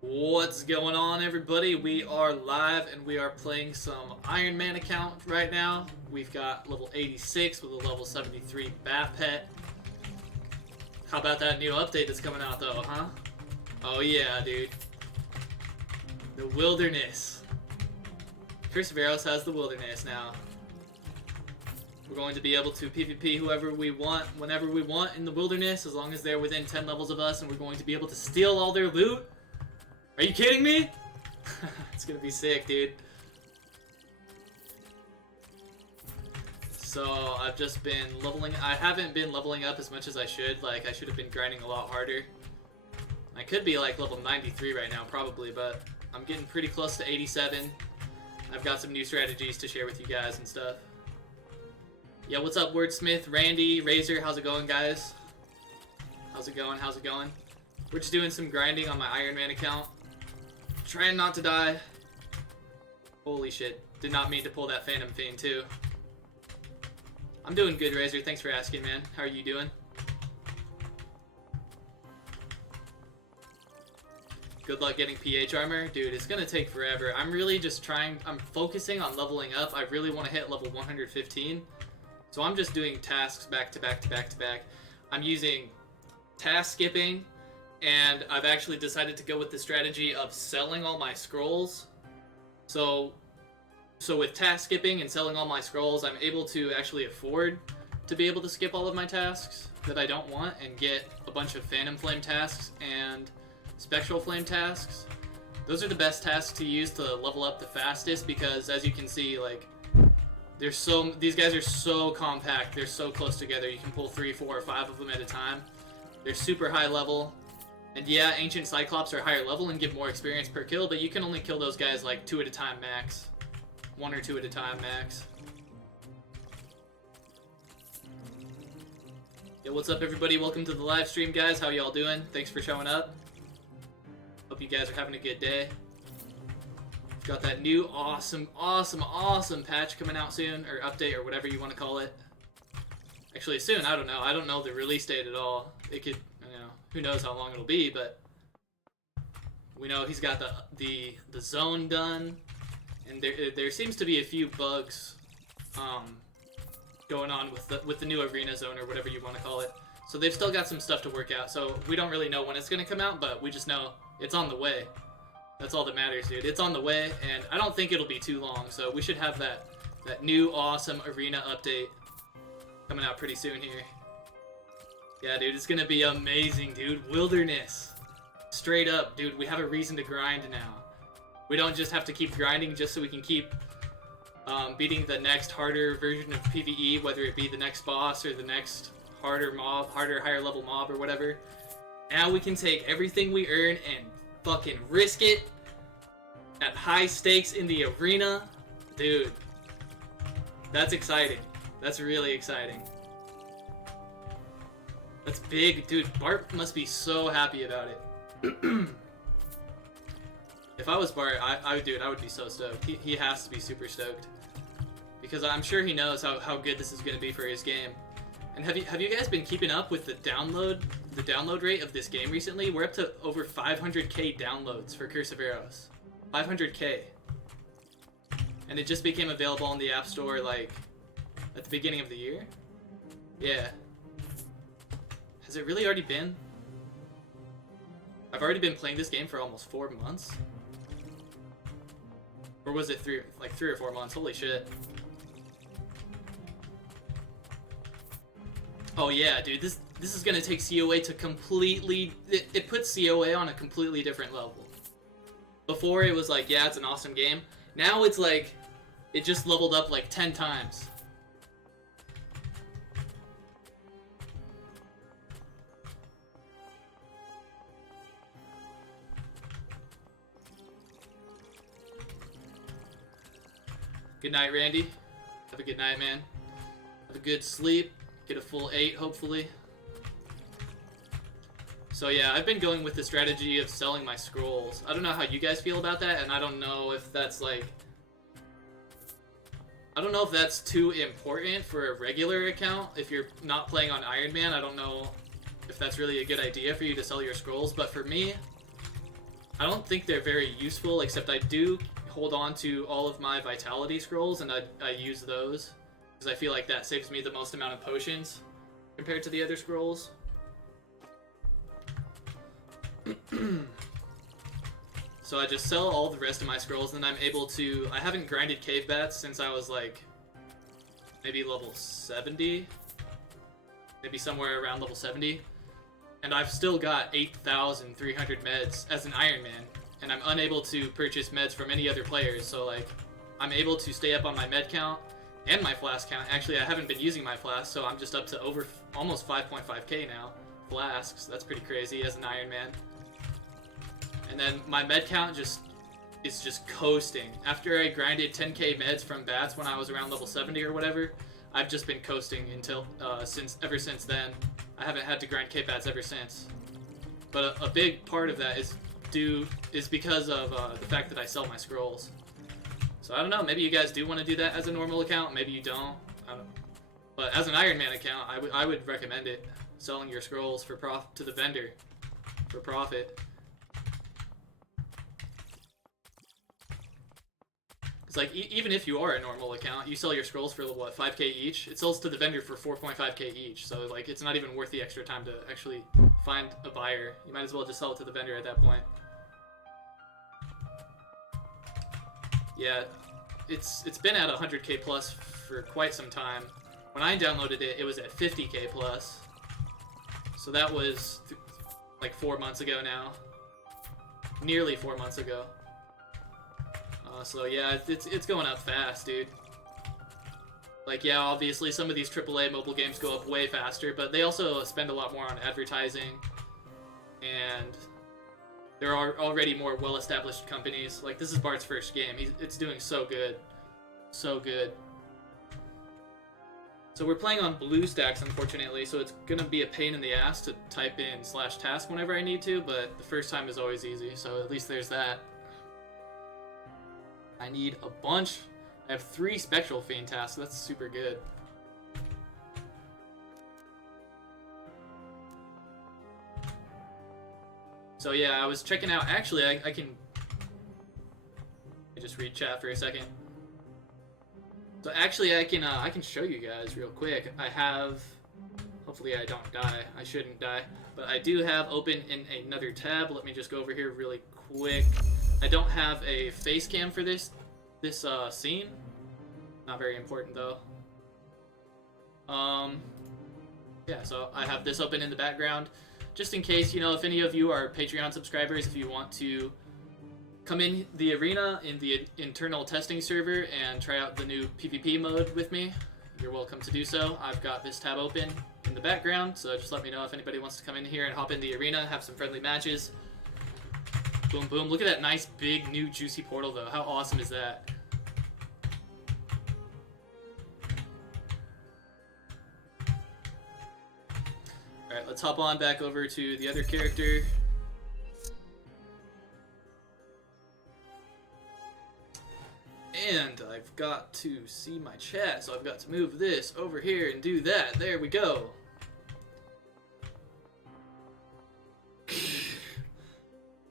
What's going on, everybody? We are live and we are playing some Ironman account right now. We've got level 86 with a level 73 bat pet. How about that new update that's coming out though, huh? Oh yeah, dude. The wilderness. Aros has the wilderness now. We're going to be able to PvP whoever we want, whenever we want in the wilderness, as long as they're within 10 levels of us, and we're going to be able to steal all their loot. Are you kidding me? It's gonna be sick, dude. So, I've just been leveling. I haven't been leveling up as much as I should. Like, I should have been grinding a lot harder. I could be like level 93 right now, probably, but I'm getting pretty close to 87. I've got some new strategies to share with you guys and stuff. Yeah, what's up, Wordsmith, Randy, Razor? How's it going, guys? How's it going? How's it going? We're just doing some grinding on my Ironman account. Trying not to die. Holy shit. Did not mean to pull that Phantom Fiend too. I'm doing good, Razor. Thanks for asking, man. How are you doing? Good luck getting PH armor. Dude, it's gonna take forever. I'm really just I'm focusing on leveling up. I really want to hit level 115. So I'm just doing tasks back to back to back to back. I'm using task skipping. And I've actually decided to go with the strategy of selling all my scrolls. So with task skipping and selling all my scrolls, I'm able to actually afford to be able to skip all of my tasks that I don't want and get a bunch of Phantom Flame tasks and Spectral Flame tasks. Those are the best tasks to use to level up the fastest because, as you can see, like, these guys are so compact. They're so close together. You can pull 3, 4, or 5 of them at a time. They're super high level. And yeah, Ancient Cyclops are higher level and give more experience per kill, but you can only kill those guys like 2 at a time max. 1 or 2 at a time max. Yo, what's up, everybody? Welcome to the live stream, guys. How y'all doing? Thanks for showing up. Hope you guys are having a good day. We've got that new awesome patch coming out soon, or update, or whatever you want to call it. Actually, soon, I don't know. I don't know the release date at all. It could... Who knows how long it'll be, but we know he's got the zone done, and there seems to be a few bugs going on with the new arena zone or whatever you want to call it. So they've still got some stuff to work out. So we don't really know when it's gonna come out, but we just know it's on the way. That's all that matters, dude. It's on the way, and I don't think it'll be too long. So we should have that new awesome arena update coming out pretty soon here. Yeah, dude, it's gonna be amazing, dude. Wilderness. Straight up, dude, we have a reason to grind now. We don't just have to keep grinding just so we can keep beating the next harder version of PvE, whether it be the next boss or the next higher level mob or whatever. Now we can take everything we earn and fucking risk it at high stakes in the arena. Dude, that's exciting. That's really exciting. That's big, dude. Bart must be so happy about it. If I was Bart, I would be so stoked. He has to be super stoked because I'm sure he knows how good this is going to be for his game. And have you guys been keeping up with the download rate of this game recently? We're up to over 500k downloads for Curse of Aros. 500k, and it just became available in the App Store like at the beginning of the year. Yeah. Has it really already been? I've already been playing this game for almost 4 months. Or was it 3 or 4 months? Holy shit. Oh yeah, dude, this is gonna take COA to completely... It puts COA on a completely different level. Before it was like, yeah, it's an awesome game. Now it's like, it just leveled up like 10 times. Good night, Randy. Have a good night, man. Have a good sleep. Get a full 8, hopefully. So yeah, I've been going with the strategy of selling my scrolls. I don't know how you guys feel about that, and I don't know if that's like... I don't know if that's too important for a regular account. If you're not playing on Ironman, I don't know if that's really a good idea for you to sell your scrolls, but for me, I don't think they're very useful, except I do hold on to all of my vitality scrolls, and I use those because I feel like that saves me the most amount of potions compared to the other scrolls. So I just sell all the rest of my scrolls, and then I'm able to... I haven't grinded cave bats since I was like maybe level 70, maybe somewhere around level 70, and I've still got 8,300 meds as an Ironman, and I'm unable to purchase meds from any other players, so like I'm able to stay up on my med count and my flask count. Actually, I haven't been using my flask, so I'm just up to over almost 5.5k now flasks. That's pretty crazy as an Ironman. And then my med count is just coasting. After I grinded 10k meds from bats when I was around level 70 or whatever, I've just been coasting until ever since then. I haven't had to grind k bats ever since. But a big part of that is because of the fact that I sell my scrolls. So I don't know. Maybe you guys do want to do that as a normal account. Maybe you don't. I don't. But as an Ironman account, I would recommend it. Selling your scrolls to the vendor for profit. It's like, even if you are a normal account, you sell your scrolls for, what, 5k each? It sells to the vendor for 4.5k each, so, like, it's not even worth the extra time to actually find a buyer. You might as well just sell it to the vendor at that point. Yeah, it's been at 100k plus for quite some time. When I downloaded it, it was at 50k plus. So that was, like, 4 months ago now. Nearly 4 months ago. So yeah, it's going up fast, dude. Like, yeah, obviously some of these AAA mobile games go up way faster, but they also spend a lot more on advertising, and there are already more well-established companies. Like, this is Bart's first game. It's doing so good. So good. So we're playing on BlueStacks, unfortunately, so it's gonna be a pain in the ass to type in /task whenever I need to, but the first time is always easy, so at least there's that. I need a bunch. I have 3 Spectral Fiend tasks. That's super good. So yeah, I was checking out. Actually, I can just read chat for a second. So actually, I can show you guys real quick. I have. Hopefully, I don't die. I shouldn't die, but I do have open in another tab. Let me just go over here really quick. I don't have a face cam for this scene. Not very important though. Yeah, so I have this open in the background, just in case, you know, if any of you are Patreon subscribers, if you want to come in the arena in the internal testing server and try out the new PvP mode with me, you're welcome to do so. I've got this tab open in the background, so just let me know if anybody wants to come in here and hop in the arena, have some friendly matches. Boom, boom. Look at that nice, big, new, juicy portal, though. How awesome is that? Alright, let's hop on back over to the other character. And I've got to see my chat, so I've got to move this over here and do that. There we go.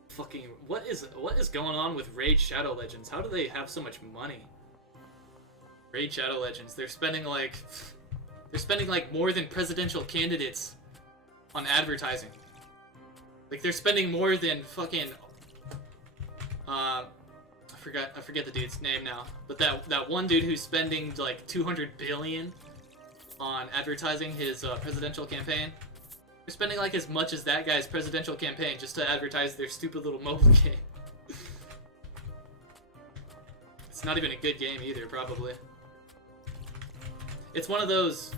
Fucking, what is going on with Raid Shadow Legends? How do they have so much money? Raid Shadow Legends, they're spending like more than presidential candidates on advertising. Like, they're spending more than fucking I forget the dude's name now, but that one dude who's spending like 200 billion on advertising his presidential campaign. They're spending like as much as that guy's presidential campaign just to advertise their stupid little mobile game. It's not even a good game either, probably. It's one of those,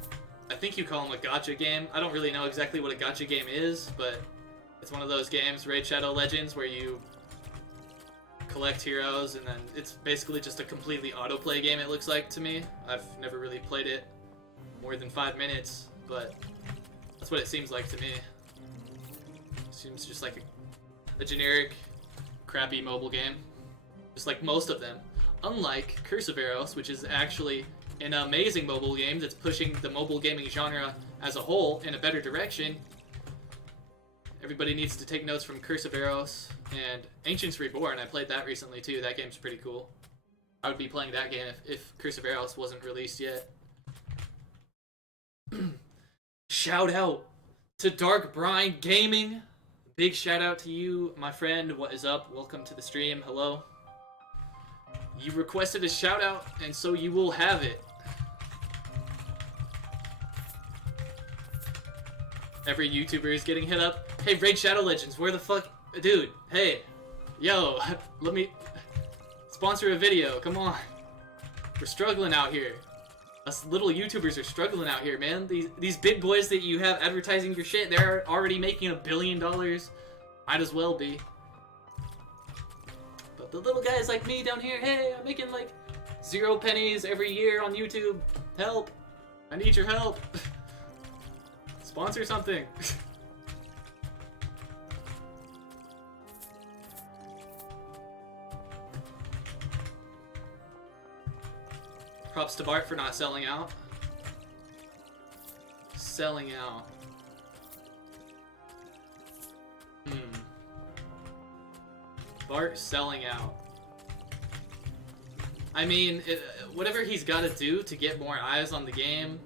I think you call them a gacha game. I don't really know exactly what a gacha game is, but it's one of those games, Raid Shadow Legends, where you collect heroes, and then it's basically just a completely autoplay game, it looks like to me. I've never really played it more than 5 minutes, but that's what it seems like to me. It seems just like a generic, crappy mobile game. Just like most of them. Unlike Curse of Aros, which is actually an amazing mobile game that's pushing the mobile gaming genre as a whole in a better direction. Everybody needs to take notes from Curse of Aros and Ancients Reborn. I played that recently too. That game's pretty cool. I would be playing that game if Curse of Aros wasn't released yet. Shout out to Dark Brine Gaming. Big shout out to you, my friend. What is up? Welcome to the stream. Hello. You requested a shout out, and so you will have it. Every YouTuber is getting hit up. Hey, Raid Shadow Legends, where the fuck? Dude, hey. Yo, let me sponsor a video. Come on. We're struggling out here. Us little YouTubers are struggling out here, man. These big boys that you have advertising your shit, they're already making $1 billion. Might as well be. But the little guys like me down here, hey, I'm making like 0 pennies every year on YouTube. Help. I need your help. Sponsor something. Props to Bart for not selling out. Selling out. Bart selling out. I mean, whatever he's got to do to get more eyes on the game.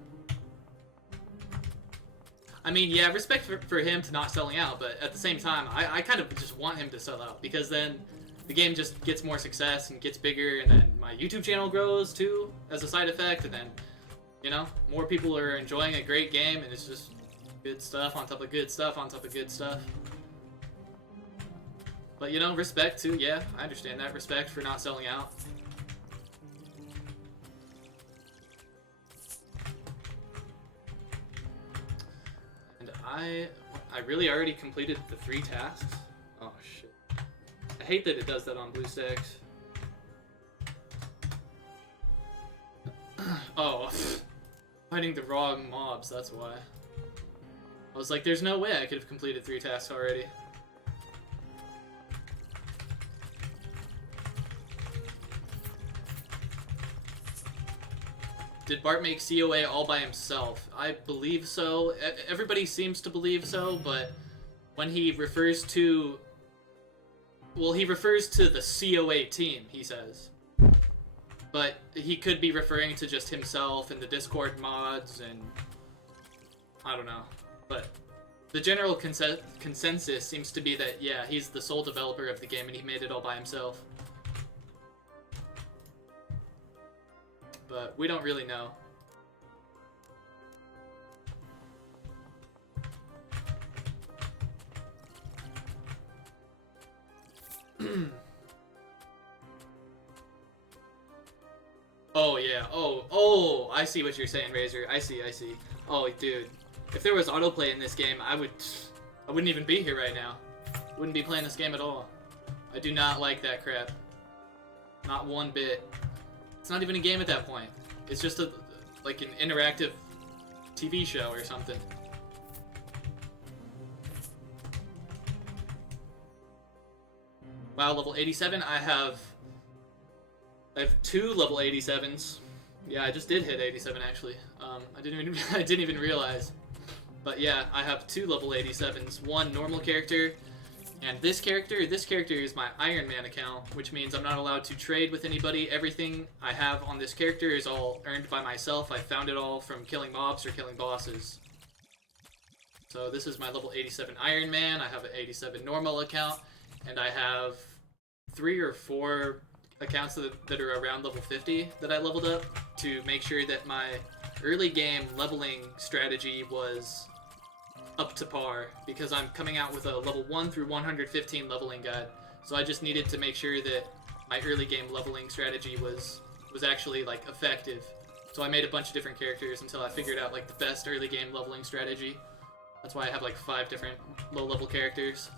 I mean, yeah, respect for him to not selling out, but at the same time, I kind of just want him to sell out, because then the game just gets more success and gets bigger, and then my YouTube channel grows too as a side effect, and then, you know, more people are enjoying a great game, and it's just good stuff on top of good stuff on top of good stuff. But, you know, respect too, yeah, I understand that. Respect for not selling out. And I really already completed the 3 tasks. Oh, shit. I hate that it does that on BlueStacks. Oh, fighting the wrong mobs, that's why. I was like, there's no way I could have completed 3 tasks already. Did Bart make COA all by himself? I believe so. Everybody seems to believe so, but when he refers to... Well, he refers to the COA team, he says. But he could be referring to just himself and the Discord mods and... I don't know. But the general consensus seems to be that, yeah, he's the sole developer of the game and he made it all by himself. But we don't really know. Oh yeah, oh, I see what you're saying, Razor. I see. Oh, dude. If there was autoplay in this game, I wouldn't even be here right now. Wouldn't be playing this game at all. I do not like that crap. Not one bit. It's not even a game at that point. It's just like an interactive TV show or something. Wow, level 87. I have 2 level 87s. Yeah, I just did hit 87 actually. I didn't even realize. But yeah, I have 2 level 87s. One normal character. And this character is my Ironman account, which means I'm not allowed to trade with anybody. Everything I have on this character is all earned by myself. I found it all from killing mobs or killing bosses. So this is my level 87 Ironman. I have an 87 normal account, and I have 3 or 4 accounts that are around level 50 that I leveled up to make sure that my early game leveling strategy was up to par, because I'm coming out with a level 1 through 115 leveling guide. So I just needed to make sure that my early game leveling strategy was actually like effective. So I made a bunch of different characters until I figured out like the best early game leveling strategy. That's why I have like 5 different low level characters.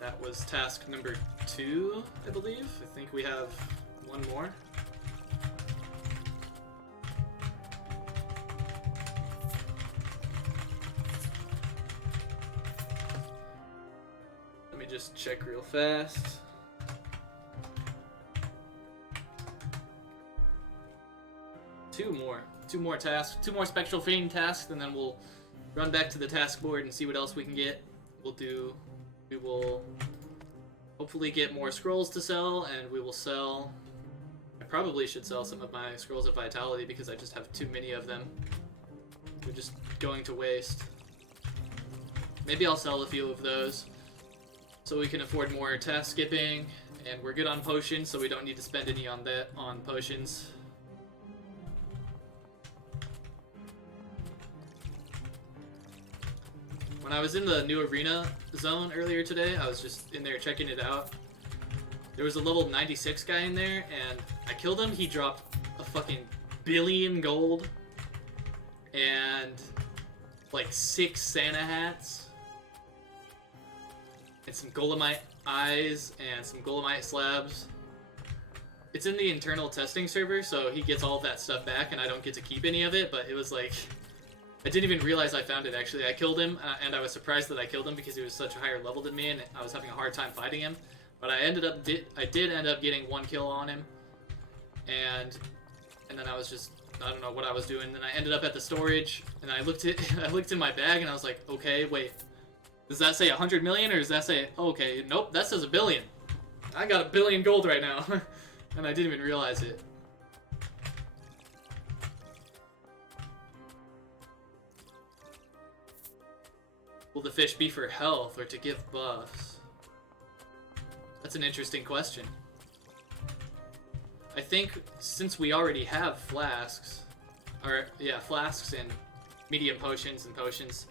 That was task number 2, I believe. I think we have 1 more. Let me just check real fast. two more tasks, 2 more Spectral Fiend tasks, and then we'll run back to the task board and see what else we can get. We will hopefully get more scrolls to sell, and we will sell... I probably should sell some of my Scrolls of Vitality because I just have too many of them. They're just going to waste. Maybe I'll sell a few of those so we can afford more task skipping, and we're good on potions, so we don't need to spend any on potions. When I was in the new arena zone earlier today, I was just in there checking it out. There was a level 96 guy in there, and I killed him. He dropped a fucking billion gold and like 6 Santa hats and some Golemite eyes and some Golemite slabs. It's in the internal testing server, so he gets all of that stuff back, and I don't get to keep any of it, but it was like... I didn't even realize I found it, actually. I killed him, and I was surprised that I killed him because he was such a higher level than me, and I was having a hard time fighting him. But I did end up getting 1 kill on him, and then I was just... I don't know what I was doing. Then I ended up at the storage, and I looked in my bag, and I was like, okay, wait. Does that say 100 million, or does that say... Okay, nope, that says 1 billion. I got 1 billion gold right now, and I didn't even realize it. Will the fish be for health or to give buffs? That's an interesting question. I think since we already have flasks, flasks and medium potions and potions,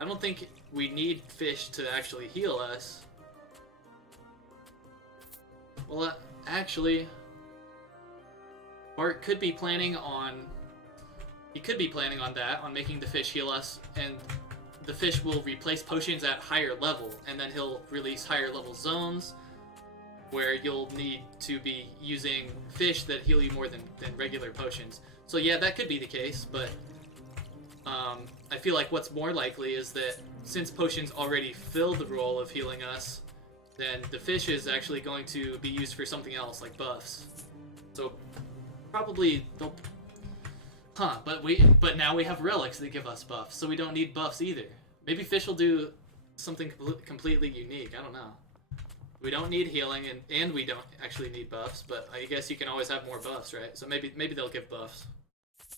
I don't think we need fish to actually heal us. Well, actually, Bart could be planning on... He could be planning on that, on making the fish heal us, and the fish will replace potions at higher level, and then he'll release higher level zones where you'll need to be using fish that heal you more than regular potions. So yeah, that could be the case, but I feel like what's more likely is that since potions already fill the role of healing us, then the fish is actually going to be used for something else, like buffs. So probably they'll... But now we have relics that give us buffs, so we don't need buffs either. Maybe fish will do something completely unique. I don't know. We don't need healing, and we don't actually need buffs, but I guess you can always have more buffs, right? So maybe they'll give buffs.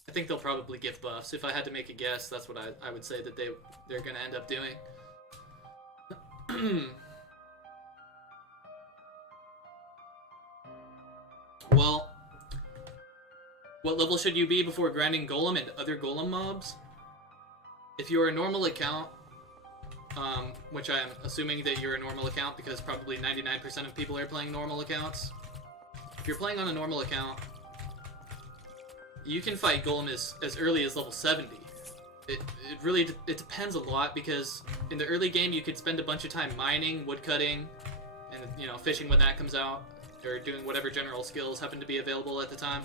I think they'll probably give buffs. If I had to make a guess, that's what I would say that they're going to end up doing. Well... What level should you be before grinding Golem and other Golem mobs? If you're a normal account, which I'm assuming that you're a normal account because probably 99% of people are playing normal accounts. If you're playing on a normal account, you can fight Golem as early as level 70. It really depends a lot because in the early game you could spend a bunch of time mining, woodcutting, and fishing when that comes out, or doing whatever general skills happen to be available at the time.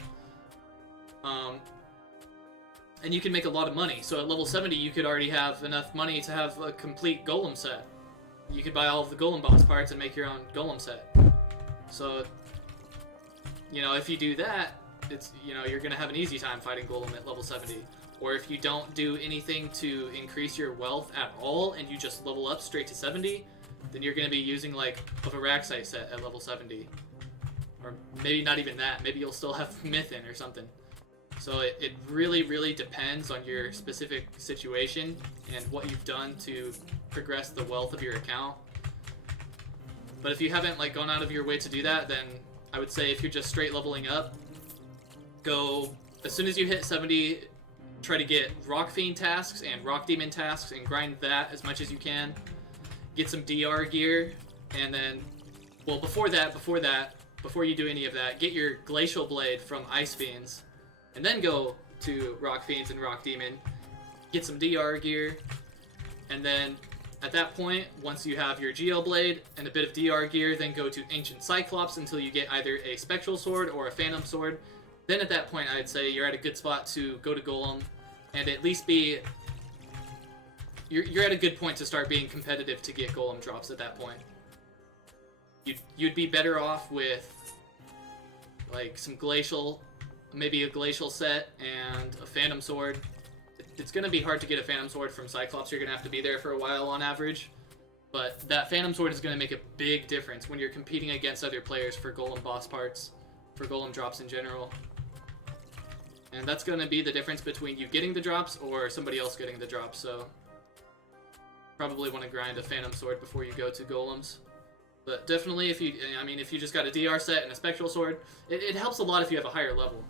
And you can make a lot of money. So at level 70, you could already have enough money to have a complete Golem set. You could buy all of the Golem boss parts and make your own Golem set. So, if you do that, it's, you're gonna have an easy time fighting Golem at level 70. Or if you don't do anything to increase your wealth at all, and you just level up straight to 70, then you're gonna be using like a Varaxite set at level 70. Or maybe not even that. Maybe you'll still have Mythin or something. So it really, really depends on your specific situation and what you've done to progress the wealth of your account. But if you haven't gone out of your way to do that, then I would say if you're just straight leveling up, go as soon as you hit 70, try to get Rock Fiend tasks and Rock Demon tasks and grind that as much as you can. Get some DR gear, and then, well, before you do any of that, get your Glacial Blade from Ice Fiends. And then go to Rock Fiends and Rock Demon, get some DR gear, and then at that point, once you have your Geo Blade and a bit of DR gear, then go to Ancient Cyclops until you get either a Spectral Sword or a Phantom Sword. Then at that point, I'd say you're at a good spot to go to Golem, and at least be... You're at a good point to start being competitive to get Golem drops at that point. You'd be better off with, some Glacial maybe a glacial set and a phantom sword. It's going to be hard to get a phantom sword from Cyclops. You're going to have to be there for a while on average. But that phantom sword is going to make a big difference when you're competing against other players for golem boss parts, for golem drops in general. And that's going to be the difference between you getting the drops or somebody else getting the drops. So probably want to grind a phantom sword before you go to golems. But definitely if you just got a DR set and a spectral sword, it helps a lot if you have a higher level.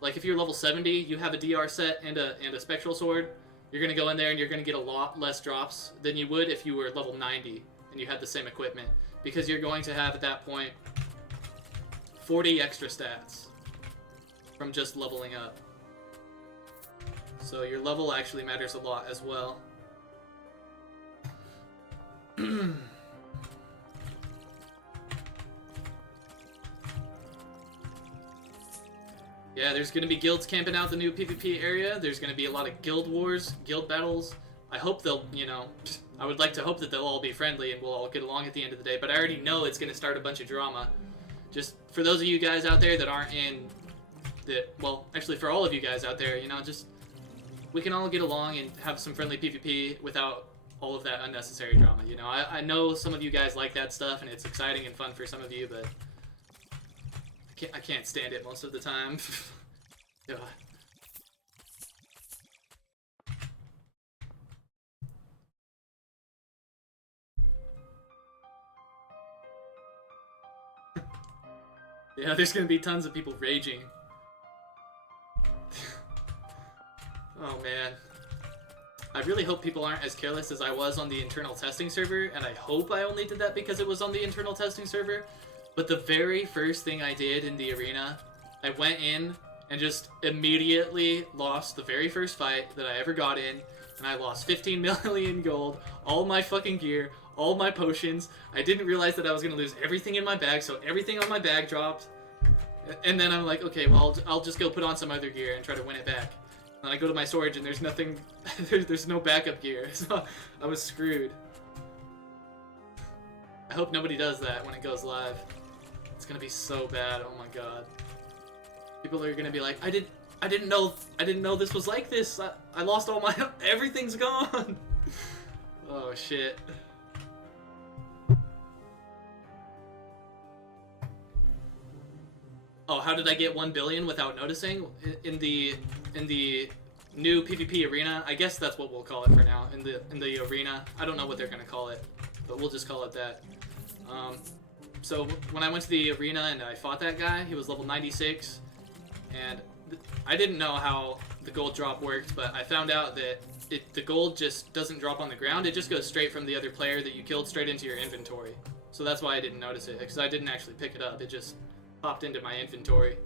Like if you're level 70, you have a DR set and a spectral sword, you're going to go in there and you're going to get a lot less drops than you would if you were level 90 and you had the same equipment. Because you're going to have, at that point, 40 extra stats from just leveling up. So your level actually matters a lot as well. Yeah, there's going to be guilds camping out the new PvP area. There's going to be a lot of guild wars, guild battles. I hope they'll, I would like to hope that they'll all be friendly and we'll all get along at the end of the day, but I already know it's going to start a bunch of drama. Just for those of you guys out there that aren't in the, well, actually for all of you guys out there, just, we can all get along and have some friendly PvP without all of that unnecessary drama, I know some of you guys like that stuff and it's exciting and fun for some of you, but I can't stand it most of the time. God. Yeah, there's gonna be tons of people raging. Oh man. I really hope people aren't as careless as I was on the internal testing server, and I hope I only did that because it was on the internal testing server. But the very first thing I did in the arena, I went in and just immediately lost the very first fight that I ever got in, and I lost 15 million gold, all my fucking gear, all my potions. I didn't realize that I was going to lose everything in my bag, so everything on my bag dropped. And then I'm like, okay, well, I'll just go put on some other gear and try to win it back. And I go to my storage and there's nothing, there's no backup gear, so I was screwed. I hope nobody does that when it goes live. It's gonna be so bad. Oh my god. People are gonna be like, I didn't know this was like this. I lost all my everything's gone. Oh shit. Oh, how did I get 1 billion without noticing? In the new PvP arena, I guess that's what we'll call it for now. In the arena, I don't know what they're gonna call it, but we'll just call it that. So when I went to the arena and I fought that guy, he was level 96, and I didn't know how the gold drop worked, but I found out that the gold just doesn't drop on the ground, it just goes straight from the other player that you killed straight into your inventory. So that's why I didn't notice it, because I didn't actually pick it up, it just popped into my inventory.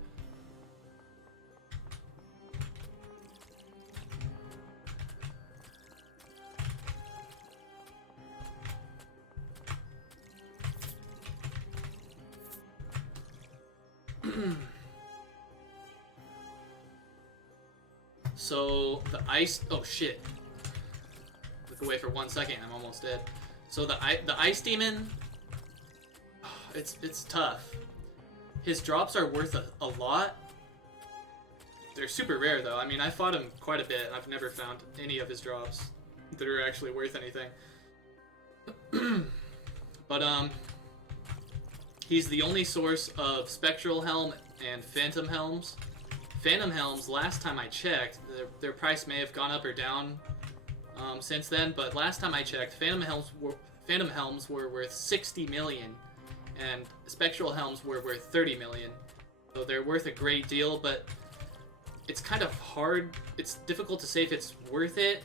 So the ice, oh shit. Look away for 1 second, I'm almost dead. So the ice demon, it's tough. His drops are worth a lot. They're super rare though. I mean, I fought him quite a bit. I've never found any of his drops that are actually worth anything. But he's the only source of Spectral Helm and Phantom Helms. Phantom Helms, last time I checked, their price may have gone up or down since then, but last time I checked, Phantom Helms were worth 60 million, and Spectral Helms were worth 30 million. So they're worth a great deal, but it's kind of hard, it's difficult to say if it's worth it.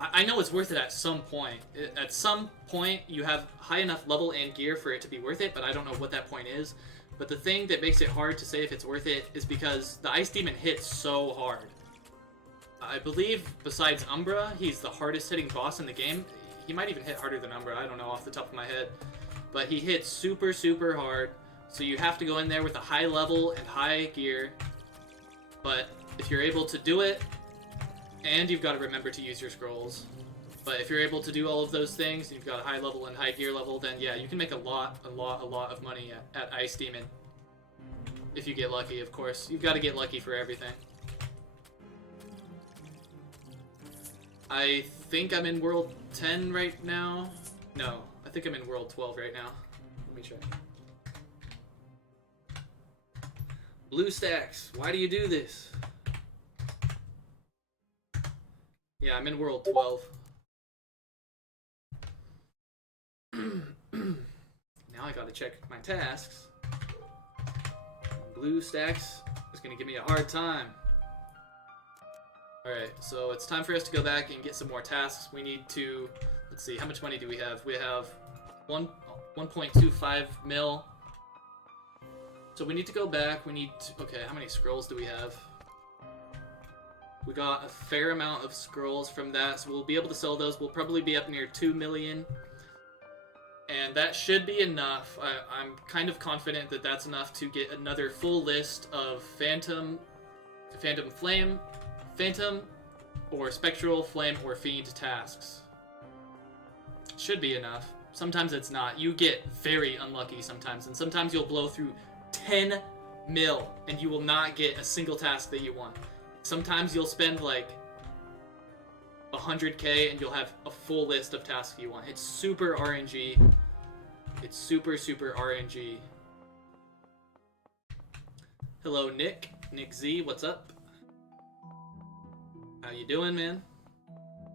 I know it's worth it at some point. At some point, you have high enough level and gear for it to be worth it, but I don't know what that point is. But the thing that makes it hard to say if it's worth it is because the Ice Demon hits so hard. I believe, besides Umbra, he's the hardest hitting boss in the game. He might even hit harder than Umbra, I don't know off the top of my head. But he hits super, super hard, so you have to go in there with a high level and high gear. But if you're able to do it, and you've got to remember to use your scrolls. But if you're able to do all of those things, and you've got a high level and high gear level, then yeah, you can make a lot of money at Ice Demon. if you get lucky, of course. You've got to get lucky for everything. I think I'm in World 10 right now. No, I think I'm in World 12 right now. Let me check. Blue stacks, why do you do this? Yeah, I'm in World 12. Now I gotta check my tasks. Blue stacks is gonna give me a hard time. Alright, so it's time for us to go back and get some more tasks. We need to, let's see, how much money do we have? We have 1.25 mil. So we need to go back, we need to, okay, how many scrolls do we have? We got a fair amount of scrolls from that, so we'll be able to sell those. We'll probably be up near 2 million. And that should be enough. I'm kind of confident that that's enough to get another full list of Phantom, or Spectral, Flame, or Fiend tasks. Should be enough. Sometimes it's not. You get very unlucky sometimes, and sometimes you'll blow through 10 mil, and you will not get a single task that you want. Sometimes you'll spend like 100k and you'll have a full list of tasks you want. It's super RNG. It's super RNG. Hello, Nick Z, what's up? How you doing, man?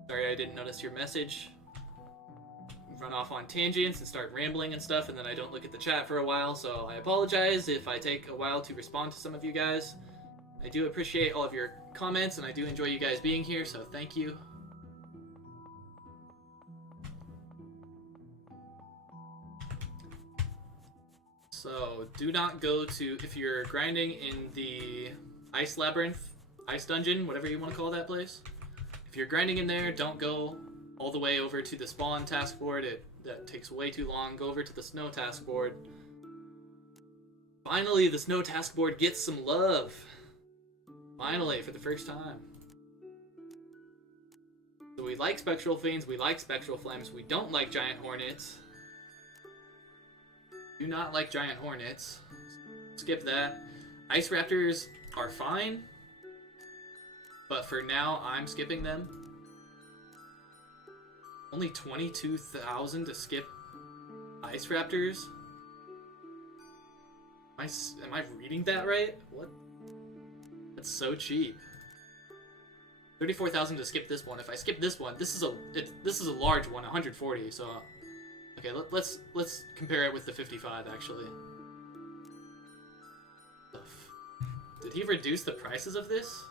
Sorry I didn't notice your message. Run off on tangents and start rambling and stuff, and then I don't look at the chat for a while, so I apologize if I take a while to respond to some of you guys. I do appreciate all of your comments, and I do enjoy you guys being here, so thank you. So, do not go to, if you're grinding in the Ice Labyrinth, Ice Dungeon, whatever you want to call that place. If you're grinding in there, don't go all the way over to the Spawn task board. That takes way too long. Go over to the Snow task board. Finally, the Snow task board gets some love. Finally, for the first time. So we like Spectral Fiends, we like Spectral Flames, we don't like Giant Hornets. Do not like Giant Hornets. Skip that. Ice Raptors are fine, but for now, I'm skipping them. Only 22,000 to skip Ice Raptors? Am I reading that right? What? That's so cheap. 34,000 to skip this one. If I skip this one, this is a large one, 140. So, okay, let's compare it with the 55 actually. Did he reduce the prices of this?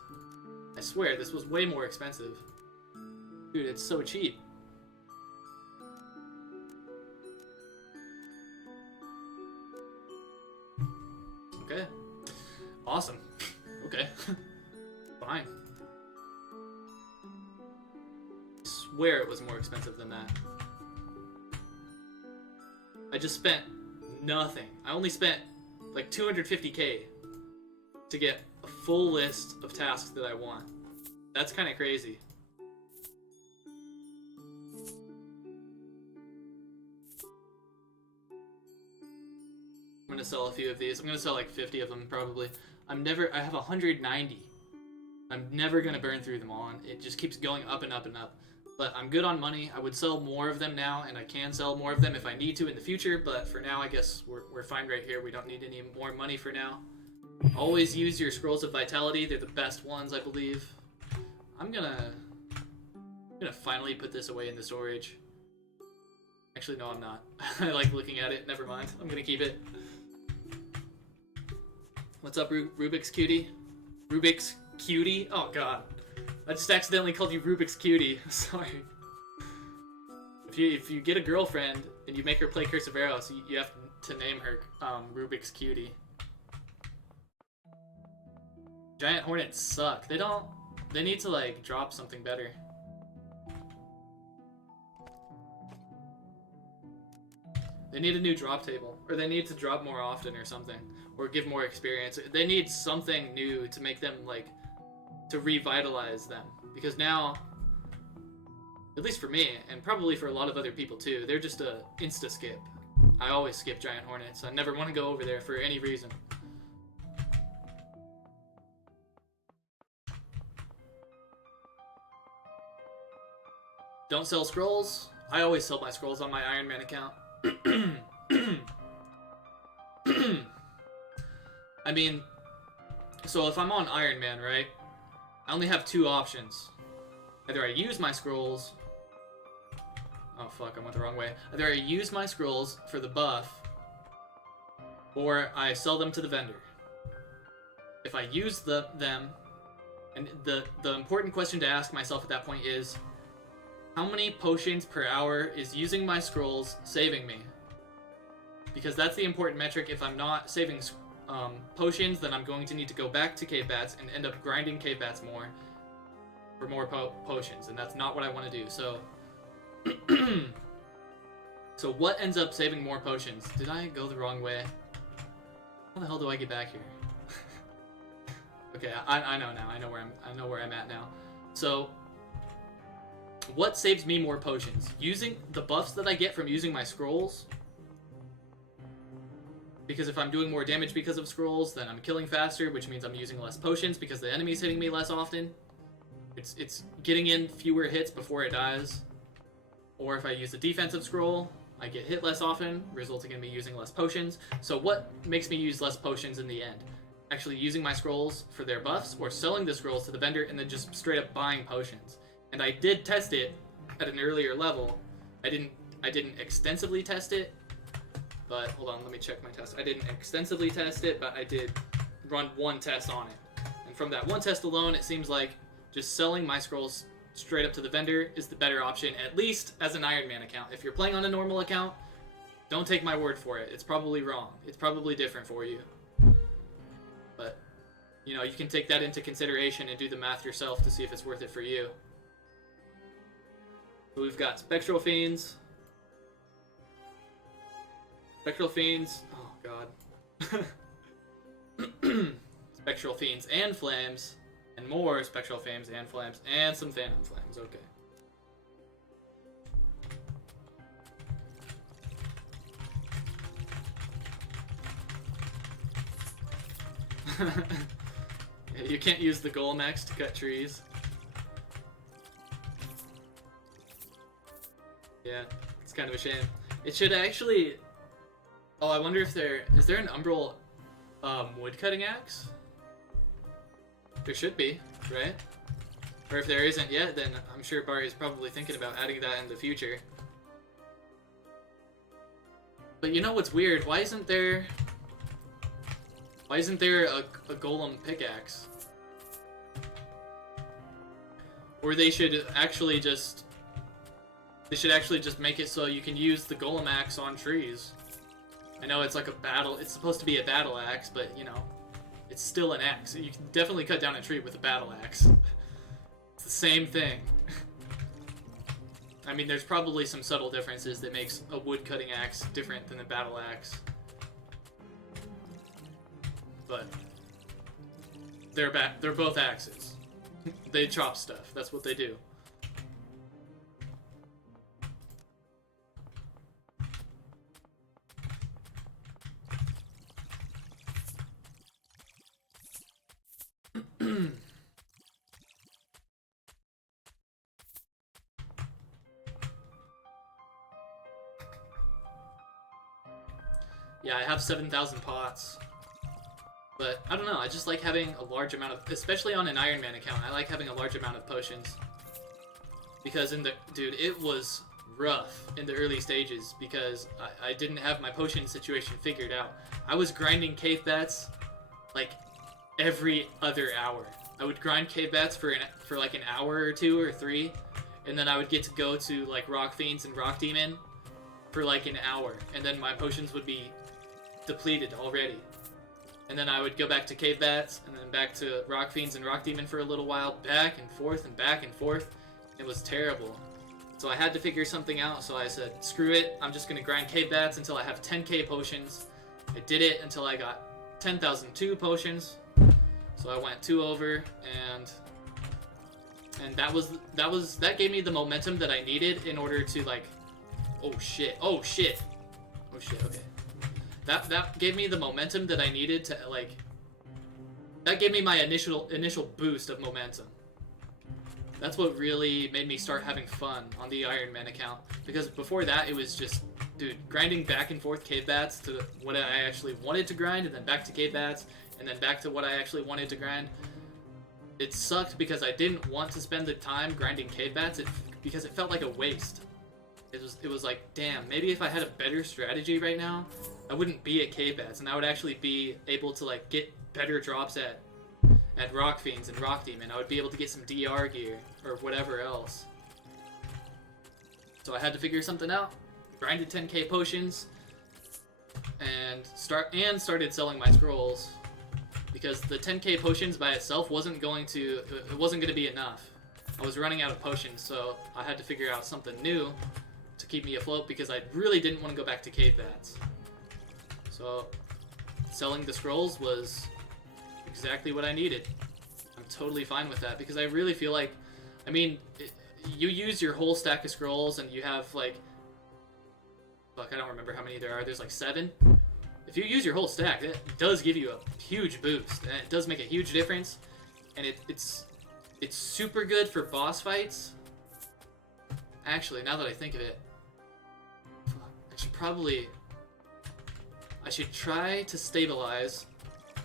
I swear this was way more expensive. Dude, it's so cheap. Okay. Awesome. Okay. Fine. I swear it was more expensive than that. I just spent nothing. I only spent like 250k to get a full list of tasks that I want. That's kind of crazy. I'm gonna sell a few of these. I'm gonna sell like 50 of them probably. I have 190. I'm never gonna burn through them all. It just keeps going up and up and up. But I'm good on money. I would sell more of them now, and I can sell more of them if I need to in the future, but for now I guess we're fine right here. We don't need any more money for now. Always use your Scrolls of Vitality. They're the best ones, I believe. I'm gonna finally put this away in the storage. Actually, no, I'm not. I like looking at it. Never mind. I'm gonna keep it. What's up, Rubik's Cutie? Rubik's Cutie? Oh, God. I just accidentally called you Rubik's Cutie. Sorry. If you get a girlfriend and you make her play Curse of Aros, you have to name her Rubik's Cutie. Giant Hornets suck. They need to, like, drop something better. They need a new drop table. Or they need to drop more often or something. Or give more experience. They need something new to make them, like, to revitalize them. Because now, at least for me, and probably for a lot of other people too, they're just a insta-skip. I always skip Giant Hornets. I never want to go over there for any reason. Don't sell scrolls. I always sell my scrolls on my Ironman account. I mean, so if I'm on Ironman, right, I only have two options. Either I use my scrolls... Oh fuck, I went the wrong way. Either I use my scrolls for the buff, or I sell them to the vendor. If I use them, and the important question to ask myself at that point is, how many potions per hour is using my scrolls saving me? Because that's the important metric. If I'm not saving potions, then I'm going to need to go back to cave bats and end up grinding cave bats more for more potions, and that's not what I want to do. So, so what ends up saving more potions? Did I go the wrong way? How the hell do I get back here? Okay, I know now. I know where I'm at now. So, what saves me more potions? Using the buffs that I get from using my scrolls. Because if I'm doing more damage because of scrolls, then I'm killing faster, which means I'm using less potions because the enemy's hitting me less often. It's getting in fewer hits before it dies. Or if I use a defensive scroll, I get hit less often, resulting in me using less potions. So what makes me use less potions in the end? Actually using my scrolls for their buffs, or selling the scrolls to the vendor and then just straight up buying potions. And I did test it at an earlier level. I didn't extensively test it, but hold on, let me check my test. I didn't extensively test it, but I did run one test on it. And from that one test alone, it seems like just selling my scrolls straight up to the vendor is the better option, at least as an Ironman account. If you're playing on a normal account, don't take my word for it. It's probably wrong. It's probably different for you. But, you know, you can take that into consideration and do the math yourself to see if it's worth it for you. So we've got Spectral Fiends. Spectral Fiends. Oh, God. Spectral Fiends and Flames. And more Spectral Fiends and Flames. And some Phantom Flames. Okay. You can't use the Golem Axe to cut trees. Yeah, it's kind of a shame. It should actually... Oh, I wonder if is there an Umbral wood cutting axe? There should be, right? Or if there isn't yet, then I'm sure Barry is probably thinking about adding that in the future. But you know what's weird? Why isn't there a golem pickaxe? Or they should actually just make it so you can use the golem axe on trees. I know it's like it's supposed to be a battle axe, but you know, it's still an axe. You can definitely cut down a tree with a battle axe. It's the same thing. I mean, there's probably some subtle differences that makes a wood cutting axe different than a battle axe. But they're both axes. They chop stuff. That's what they do. Yeah, I have 7,000 pots. But, I don't know, I just like having a large amount of... Especially on an Ironman account, I like having a large amount of potions. Because dude, it was rough in the early stages because I didn't have my potion situation figured out. I was grinding cave bats, like, every other hour. I would grind cave bats for like an hour or two or three, and then I would get to go to, like, Rock Fiends and Rock Demon for, like, an hour. And then my potions would be depleted already. And then I would go back to cave bats, and then back to Rock Fiends and Rock Demon for a little while, back and forth and back and forth. It was terrible. So I had to figure something out, so I said, screw it, I'm just going to grind cave bats until I have 10k potions. I did it until I got 10,002 potions. So I went 2 over, and that gave me the momentum that I needed in order to, like, oh shit, okay. That gave me the momentum that I needed to, like, that gave me my initial boost of momentum. That's what really made me start having fun on the Ironman account. Because before that, it was just, dude, grinding back and forth cave bats to what I actually wanted to grind, and then back to cave bats, and then back to what I actually wanted to grind. It sucked because I didn't want to spend the time grinding cave bats because it felt like a waste. It was like, damn, maybe if I had a better strategy right now, I wouldn't be at cave bats, and I would actually be able to like get better drops at Rock Fiends and Rock Demon. I would be able to get some DR gear or whatever else. So I had to figure something out. Grinded 10k potions and started selling my scrolls, because the 10k potions by itself wasn't going to be enough. I was running out of potions, so I had to figure out something new to keep me afloat, because I really didn't want to go back to cave bats. So selling the scrolls was exactly what I needed. I'm totally fine with that, because I really feel like, I mean, you use your whole stack of scrolls and you have like, fuck, I don't remember how many there are. There's like 7. If you use your whole stack, it does give you a huge boost, and it does make a huge difference. And it's super good for boss fights. Actually, now that I think of it, I should try to stabilize.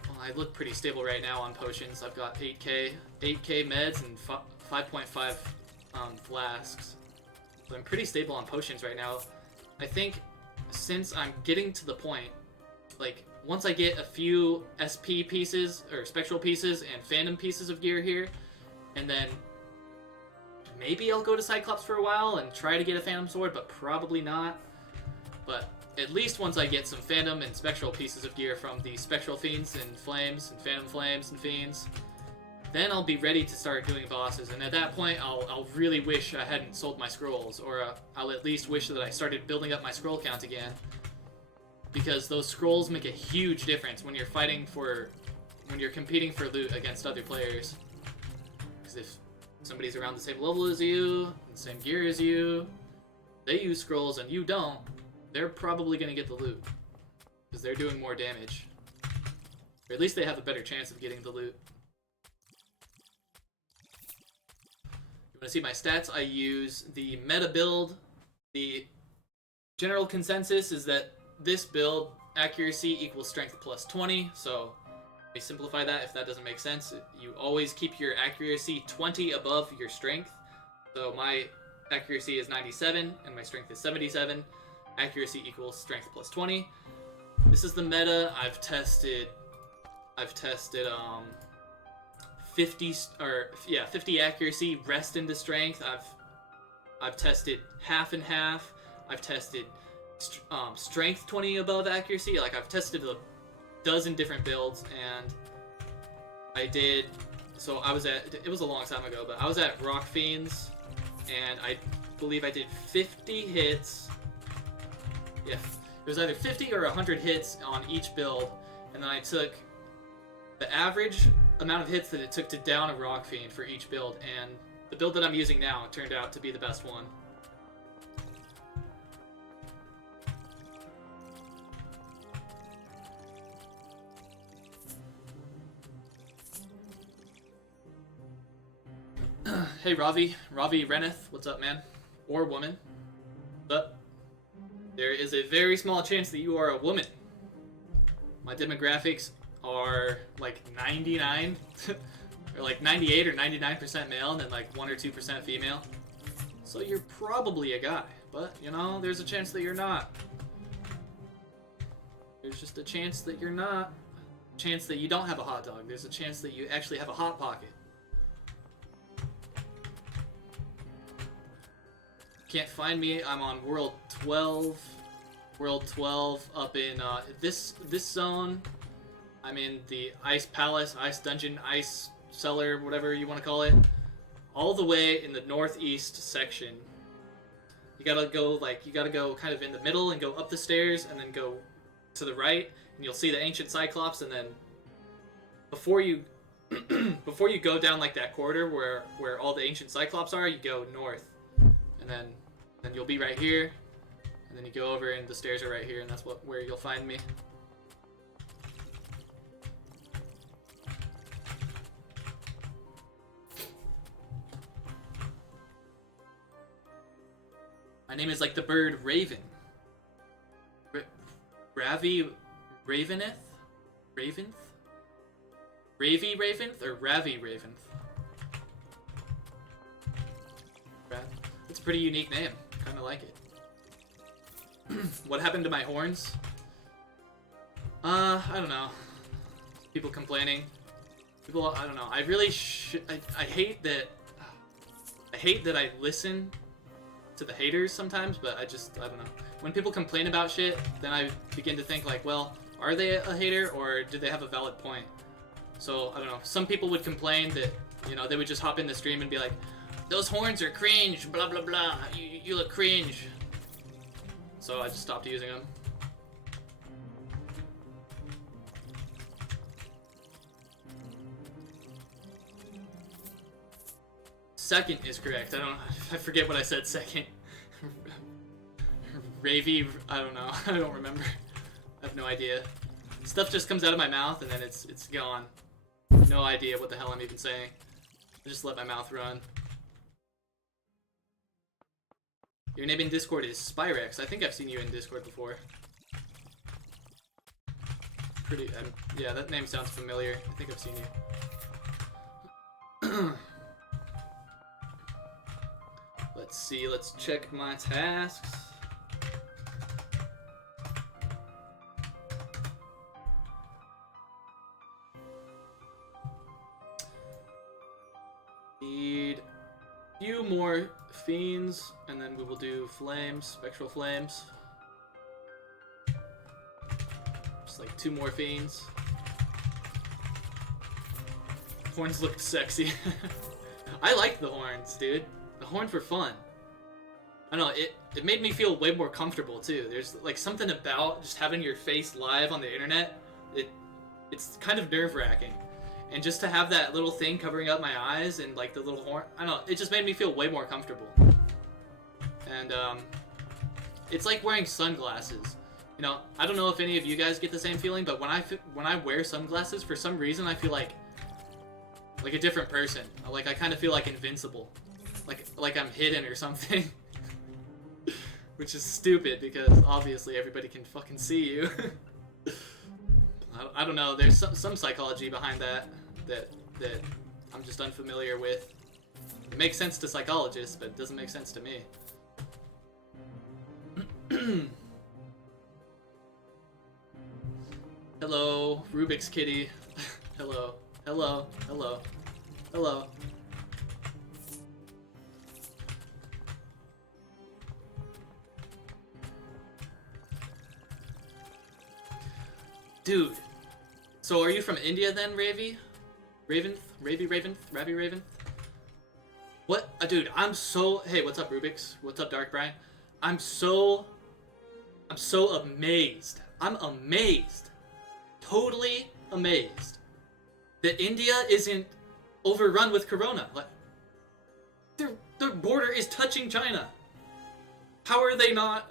Well, I look pretty stable right now on potions. I've got 8k meds and 5.5 flasks. So I'm pretty stable on potions right now. I think since I'm getting to the point, like, once I get a few SP pieces, or spectral pieces, and phantom pieces of gear here, and then maybe I'll go to Cyclops for a while and try to get a phantom sword, but probably not. But at least once I get some phantom and spectral pieces of gear from the spectral fiends and flames and phantom flames and fiends, then I'll be ready to start doing bosses. And at that point, I'll really wish I hadn't sold my scrolls, or I'll at least wish that I started building up my scroll count again, because those scrolls make a huge difference when you're competing for loot against other players. Because if somebody's around the same level as you, the same gear as you, they use scrolls and you don't, they're probably going to get the loot, because they're doing more damage. Or at least they have a better chance of getting the loot. You want to see my stats? I use the meta build. The general consensus is that this build, accuracy equals strength plus 20, so let me simplify that if that doesn't make sense. You always keep your accuracy 20 above your strength. So my accuracy is 97 and my strength is 77. Accuracy equals strength plus 20. This is the meta. I've tested 50 accuracy, rest into strength. I've tested half and half. I've tested strength 20 above accuracy. Like, I've tested a dozen different builds, and it was a long time ago, but I was at Rock Fiends, and I believe I did 50 hits. Yeah, it was either 50 or 100 hits on each build, and then I took the average amount of hits that it took to down a Rock Fiend for each build, and the build that I'm using now turned out to be the best one. Hey Ravi Reneth, what's up, man? Or woman. What's up? There is a very small chance that you are a woman. My demographics are like 99, or like 98 or 99% male, and then like 1 or 2% female. So you're probably a guy, but you know, there's a chance that you're not. There's just a chance that you're not. A chance that you don't have a hot dog. There's a chance that you actually have a hot pocket. Can't find me. I'm on World 12. World 12 up in this zone. I'm in the Ice Palace, Ice Dungeon, Ice Cellar, whatever you want to call it. All the way in the northeast section. You gotta go kind of in the middle and go up the stairs and then go to the right, and you'll see the ancient Cyclops, and then before you go down like that corridor where all the ancient Cyclops are, you go north. And then you'll be right here, and then you go over and the stairs are right here, and that's where you'll find me. My name is like the bird Raven. Ravi Raveneth? Raventh? Ravi Raventh or Ravi Raventh? It's a pretty unique name. Kinda like it. What happened to my horns? I don't know. People complaining. People, I don't know. I really I hate that. I hate that I listen to the haters sometimes, but I don't know. When people complain about shit, then I begin to think like, well, are they a hater or do they have a valid point? So, I don't know. Some people would complain that, you know, they would just hop in the stream and be like, those horns are cringe, blah, blah, blah. You look cringe. So I just stopped using them. Second is correct. I forget what I said second. Ravy, I don't know. I don't remember. I have no idea. Stuff just comes out of my mouth and then it's gone. No idea what the hell I'm even saying. I just let my mouth run. Your name in Discord is Spyrex. I think I've seen you in Discord before. Pretty, yeah, that name sounds familiar. I think I've seen you. Let's see, let's check my tasks. Need a few more fiends, and then we will do flames, spectral flames. Just like 2 more fiends. Horns looked sexy. I liked the horns, dude. The horns were fun. I don't know, it made me feel way more comfortable too. There's like something about just having your face live on the internet. It's kind of nerve-wracking. And just to have that little thing covering up my eyes and like the little horn, I don't know, it just made me feel way more comfortable. And it's like wearing sunglasses. You know, I don't know if any of you guys get the same feeling, but when I wear sunglasses, for some reason I feel like a different person. Like I kind of feel like invincible. Like I'm hidden or something. Which is stupid because obviously everybody can fucking see you. I don't know, there's some psychology behind that I'm just unfamiliar with. It makes sense to psychologists, but it doesn't make sense to me. Hello, Rubik's Kitty. Hello, hello, hello, hello. Dude, so are you from India then, Ravi? Ravi? What? Dude, I'm so... Hey, what's up, Rubik's? What's up, Dark Brian? I'm so amazed. I'm amazed. Totally amazed. That India isn't overrun with corona. Like, their border is touching China. How are they not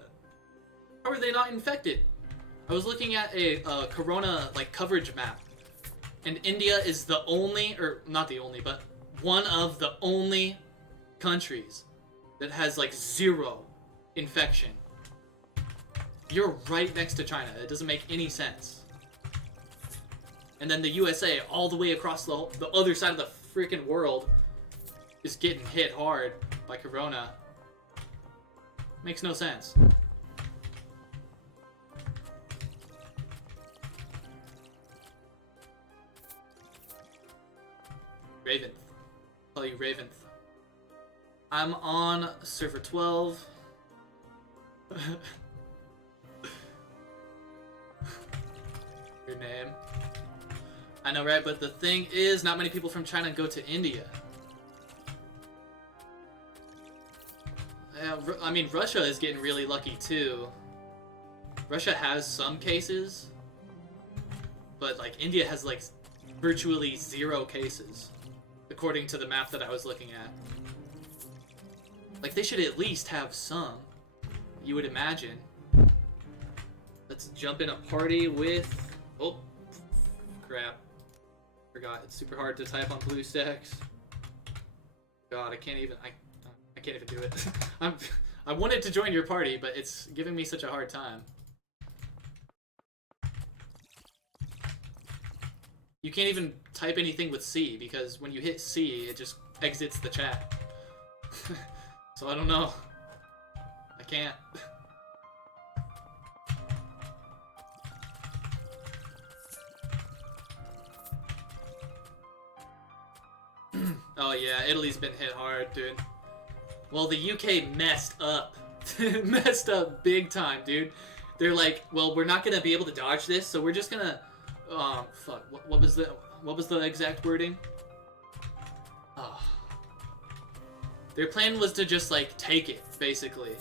infected? I was looking at a corona like coverage map, and India is the only, or not the only, but one of the only countries that has like 0 infection. You're right next to China. It doesn't make any sense. And then the USA, all the way across the other side of the freaking world, is getting hit hard by corona. Makes no sense. Raventh. Call you Raventh. I'm on server 12. Your name. I know, right? But the thing is, not many people from China go to India. I mean, Russia is getting really lucky too. Russia has some cases, but like India has like virtually 0 cases, according to the map that I was looking at. Like, they should at least have some, you would imagine. Let's jump in a party with... Oh, crap. Forgot, it's super hard to type on BlueStacks. God, I can't even do it. I wanted to join your party, but it's giving me such a hard time. You can't even type anything with C, because when you hit C, it just exits the chat. So I don't know. I can't. Oh yeah, Italy's been hit hard, dude. Well, the UK messed up. Messed up big time, dude. They're like, well, we're not gonna be able to dodge this, so we're just gonna... fuck. What was the exact wording? Oh. Their plan was to just, like, take it, basically.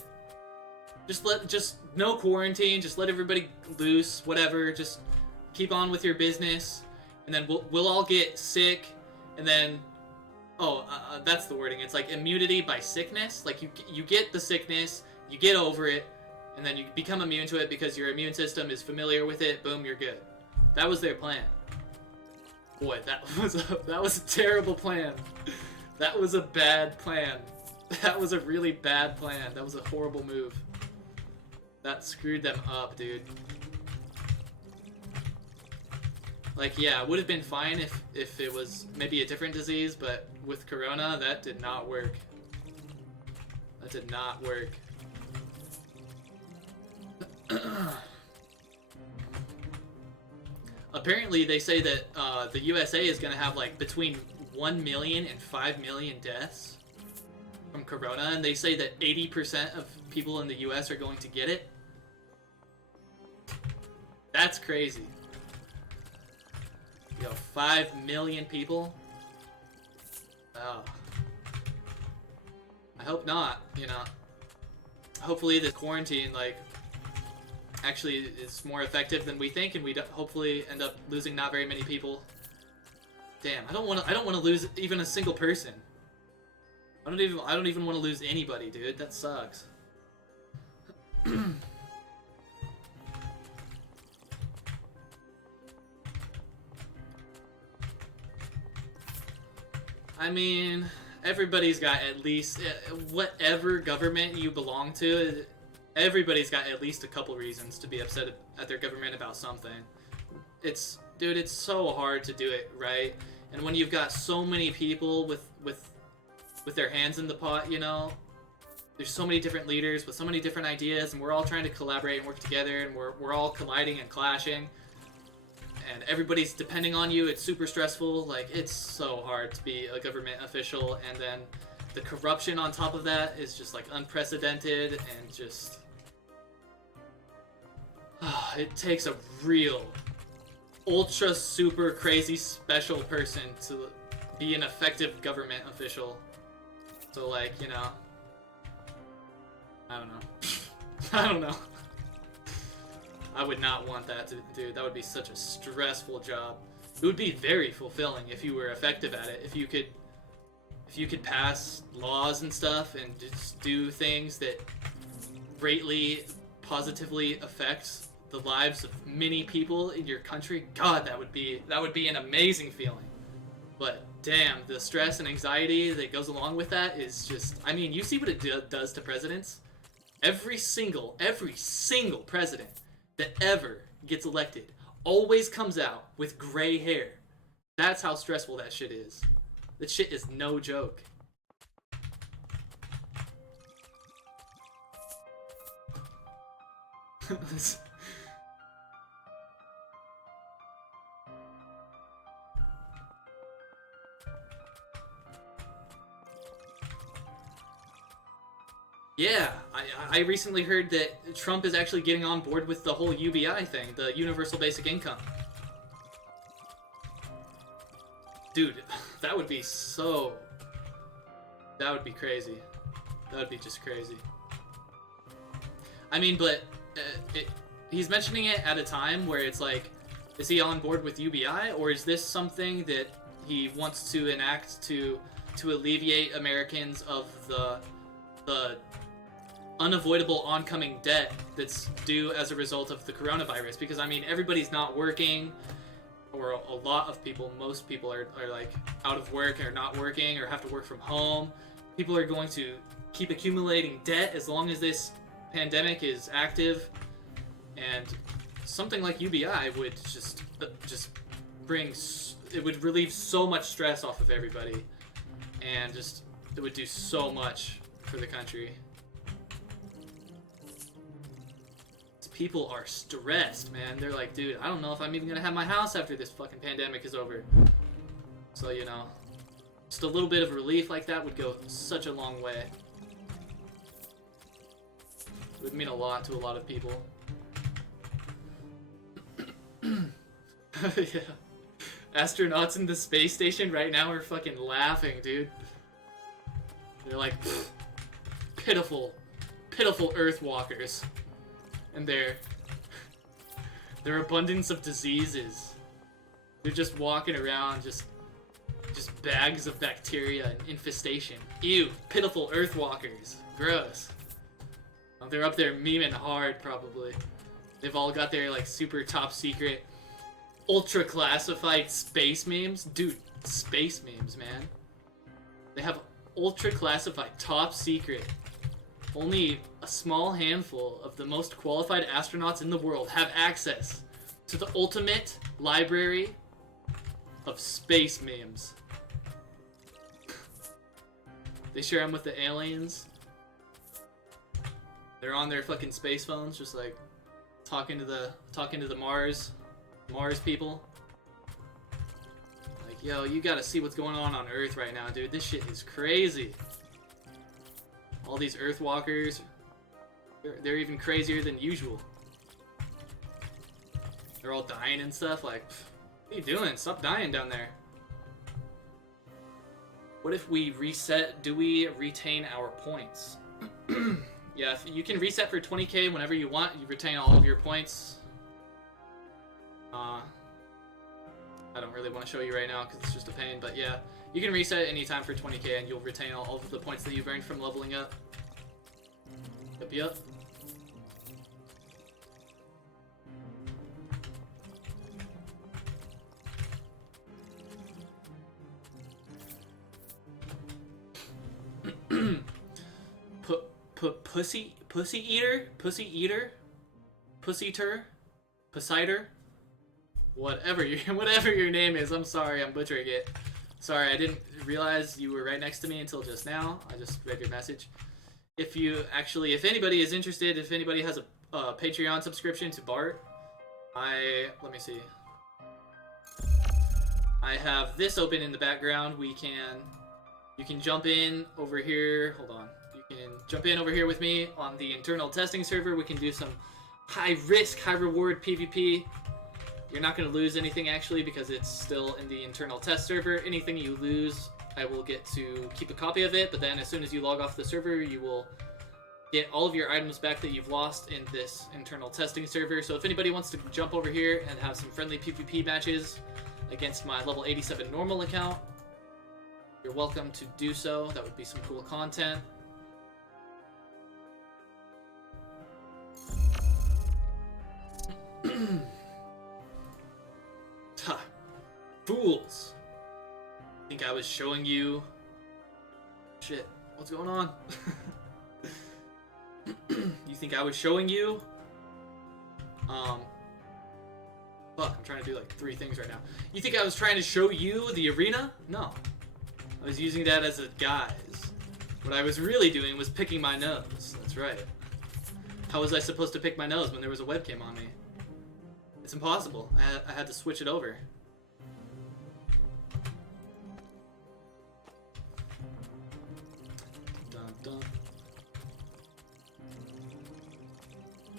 Just no quarantine, just let everybody loose, whatever, just keep on with your business, and then we'll all get sick, and then... that's the wording. It's like immunity by sickness. Like you get the sickness, you get over it, and then you become immune to it because your immune system is familiar with it. Boom, you're good. That was their plan. Boy, that was a terrible plan. That was a bad plan. That was a really bad plan. That was a horrible move. That screwed them up, dude. Like, yeah, it would have been fine if it was maybe a different disease, but with Corona, that did not work. That did not work. Apparently, they say that the USA is going to have, like, between 1 million and 5 million deaths from Corona, and they say that 80% of people in the US are going to get it. That's crazy. Yo, 5 million people? Oh. I hope not, you know. Hopefully this quarantine, like, actually is more effective than we think, and we hopefully end up losing not very many people. Damn, I don't want to lose even a single person. I don't even want to lose anybody, dude. That sucks. I mean, everybody's got at least, whatever government you belong to, everybody's got at least a couple reasons to be upset at their government about something. Dude, it's so hard to do it right. And when you've got so many people with their hands in the pot, you know, there's so many different leaders with so many different ideas, and we're all trying to collaborate and work together, and we're all colliding and clashing. And everybody's depending on you. It's super stressful. Like, it's so hard to be a government official, and then the corruption on top of that is just, like, unprecedented, and just... it takes a real, ultra, super crazy special person to be an effective government official. So, like, you know... I don't know. I don't know. I would not want that to do. That would be such a stressful job. It would be very fulfilling if you were effective at it. If you could pass laws and stuff and just do things that greatly positively affect the lives of many people in your country. God, that would be an amazing feeling. But damn, the stress and anxiety that goes along with that is just, I mean, you see what it does to presidents? Every single president that ever gets elected always comes out with gray hair. That's how stressful that shit is. That shit is no joke. Yeah, I recently heard that Trump is actually getting on board with the whole UBI thing, the Universal Basic Income. Dude, that would be so... That would be crazy. That would be just crazy. I mean, but he's mentioning it at a time where it's like, is he on board with UBI, or is this something that he wants to enact to alleviate Americans of the unavoidable oncoming debt that's due as a result of the coronavirus? Because, I mean, everybody's not working, or a lot of people, most people are like out of work or not working or have to work from home, People are going to keep accumulating debt as long as this pandemic is active, and something like UBI would just bring, it would relieve so much stress off of everybody, and just it would do so much for the country. People are stressed, man. They're like, dude, I don't know if I'm even gonna have my house after this fucking pandemic is over. So, you know, just a little bit of relief like that would go such a long way. It would mean a lot to a lot of people. Yeah. Astronauts in the space station right now are fucking laughing, dude. They're like, pitiful Earth walkers. And their abundance of diseases. They're just walking around, just bags of bacteria and infestation. Ew, pitiful Earthwalkers. Gross. Well, they're up there memeing hard, probably. They've all got their, like, super top secret, ultra classified space memes. Dude, space memes, man. They have ultra classified, top secret. Only a small handful of the most qualified astronauts in the world have access to the ultimate library of space memes. They share them with the aliens. They're on their fucking space phones, just like talking to the Mars people. Like, yo, you gotta see what's going on Earth right now, dude. This shit is crazy. All these Earthwalkers, they're even crazier than usual. They're all dying and stuff, like, what are you doing? Stop dying down there. What if we reset? Do we retain our points? Yeah, if you can reset for 20k whenever you want. You retain all of your points. I don't really want to show you right now because it's just a pain, but yeah. You can reset anytime for 20k and you'll retain all of the points that you've earned from leveling up. Yep. Pussiter, whatever your name is. I'm sorry, I'm butchering it. Sorry, I didn't realize you were right next to me until just now. I just read your message. If anybody is interested, if anybody has a Patreon subscription to Bart, let me see. I have this open in the background. You can jump in over here. Hold on. You can jump in over here with me on the internal testing server. We can do some high risk, high reward PvP. You're not going to lose anything actually because it's still in the internal test server. Anything you lose, I will get to keep a copy of it, but then as soon as you log off the server, you will get all of your items back that you've lost in this internal testing server. So if anybody wants to jump over here and have some friendly PvP matches against my level 87 normal account, you're welcome to do so. That would be some cool content. Ha! Fools! Think I was showing you... Shit, what's going on? You think I was showing you? Fuck, I'm trying to do like 3 things right now. You think I was trying to show you the arena? No. I was using that as a guise. What I was really doing was picking my nose. That's right. How was I supposed to pick my nose when there was a webcam on me? It's impossible. I had to switch it over. Dun, dun.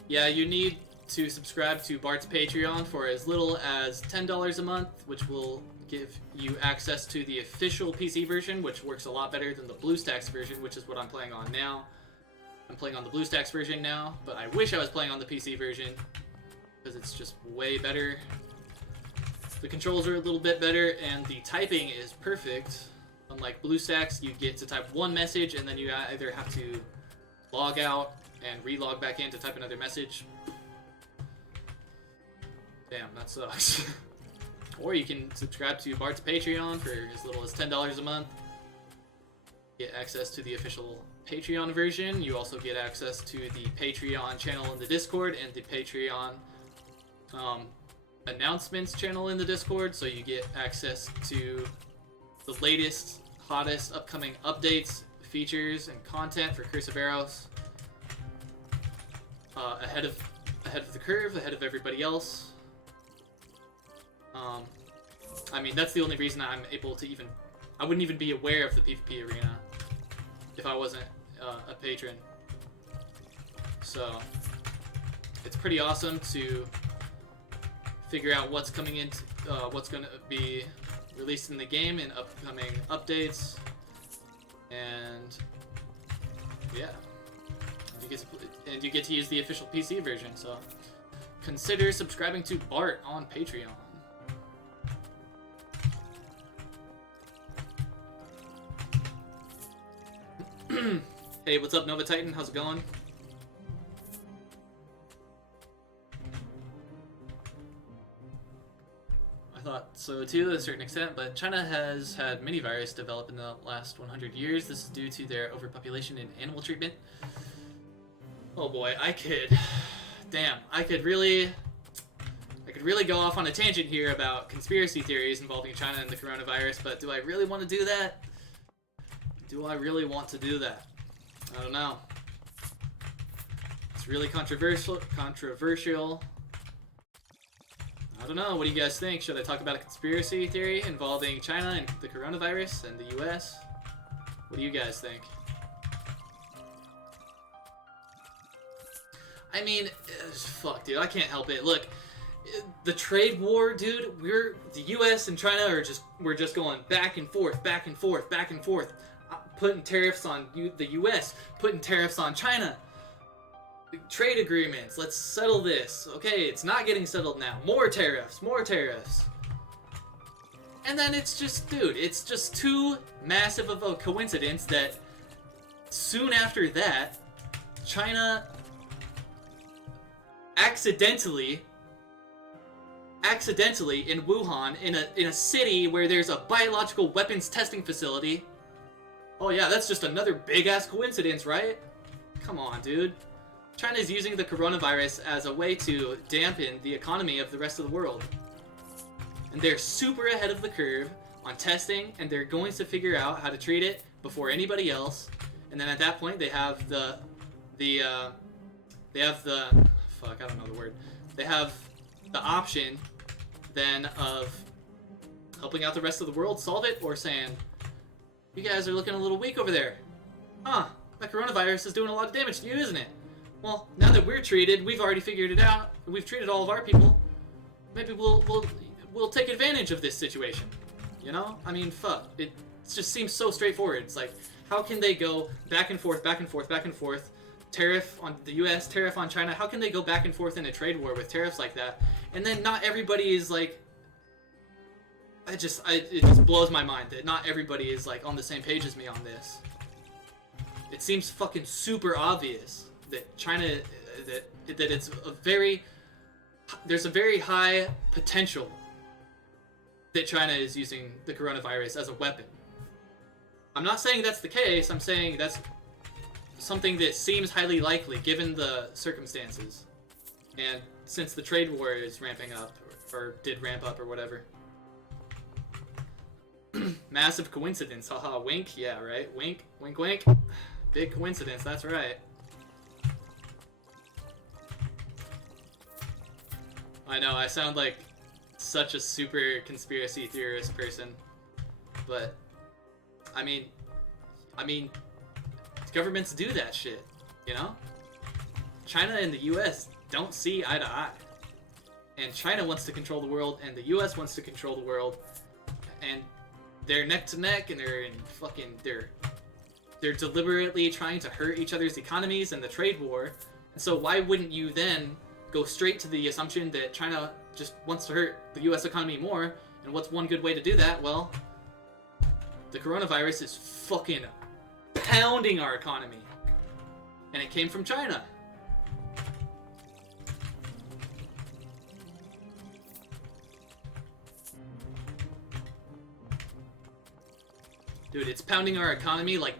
Yeah, you need to subscribe to Bart's Patreon for as little as $10 a month, which will give you access to the official PC version, which works a lot better than the BlueStacks version, which is what I'm playing on now. I'm playing on the BlueStacks version now, but I wish I was playing on the PC version, because it's just way better. The controls are a little bit better, and the typing is perfect. Unlike BlueStacks, you get to type one message, and then you either have to log out and re-log back in to type another message. Damn, that sucks. Or you can subscribe to Bart's Patreon for as little as $10 a month. get access to the official Patreon version. You also get access to the Patreon channel in the Discord and the Patreon announcements channel in the Discord, so you get access to the latest, hottest upcoming updates, features, and content for Curse of Aros ahead of the curve, ahead of everybody else. I mean, that's the only reason I'm able to even... I wouldn't even be aware of the PvP arena if I wasn't a patron. So, it's pretty awesome to figure out what's coming in, what's going to be released in the game in upcoming updates, and yeah, you get to use the official PC version. So, consider subscribing to Bart on Patreon. Hey, what's up, Nova Titan? How's it going? I thought so too, to a certain extent, but China has had many viruses develop in the last 100 years. This is due to their overpopulation and animal treatment. Oh boy, I could really go off on a tangent here about conspiracy theories involving China and the coronavirus, but do I really want to do that? Do I really want to do that? I don't know. It's really controversial. I don't know. What do you guys think? Should I talk about a conspiracy theory involving China and the coronavirus and the US? What do you guys think? I mean, fuck, dude. I can't help it. Look, the trade war, dude. The US and China we're just going back and forth, back and forth, back and forth. Putting tariffs on the US, putting tariffs on China. Trade agreements, let's settle this. Okay, it's not getting settled now. More tariffs, more tariffs. And then it's just, dude, it's just too massive of a coincidence that soon after that, China accidentally in Wuhan, in a city where there's a biological weapons testing facility. Oh yeah, that's just another big-ass coincidence, right? Come on, dude. China's using the coronavirus as a way to dampen the economy of the rest of the world. And they're super ahead of the curve on testing, and they're going to figure out how to treat it before anybody else. And then at that point, they have the fuck, I don't know the word. They have the option then of helping out the rest of the world solve it, or saying, you guys are looking a little weak over there. Huh, that coronavirus is doing a lot of damage to you, isn't it? Well, now that we're treated, we've already figured it out, and we've treated all of our people. Maybe we'll take advantage of this situation. You know? I mean, fuck. It just seems so straightforward. It's like, how can they go back and forth, back and forth, back and forth? Tariff on the US, tariff on China. How can they go back and forth in a trade war with tariffs like that? And then not everybody is like... It just blows my mind that not everybody is like on the same page as me on this. It seems fucking super obvious that China, that it's there's a very high potential that China is using the coronavirus as a weapon. I'm not saying that's the case. I'm saying that's something that seems highly likely given the circumstances, and since the trade war is ramping up, or did ramp up, or whatever. Massive coincidence, haha, wink, yeah, right, wink, wink, wink, big coincidence, that's right. I know, I sound like such a super conspiracy theorist person, but, I mean, governments do that shit, you know? China and the US don't see eye to eye, and China wants to control the world, and the US wants to control the world, and they're neck to neck, and they're in fucking, they're deliberately trying to hurt each other's economies in the trade war. And so why wouldn't you then go straight to the assumption that China just wants to hurt the US economy more? And what's one good way to do that? Well, the coronavirus is fucking pounding our economy. And it came from China. Dude, it's pounding our economy like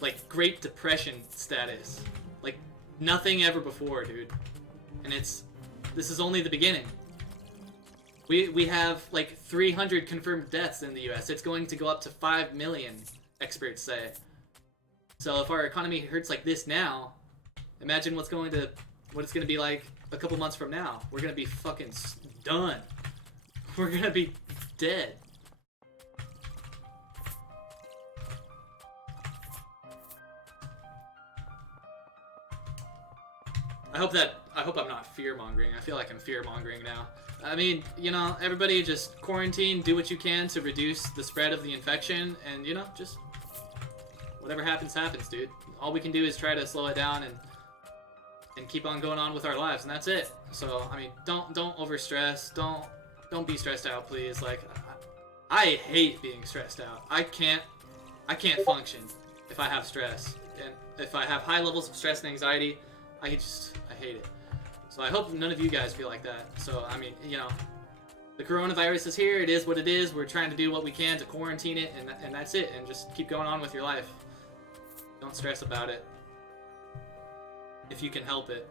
like Great Depression status, like nothing ever before, dude. And this is only the beginning. We have like 300 confirmed deaths in the U.S. It's going to go up to 5 million, experts say. So if our economy hurts like this now, imagine what it's going to be like a couple months from now. We're going to be fucking done. We're going to be dead. I hope I'm not fear-mongering. I feel like I'm fear-mongering now. I mean, you know, everybody just quarantine, do what you can to reduce the spread of the infection, and, you know, just whatever happens, happens, dude. All we can do is try to slow it down and keep on going on with our lives, and that's it. So, I mean, don't overstress. Don't be stressed out, please. Like, I hate being stressed out. I can't function if I have stress. And if I have high levels of stress and anxiety, I hate it. So I hope none of you guys feel like that. So, I mean, you know, the coronavirus is here. It is what it is. We're trying to do what we can to quarantine it, and that's it. And just keep going on with your life. Don't stress about it. If you can help it.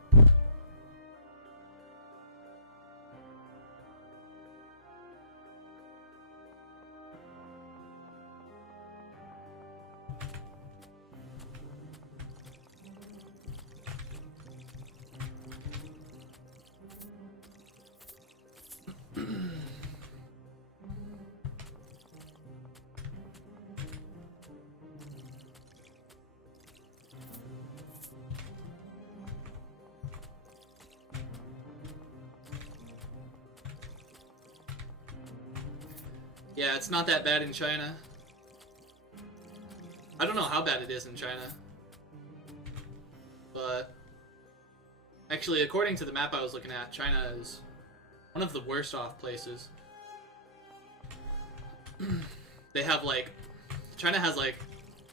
Yeah, it's not that bad in China. I don't know how bad it is in China. But actually, according to the map I was looking at, China is one of the worst off places. They have like, China has like,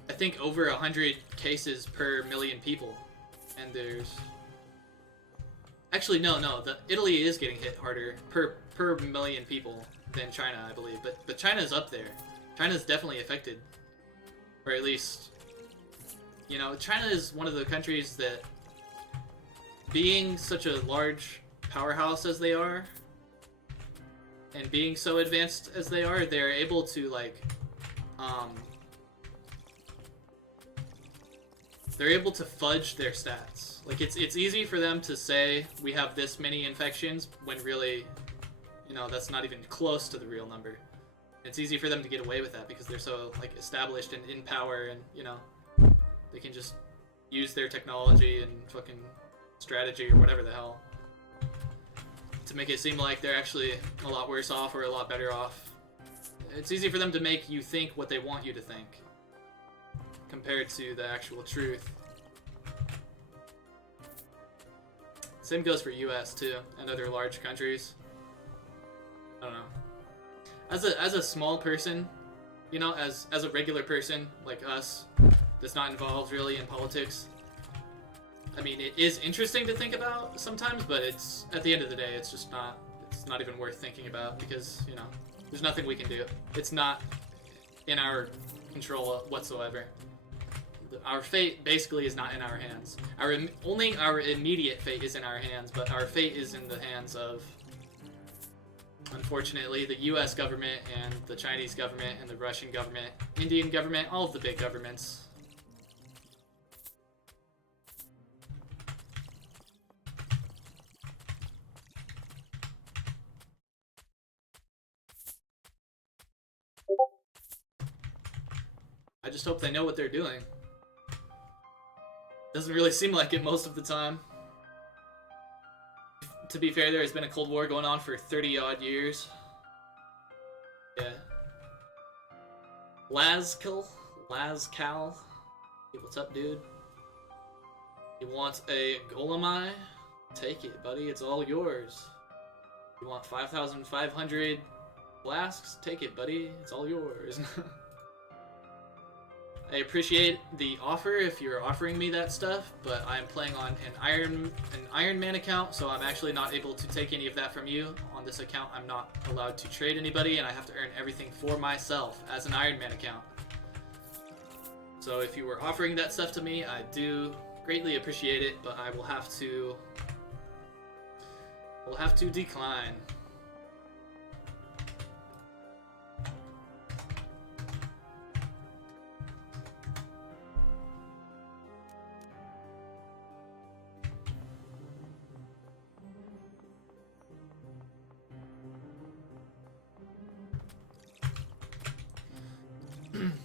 I think over 100 cases per million people. And there's, actually no, Italy is getting hit harder per million people than China, I believe, but China's up there. China's definitely affected, or at least, you know, China is one of the countries that, being such a large powerhouse as they are, and being so advanced as they are, they're able to like, they're able to fudge their stats. Like it's easy for them to say we have this many infections when really, you know, that's not even close to the real number. It's easy for them to get away with that because they're so like established and in power, and you know, they can just use their technology and fucking strategy or whatever the hell to make it seem like they're actually a lot worse off or a lot better off. It's easy for them to make you think what they want you to think compared to the actual truth. Same goes for US too, and other large countries. I don't know. As a small person, you know, as a regular person like us, that's not involved really in politics, I mean, it is interesting to think about sometimes, but it's, at the end of the day, it's not even worth thinking about because, you know, there's nothing we can do. It's not in our control whatsoever. Our fate basically is not in our hands. Only our immediate fate is in our hands, but our fate is in the hands of, unfortunately, the US government and the Chinese government and the Russian government, Indian government, all of the big governments. I just hope they know what they're doing. Doesn't really seem like it most of the time. To be fair, there's been a Cold War going on for 30-odd years. Yeah. Lazcal? Hey, what's up, dude? You want a Golemai? Take it, buddy. It's all yours. You want 5,500 flasks? Take it, buddy. It's all yours. I appreciate the offer if you're offering me that stuff, but I'm playing on an Ironman account, so I'm actually not able to take any of that from you. On this account, I'm not allowed to trade anybody, and I have to earn everything for myself as an Ironman account. So if you were offering that stuff to me, I do greatly appreciate it, but I will have to decline.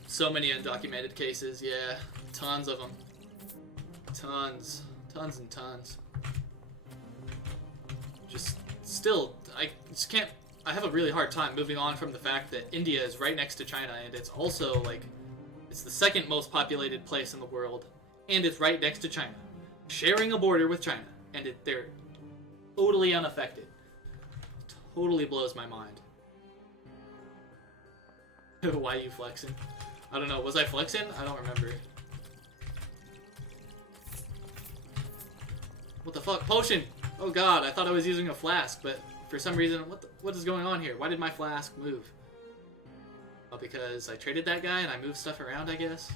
So many undocumented cases, yeah. Tons of them. Tons and tons. Just still, I just can't. I have a really hard time moving on from the fact that India is right next to China, and it's also like it's the second most populated place in the world, and it's right next to China, sharing a border with China, and they're totally unaffected. Totally blows my mind. Why are you flexing? I don't know. Was I flexing? I don't remember. What the fuck? Potion! Oh god, I thought I was using a flask, but for some reason, what is going on here? Why did my flask move? Oh, because I traded that guy and I moved stuff around, I guess?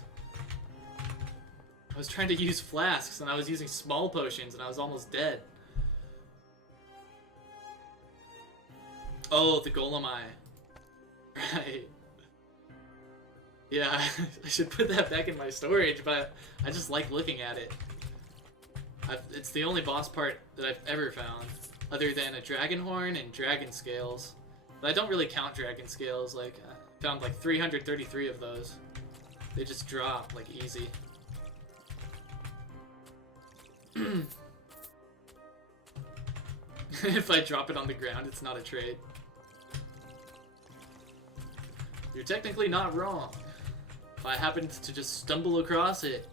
I was trying to use flasks and I was using small potions and I was almost dead. Oh, the golem eye. Right. Yeah, I should put that back in my storage, but I just like looking at it. It's the only boss part that I've ever found, other than a dragon horn and dragon scales. But I don't really count dragon scales, like, I found like 333 of those. They just drop, like, easy. If I drop it on the ground, it's not a trade. You're technically not wrong. If I happened to just stumble across it,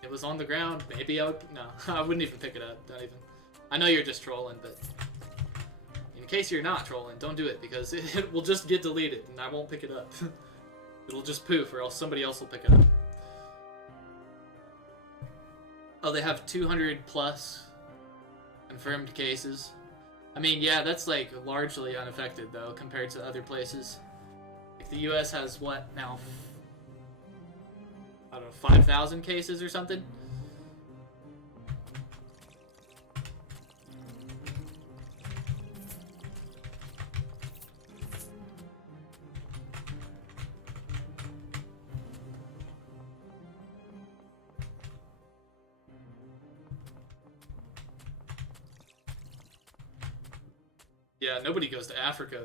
it was on the ground, maybe I would... No, I wouldn't even pick it up. Don't even... I know you're just trolling, but... In case you're not trolling, don't do it, because it will just get deleted, and I won't pick it up. It'll just poof, or else somebody else will pick it up. Oh, they have 200 plus confirmed cases. I mean, yeah, that's, like, largely unaffected, though, compared to other places. Like, the US has, what, now... I don't know, 5,000 cases or something? Yeah, nobody goes to Africa.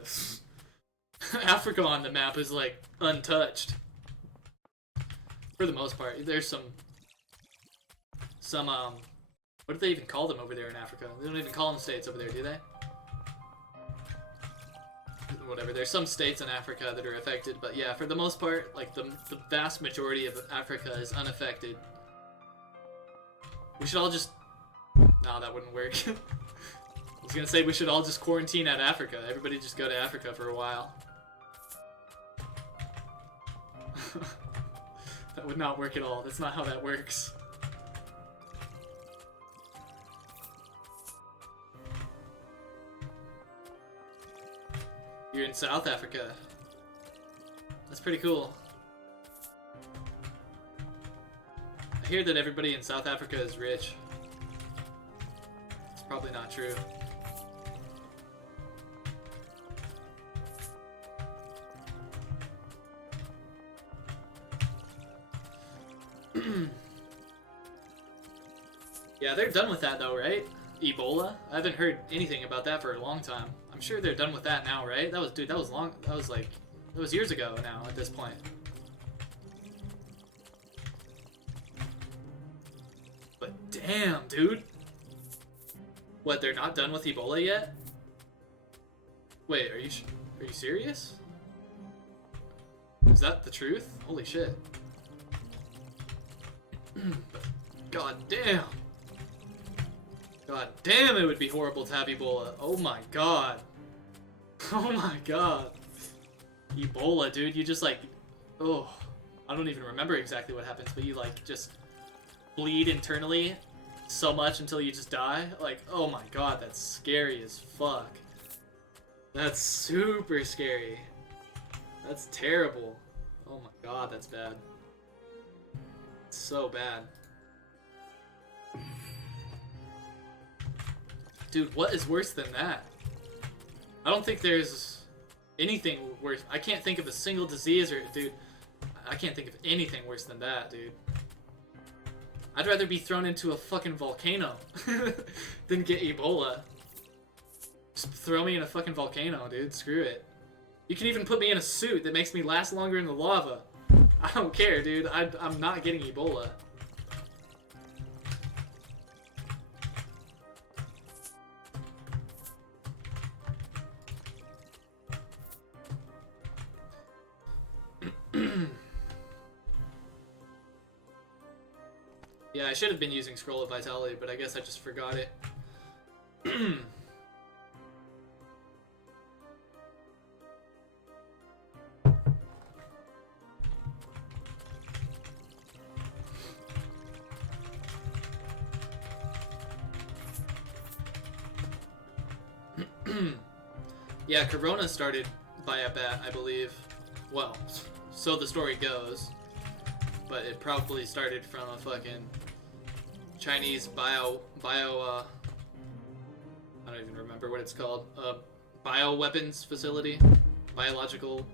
Africa on the map is, like, untouched. For the most part. There's some, what do they even call them over there in Africa? They don't even call them states over there, do they? Whatever, there's some states in Africa that are affected, but yeah, for the most part, like, the vast majority of Africa is unaffected. We should all just... No, that wouldn't work. I was gonna say we should all just quarantine at Africa. Everybody just go to Africa for a while. That would not work at all. That's not how that works. You're in South Africa. That's pretty cool. I hear that everybody in South Africa is rich. It's probably not true. Yeah, they're done with that though, right? Ebola? I haven't heard anything about that for a long time. I'm sure they're done with that now, right? That was, dude, that was long, that was like, that was years ago now at this point. But damn, dude. What, they're not done with Ebola yet? Wait, are you serious? Is that the truth? Holy shit. God damn. God damn, it would be horrible to have Ebola. Oh my god. Oh my god. Ebola, dude, you just like... Oh, I don't even remember exactly what happens, but you like just bleed internally so much until you just die. Like, oh my god, that's scary as fuck. That's super scary. That's terrible. Oh my god, that's bad. It's so bad. Dude, what is worse than that? I don't think there's anything worse. I can't think of a single disease or... Dude, I can't think of anything worse than that, dude. I'd rather be thrown into a fucking volcano than get Ebola. Just throw me in a fucking volcano, dude. Screw it. You can even put me in a suit that makes me last longer in the lava. I don't care, dude. I'm not getting Ebola. Yeah, I should have been using Scroll of Vitality, but I guess I just forgot it. Yeah, Corona started by a bat, I believe. Well, so the story goes. But it probably started from a fucking Chinese I don't even remember what it's called. Bioweapons facility? Biological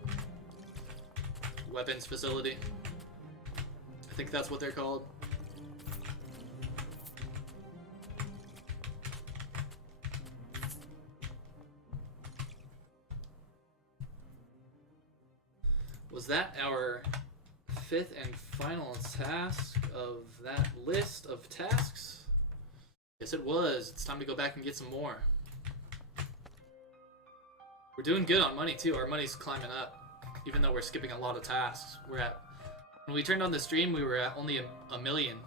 weapons facility. I think that's what they're called. Was that our fifth and final task of that list of tasks? Yes, it was. It's time to go back and get some more. We're doing good on money too. Our money's climbing up, even though we're skipping a lot of tasks. We're at, when we turned on the stream, we were at only a million,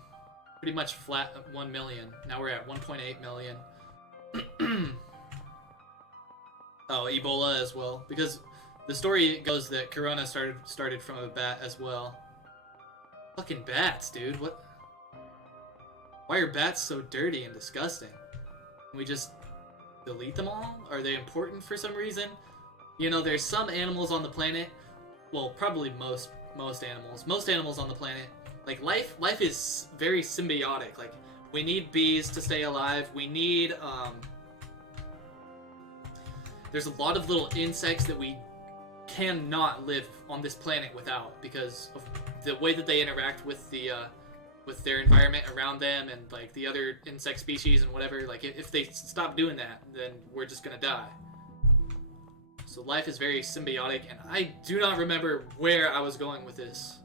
pretty much flat at 1 million. Now we're at 1.8 million. Oh, Ebola as well, because the story goes that Corona started from a bat as well. Fucking bats, dude. What? Why are bats so dirty and disgusting? Can we just delete them all? Are they important for some reason? You know, there's some animals on the planet. Well, probably most animals. Most animals on the planet. Like life is very symbiotic. Like we need bees to stay alive. We need there's a lot of little insects that we cannot live on this planet without, because of the way that they interact with the with their environment around them and like the other insect species and whatever. Like if they stop doing that, then we're just gonna die. So life is very symbiotic, and I do not remember where I was going with this.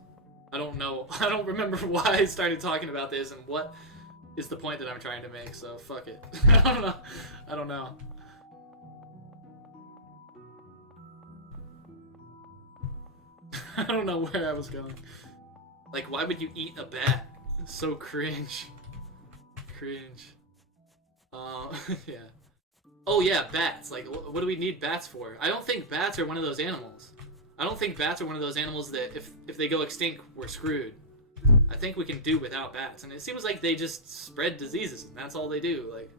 I don't know. I don't remember why I started talking about this and what is the point that I'm trying to make, so fuck it. I don't know. I don't know. I don't know where I was going. Like, why would you eat a bat? It's so cringe. Cringe. Yeah. Oh yeah, bats. Like, what do we need bats for? I don't think bats are one of those animals. I don't think bats are one of those animals that if they go extinct, we're screwed. I think we can do without bats. And it seems like they just spread diseases, and that's all they do. Like,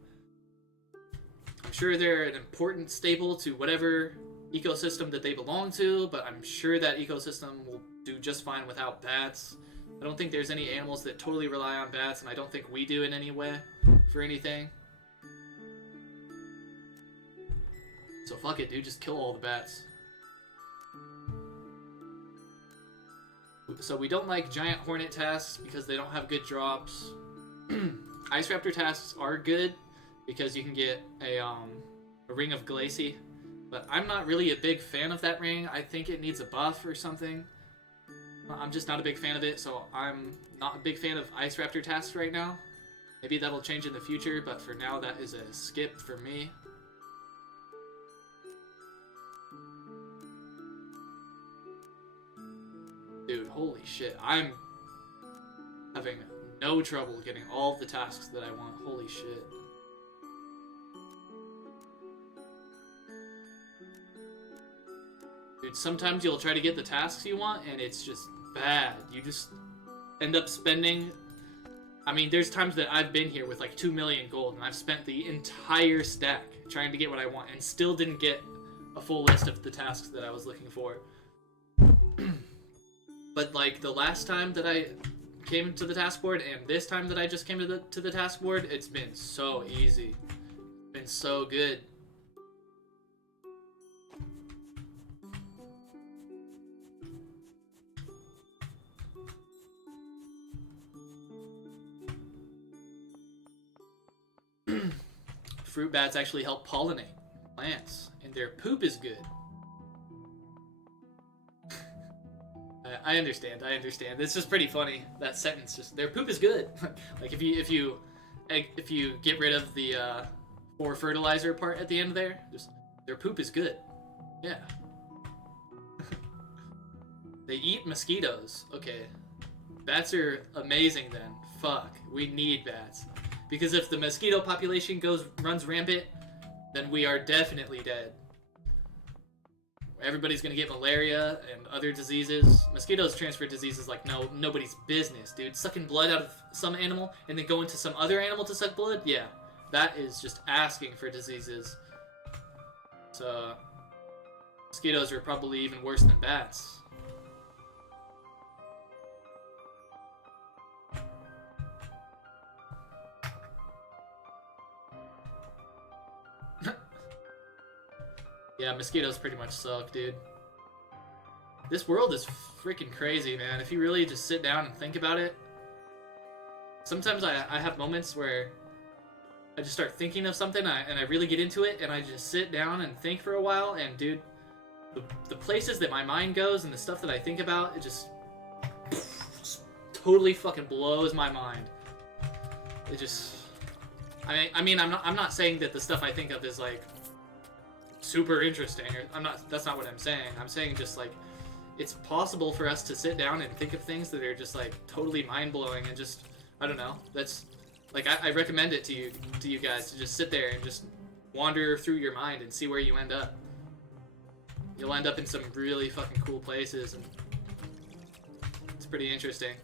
I'm sure they're an important staple to whatever ecosystem that they belong to, but I'm sure that ecosystem will do just fine without bats. I don't think there's any animals that totally rely on bats, and I don't think we do in any way for anything. So fuck it, dude, just kill all the bats. So we don't like giant hornet tasks because they don't have good drops. Ice raptor tasks are good because you can get a ring of Glacie. But I'm not really a big fan of that ring. I think it needs a buff or something. I'm just not a big fan of it, so I'm not a big fan of Ice Raptor tasks right now. Maybe that'll change in the future, but for now that is a skip for me. Dude, holy shit. I'm having no trouble getting all of the tasks that I want. Holy shit. Dude, sometimes you'll try to get the tasks you want, and it's just bad. You just end up spending... I mean, there's times that I've been here with like 2 million gold, and I've spent the entire stack trying to get what I want, and still didn't get a full list of the tasks that I was looking for. But like, the last time that I came to the task board and this time that I just came to the task board, it's been so easy. It's been so good. Fruit bats actually help pollinate plants, and their poop is good. I understand. It's just pretty funny, that sentence. Just their poop is good. Like if you get rid of the for fertilizer part at the end there, just their poop is good. Yeah. They eat mosquitoes. Okay. Bats are amazing then. Fuck. We need bats. Because if the mosquito population runs rampant, then we are definitely dead. Everybody's gonna get malaria and other diseases. Mosquitoes transfer diseases like nobody's business, dude. Sucking blood out of some animal and then going to some other animal to suck blood? Yeah. That is just asking for diseases. So, mosquitoes are probably even worse than bats. Yeah, mosquitoes pretty much suck, dude. This world is freaking crazy, man. If you really just sit down and think about it. Sometimes I have moments where I just start thinking of something and I really get into it and I just sit down and think for a while and, dude, the places that my mind goes and the stuff that I think about, it just totally fucking blows my mind. It just... I mean, I'm not saying that the stuff I think of is, like, super interesting, or that's not what I'm saying. I'm saying just like it's possible for us to sit down and think of things that are just like totally mind-blowing and just I don't know. That's like I recommend it to you guys to just sit there and just wander through your mind and see where you end up. You'll end up in some really fucking cool places and it's pretty interesting.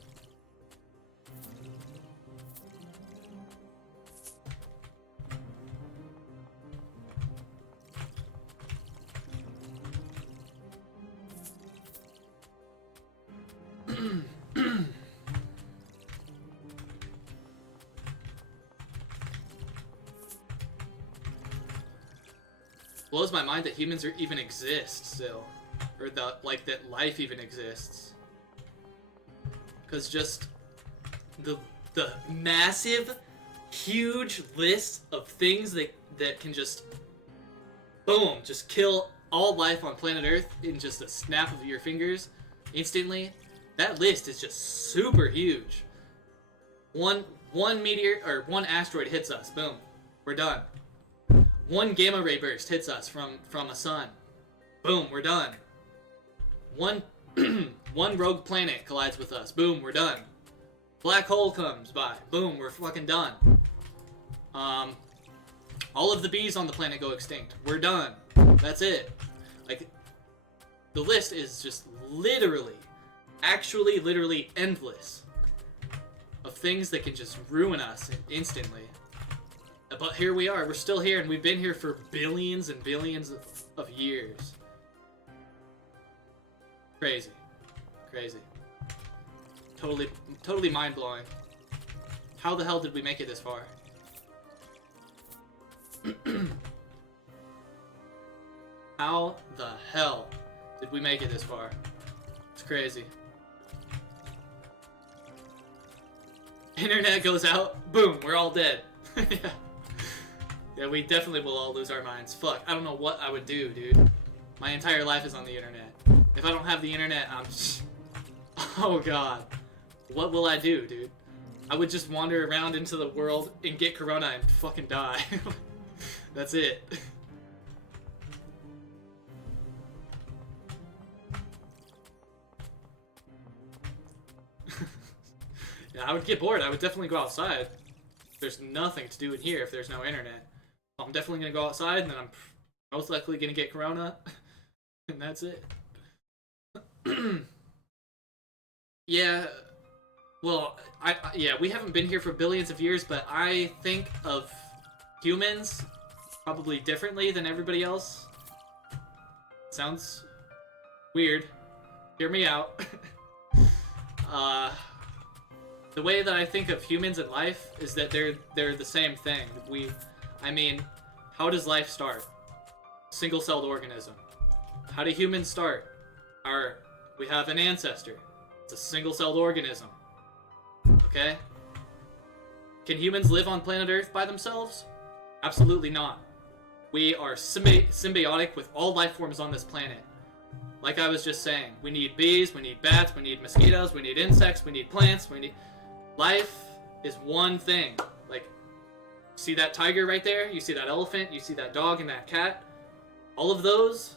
Blows my mind that humans even exist still, or that life even exists. Because just the massive, huge list of things that can just boom, just kill all life on planet Earth in just a snap of your fingers, instantly. That list is just super huge. One meteor or one asteroid hits us, boom, we're done. One gamma ray burst hits us from a sun. Boom, we're done. One rogue planet collides with us. Boom, we're done. Black hole comes by. Boom, we're fucking done. All of the bees on the planet go extinct. We're done. That's it. Like, the list is just literally endless of things that can just ruin us instantly. But here we are, we're still here, and we've been here for billions and billions of years. Crazy. Totally mind-blowing. How the hell did we make it this far? How the hell did we make it this far? It's crazy. Internet goes out, boom, we're all dead. Yeah. Yeah, we definitely will all lose our minds. Fuck, I don't know what I would do, dude. My entire life is on the internet. If I don't have the internet, I'm just... Oh god. What will I do, dude? I would just wander around into the world and get corona and fucking die. That's it. Yeah, I would get bored. I would definitely go outside. There's nothing to do in here if there's no internet. I'm definitely gonna go outside, and then I'm most likely gonna get corona, and that's it. Yeah, well, yeah, we haven't been here for billions of years, but I think of humans probably differently than everybody else. Sounds weird. Hear me out. the way that I think of humans and life is that they're the same thing. I mean, how does life start? Single-celled organism. How do humans start? We have an ancestor. It's a single-celled organism. Okay? Can humans live on planet Earth by themselves? Absolutely not. We are symbiotic with all life forms on this planet. Like I was just saying, we need bees, we need bats, we need mosquitoes, we need insects, we need plants, Life is one thing. Like, see that tiger right there? You see that elephant? You see that dog and that cat? All of those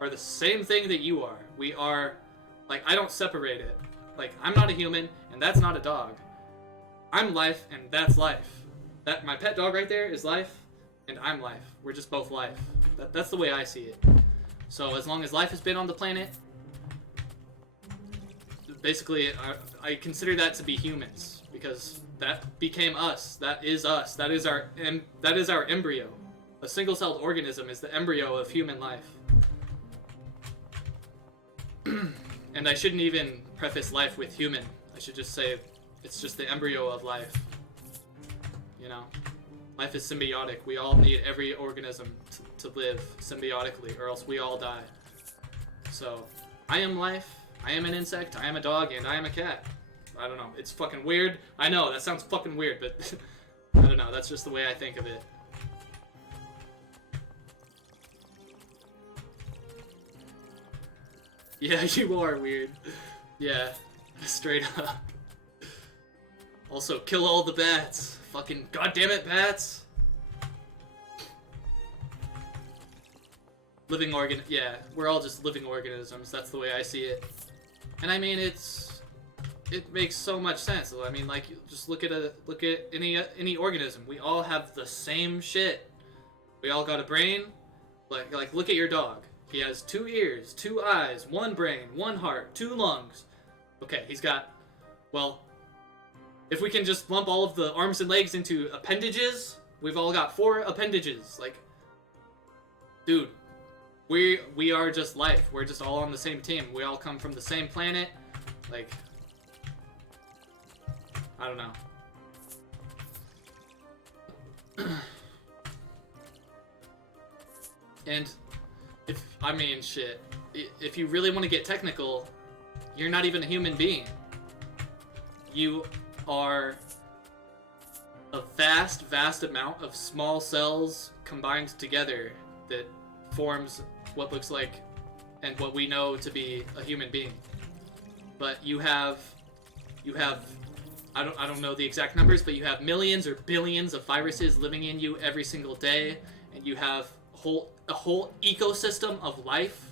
are the same thing that you are. We are, like, I don't separate it. Like, I'm not a human, and that's not a dog. I'm life, and that's life. My pet dog right there is life, and I'm life. We're just both life. That's the way I see it. So as long as life has been on the planet, basically, I consider that to be humans, because that became us. That is us. That is our embryo. A single-celled organism is the embryo of human life. And I shouldn't even preface life with human. I should just say it's just the embryo of life. You know? Life is symbiotic. We all need every organism to live symbiotically, or else we all die. So, I am life, I am an insect, I am a dog, and I am a cat. I don't know. It's fucking weird. I know, that sounds fucking weird, but I don't know. That's just the way I think of it. Yeah, you are weird. Yeah, straight up. Also, kill all the bats. Fucking goddammit bats. Yeah, we're all just living organisms. That's the way I see it. And I mean, it makes so much sense. I mean, like, just look at any organism. We all have the same shit. We all got a brain. Like look at your dog. He has 2 ears, 2 eyes, 1 brain, 1 heart, 2 lungs. Okay, he's got, well, if we can just lump all of the arms and legs into appendages, we've all got 4 appendages. Like, dude, we are just life. We're just all on the same team. We all come from the same planet. Like, I don't know. And if you really want to get technical, you're not even a human being. You are a vast, vast amount of small cells combined together that forms what looks like and what we know to be a human being. But you have I don't know the exact numbers, but you have millions or billions of viruses living in you every single day, and you have a whole ecosystem of life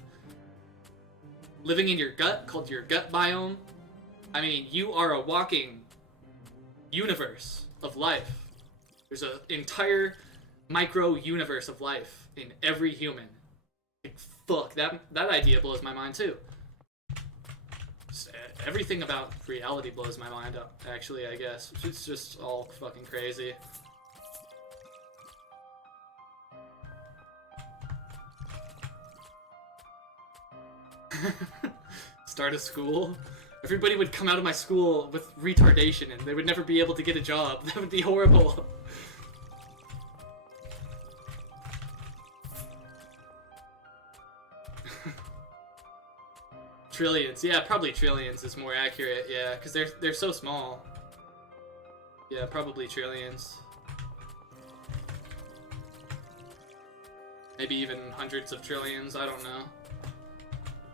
living in your gut called your gut biome. I mean, you are a walking universe of life. There's an entire micro universe of life in every human. Like, fuck, that idea blows my mind too. Everything about reality blows my mind up, actually, I guess. It's just all fucking crazy. Start a school? Everybody would come out of my school with retardation and they would never be able to get a job. That would be horrible. Trillions. Yeah, probably trillions is more accurate. Yeah, because they're so small. Yeah, probably trillions. Maybe even hundreds of trillions. I don't know.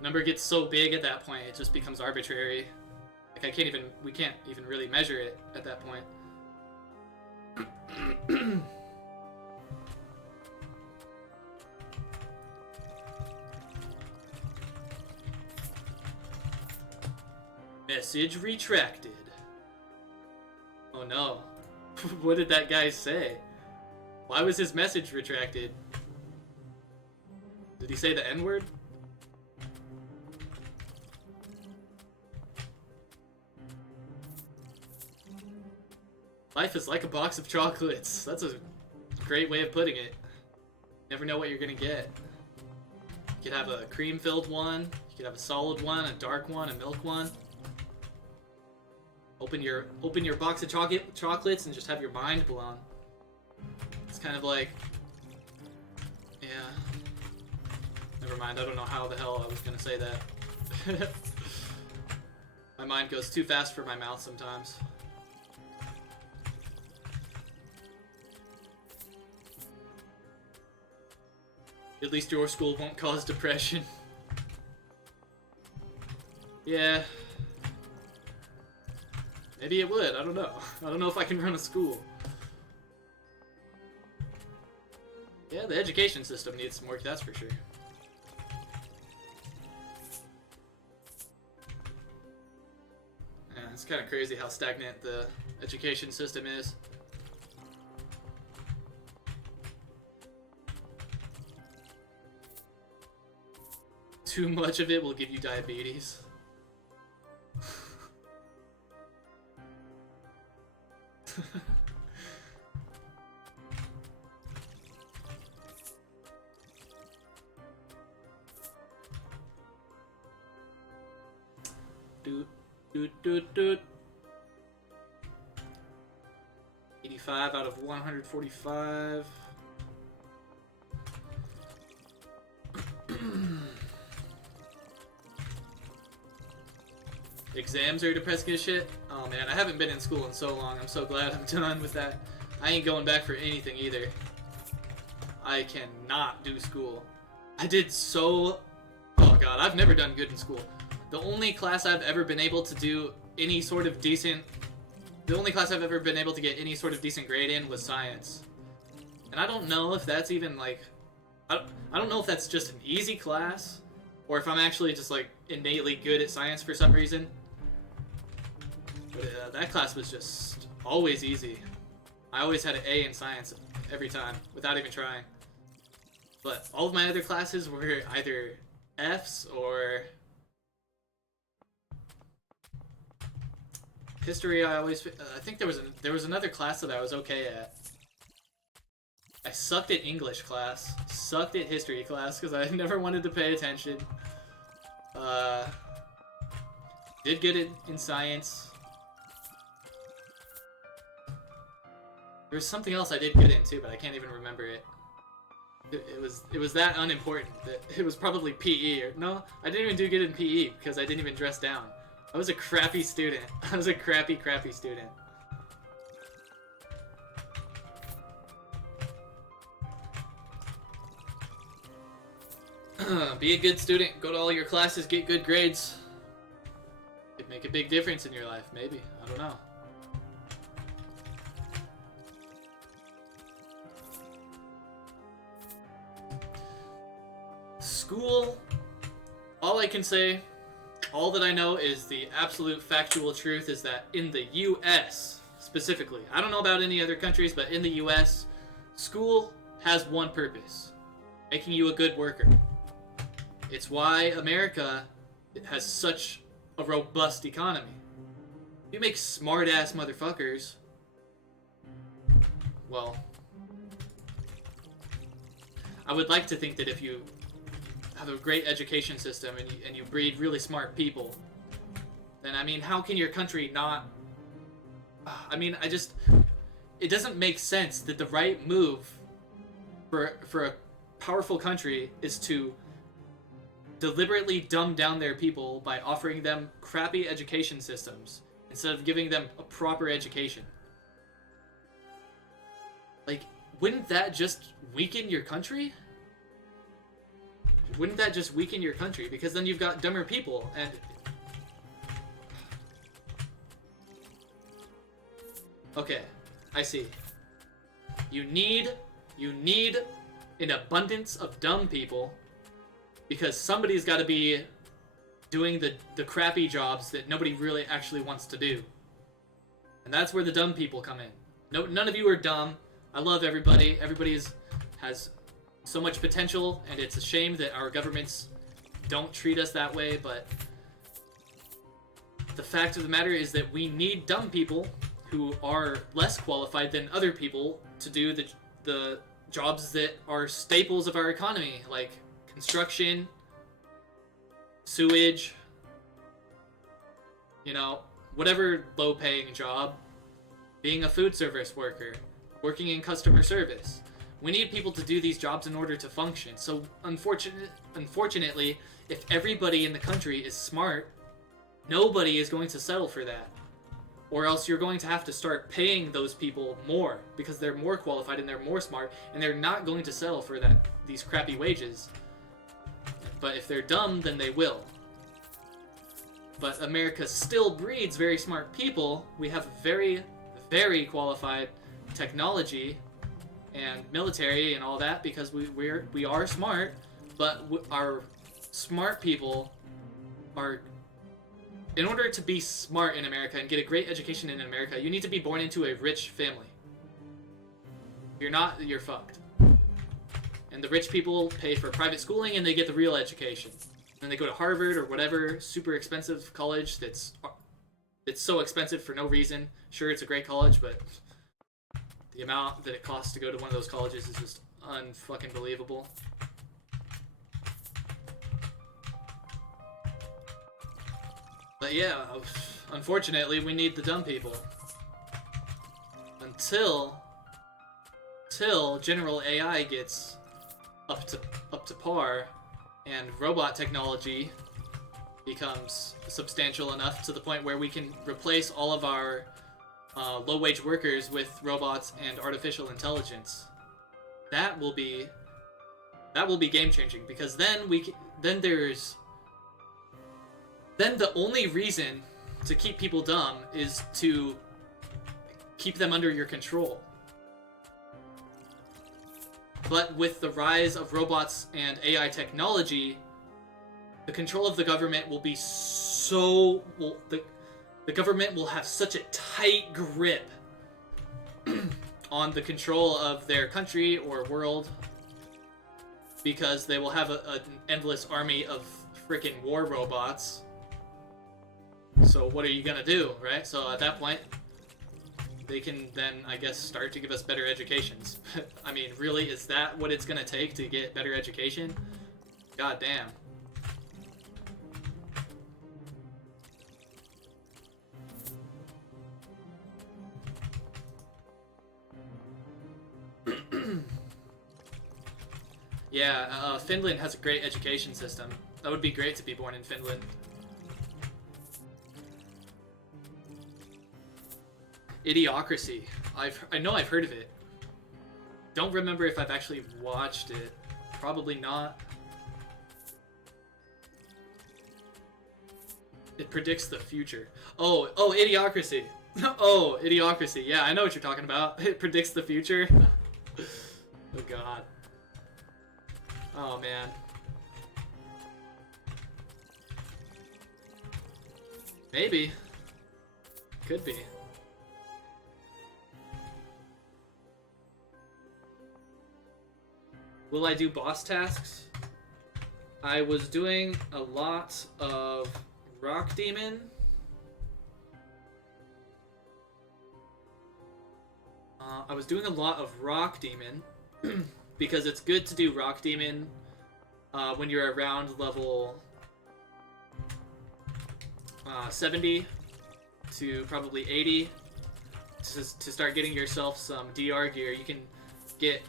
Number gets so big at that point, it just becomes arbitrary. Like we can't even really measure it at that point. Message retracted. Oh no. What did that guy say? Why was his message retracted? Did he say the N-word? Life is like a box of chocolates. That's a great way of putting it. Never know what you're gonna get. You could have a cream-filled one, you could have a solid one, a dark one, a milk one. Open your box of chocolates and just have your mind blown. It's kind of like, yeah. Never mind. I don't know how the hell I was gonna say that. My mind goes too fast for my mouth sometimes. At least your school won't cause depression. Yeah. Maybe it would, I don't know. I don't know if I can run a school. Yeah, the education system needs some work, that's for sure. Yeah, it's kind of crazy how stagnant the education system is. Too much of it will give you diabetes. Doot. 85 out of 145. Exams are depressing as shit. Oh man, I haven't been in school in so long. I'm so glad I'm done with that. I ain't going back for anything either. I cannot do school. I did so... Oh god, I've never done good in school. The only class I've ever been able to do any sort of decent... The only class I've ever been able to get any sort of decent grade in was science. And I don't know if that's even like... I don't know if that's just an easy class, or if I'm actually just like innately good at science for some reason. But that class was just always easy. I always had an A in science every time, without even trying. But all of my other classes were either F's or... History, I think there was another class that I was okay at. I sucked at English class, sucked at history class because I never wanted to pay attention. Did good in science. There was something else I did good in too, but I can't even remember it. It was that unimportant that it was probably PE or no, I didn't even do good in PE because I didn't even dress down. I was a crappy student. I was a crappy student. Be a good student, go to all your classes, get good grades. It'd make a big difference in your life, maybe. I don't know. School, all I can say, all that I know is the absolute factual truth is that in the US, specifically, I don't know about any other countries, but in the US, school has one purpose: making you a good worker. It's why America has such a robust economy. You make smart-ass motherfuckers, well, I would like to think that if you have a great education system and you breed really smart people, then, I mean, how can your country not... I mean, it doesn't make sense that the right move for a powerful country is to deliberately dumb down their people by offering them crappy education systems instead of giving them a proper education. Like, wouldn't that just weaken your country? Wouldn't that just weaken your country? Because then you've got dumber people, and... Okay, I see. You need an abundance of dumb people because somebody's got to be doing the crappy jobs that nobody really actually wants to do. And that's where the dumb people come in. No, none of you are dumb. I love everybody. Everybody has so much potential, and it's a shame that our governments don't treat us that way, but the fact of the matter is that we need dumb people who are less qualified than other people to do the jobs that are staples of our economy, like construction, sewage, you know, whatever low-paying job, being a food service worker, working in customer service. We need people to do these jobs in order to function. So unfortunately, if everybody in the country is smart, nobody is going to settle for that. Or else you're going to have to start paying those people more because they're more qualified and they're more smart and they're not going to settle for these crappy wages. But if they're dumb, then they will. But America still breeds very smart people. We have very, very qualified technology and military and all that because we are smart, but our smart people are... In order to be smart in America and get a great education in America, you need to be born into a rich family. If you're not, you're fucked. And the rich people pay for private schooling and they get the real education. Then they go to Harvard or whatever super expensive college that's so expensive for no reason. Sure, it's a great college, but the amount that it costs to go to one of those colleges is just unfucking believable. But yeah, unfortunately, we need the dumb people. Until general AI gets up to par, and robot technology becomes substantial enough to the point where we can replace all of our low-wage workers with robots and artificial intelligence. That will be game-changing because then the only reason to keep people dumb is to keep them under your control. But with the rise of robots and AI technology, the control of the government will be the government will have such a tight grip on the control of their country or world because they will have an endless army of freaking war robots. So what are you gonna do, right? So at that point, they can then, I guess, start to give us better educations. I mean, really, is that what it's gonna take to get better education? God damn. Yeah, Finland has a great education system. That would be great to be born in Finland. Idiocracy. I know I've heard of it. Don't remember if I've actually watched it. Probably not. It predicts the future. Oh, Idiocracy. Oh, Idiocracy. Yeah, I know what you're talking about. It predicts the future. Oh god. Oh man. Maybe. Could be. Will I do boss tasks? I was doing a lot of Rock Demon. I was doing a lot of Rock Demon because it's good to do Rock Demon when you're around level 70 to probably 80 to start getting yourself some DR gear. You can get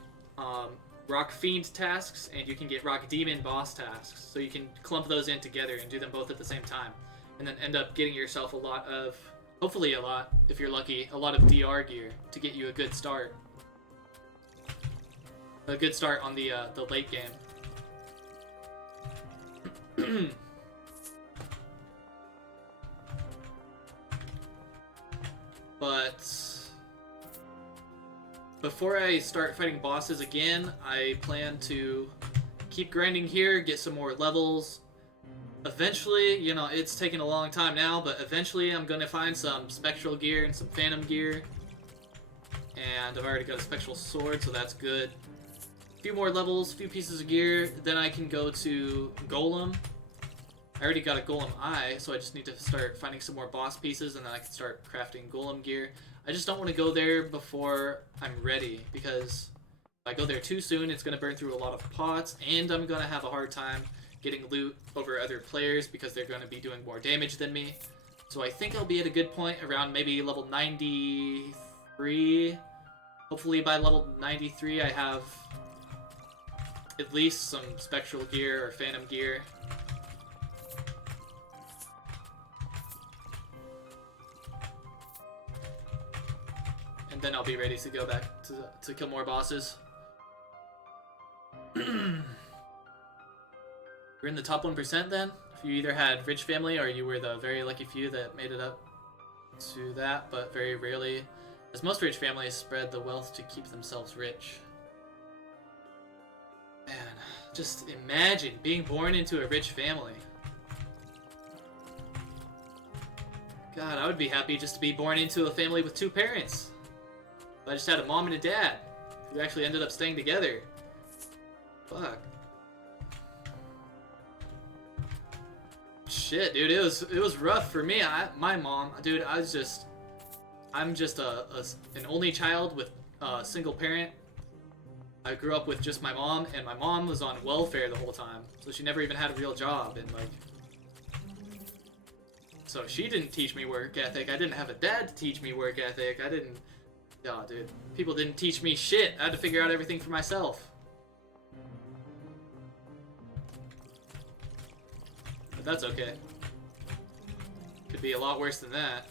Rock Fiend tasks, and you can get Rock Demon boss tasks. So you can clump those in together and do them both at the same time. And then end up getting yourself a lot of, hopefully a lot, if you're lucky, a lot of DR gear to get you a good start. A good start on the late game. But before I start fighting bosses again, I plan to keep grinding here, get some more levels. Eventually, you know, it's taking a long time now, but eventually I'm going to find some spectral gear and some phantom gear. And I've already got a spectral sword, so that's good. A few more levels, a few pieces of gear, then I can go to Golem. I already got a Golem Eye, so I just need to start finding some more boss pieces, and then I can start crafting Golem gear. I just don't want to go there before I'm ready, because if I go there too soon, it's going to burn through a lot of pots, and I'm going to have a hard time getting loot over other players because they're going to be doing more damage than me. So I think I'll be at a good point around maybe level 93. Hopefully by level 93 I have at least some spectral gear or phantom gear. And then I'll be ready to go back to kill more bosses. You're in the top 1% then? If you either had rich family or you were the very lucky few that made it up to that, but very rarely, as most rich families spread the wealth to keep themselves rich. Man, just imagine being born into a rich family. God, I would be happy just to be born into a family with 2 parents. I just had a mom and a dad who actually ended up staying together. Fuck. Shit, dude, it was rough for me. My mom, dude, I'm just an only child with a single parent. I grew up with just my mom, and my mom was on welfare the whole time, so she never even had a real job, and like, so she didn't teach me work ethic. I didn't have a dad to teach me work ethic. Oh, dude, people didn't teach me shit. I had to figure out everything for myself. But that's okay. Could be a lot worse than that.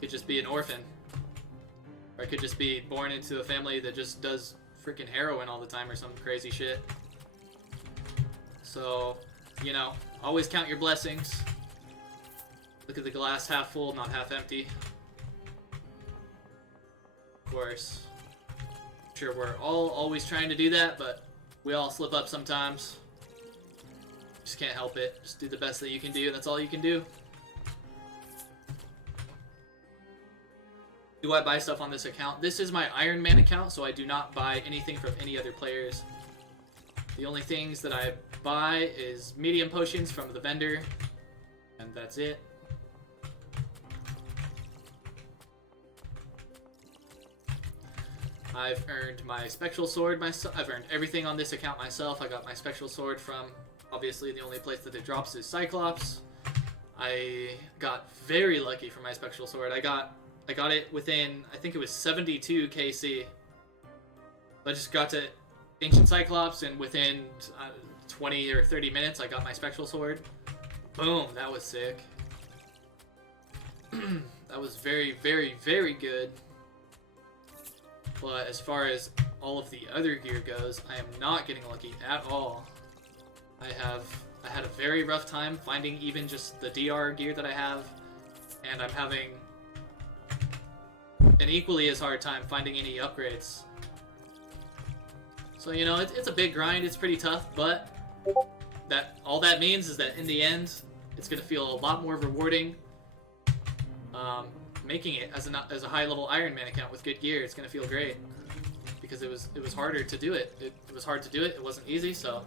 Could just be an orphan. Or I could just be born into a family that just does freaking heroin all the time or some crazy shit. So, you know, always count your blessings. Look at the glass half full, not half empty. Of course. I'm sure we're all always trying to do that, but we all slip up sometimes. Just can't help it. Just do the best that you can do, and that's all you can do. Do I buy stuff on this account? This is my Ironman account, so I do not buy anything from any other players. The only things that I buy is medium potions from the vendor, and that's it. I've earned my spectral sword myself. I've earned everything on this account myself. I got my spectral sword from, obviously, the only place that it drops is Cyclops. I got very lucky for my spectral sword. I got it within, I think it was 72 KC. I just got to Ancient Cyclops, and within 20 or 30 minutes, I got my spectral sword. Boom, that was sick. That was very, very, very good. But as far as all of the other gear goes, I am not getting lucky at all. I had a very rough time finding even just the DR gear that I have, and I'm having an equally as hard time finding any upgrades. So, you know, it's a big grind, it's pretty tough, but all that means is that in the end, it's going to feel a lot more rewarding. Making it as a high-level Ironman account with good gear, it's going to feel great. Because it was harder to do it. It was hard to do it, it wasn't easy, so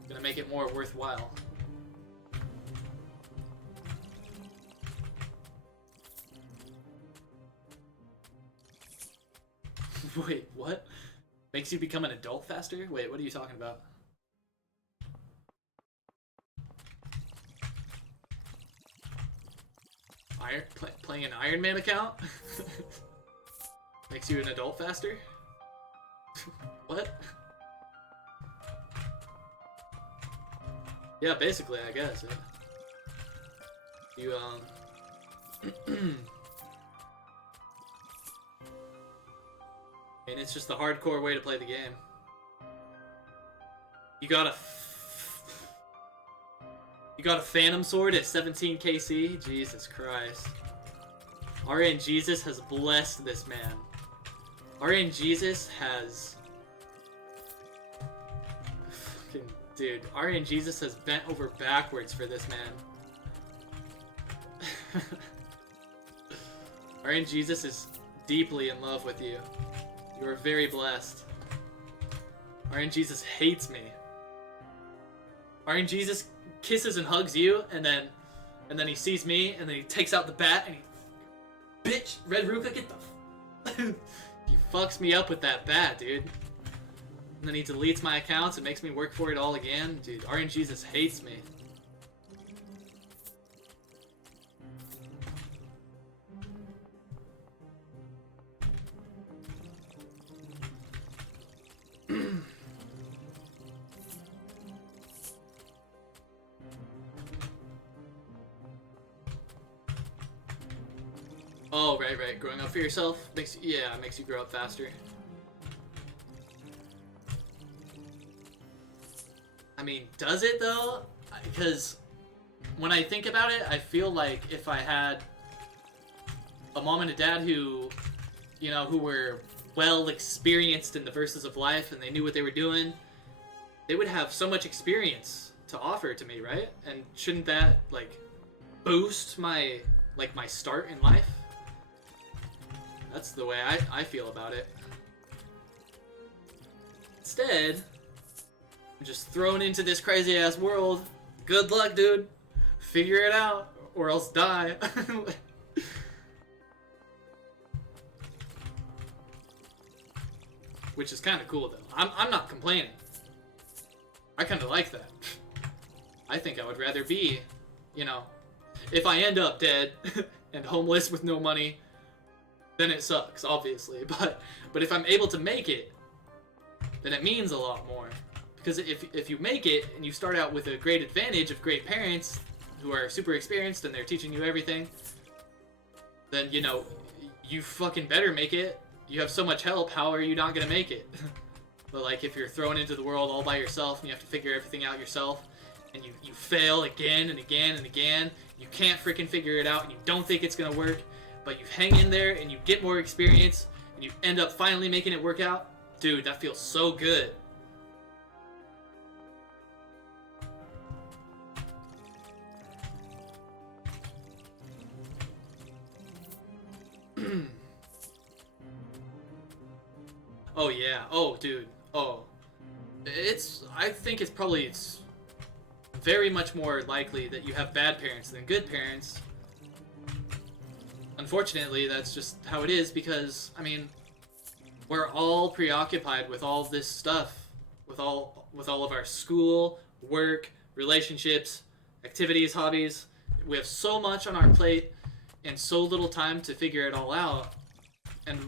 I'm going to make it more worthwhile. Wait, what? Makes you become an adult faster? Wait, what are you talking about? Playing an Ironman account? Makes you an adult faster? What? Yeah, basically, I guess. Yeah. You, and it's just the hardcore way to play the game. You got a Phantom Sword at 17 KC? Jesus Christ. RN Jesus has blessed this man. RN Jesus has... Fucking... Dude, RN Jesus has bent over backwards for this man. RN Jesus is deeply in love with you. You are very blessed. RN Jesus hates me. RN Jesus kisses and hugs you, and then he sees me, and then he takes out the bat, and he... Bitch! Red Ruka, get the... He fucks me up with that bat, dude. And then he deletes my accounts and makes me work for it all again. Dude, RN Jesus hates me. Oh, right. Growing up for yourself makes you grow up faster. I mean, does it though? Because when I think about it, I feel like if I had a mom and a dad who, you know, who were well experienced in the verses of life and they knew what they were doing, they would have so much experience to offer to me, right? And shouldn't that like boost my start in life? That's the way I feel about it. Instead, I'm just thrown into this crazy ass world. Good luck, dude. Figure it out, or else die. Which is kind of cool, though. I'm not complaining. I kind of like that. I think I would rather be, you know, if I end up dead and homeless with no money, then it sucks, obviously. But if I'm able to make it, then it means a lot more. Because if you make it and you start out with a great advantage of great parents who are super experienced and they're teaching you everything, then, you know, you fucking better make it. You have so much help, how are you not gonna make it? But like if you're thrown into the world all by yourself and you have to figure everything out yourself, and you fail again and again and again, you can't freaking figure it out and you don't think it's gonna work, but you hang in there and you get more experience and you end up finally making it work out, dude, that feels so good. Oh yeah. Oh dude. Oh. I think it's very much more likely that you have bad parents than good parents. Unfortunately, that's just how it is because, I mean, we're all preoccupied with all this stuff, with all of our school, work, relationships, activities, hobbies. We have so much on our plate and so little time to figure it all out. And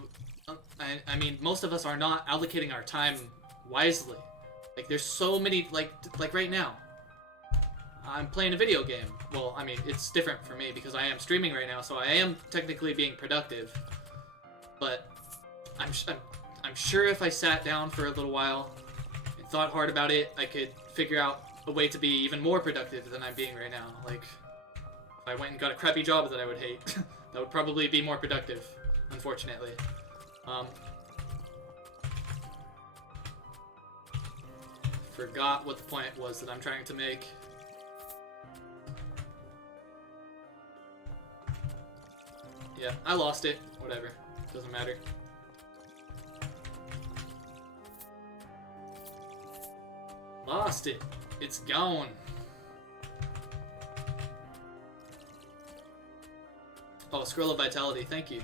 I mean, most of us are not allocating our time wisely. Like, there's so many, like right now, I'm playing a video game. Well, I mean, it's different for me because I am streaming right now, so I am technically being productive. But I'm sure if I sat down for a little while and thought hard about it, I could figure out a way to be even more productive than I'm being right now. Like, if I went and got a crappy job that I would hate, that would probably be more productive, unfortunately. Forgot what the point was that I'm trying to make. Yeah, I lost it. Whatever. Doesn't matter. Lost it. It's gone. Oh, Scroll of Vitality. Thank you.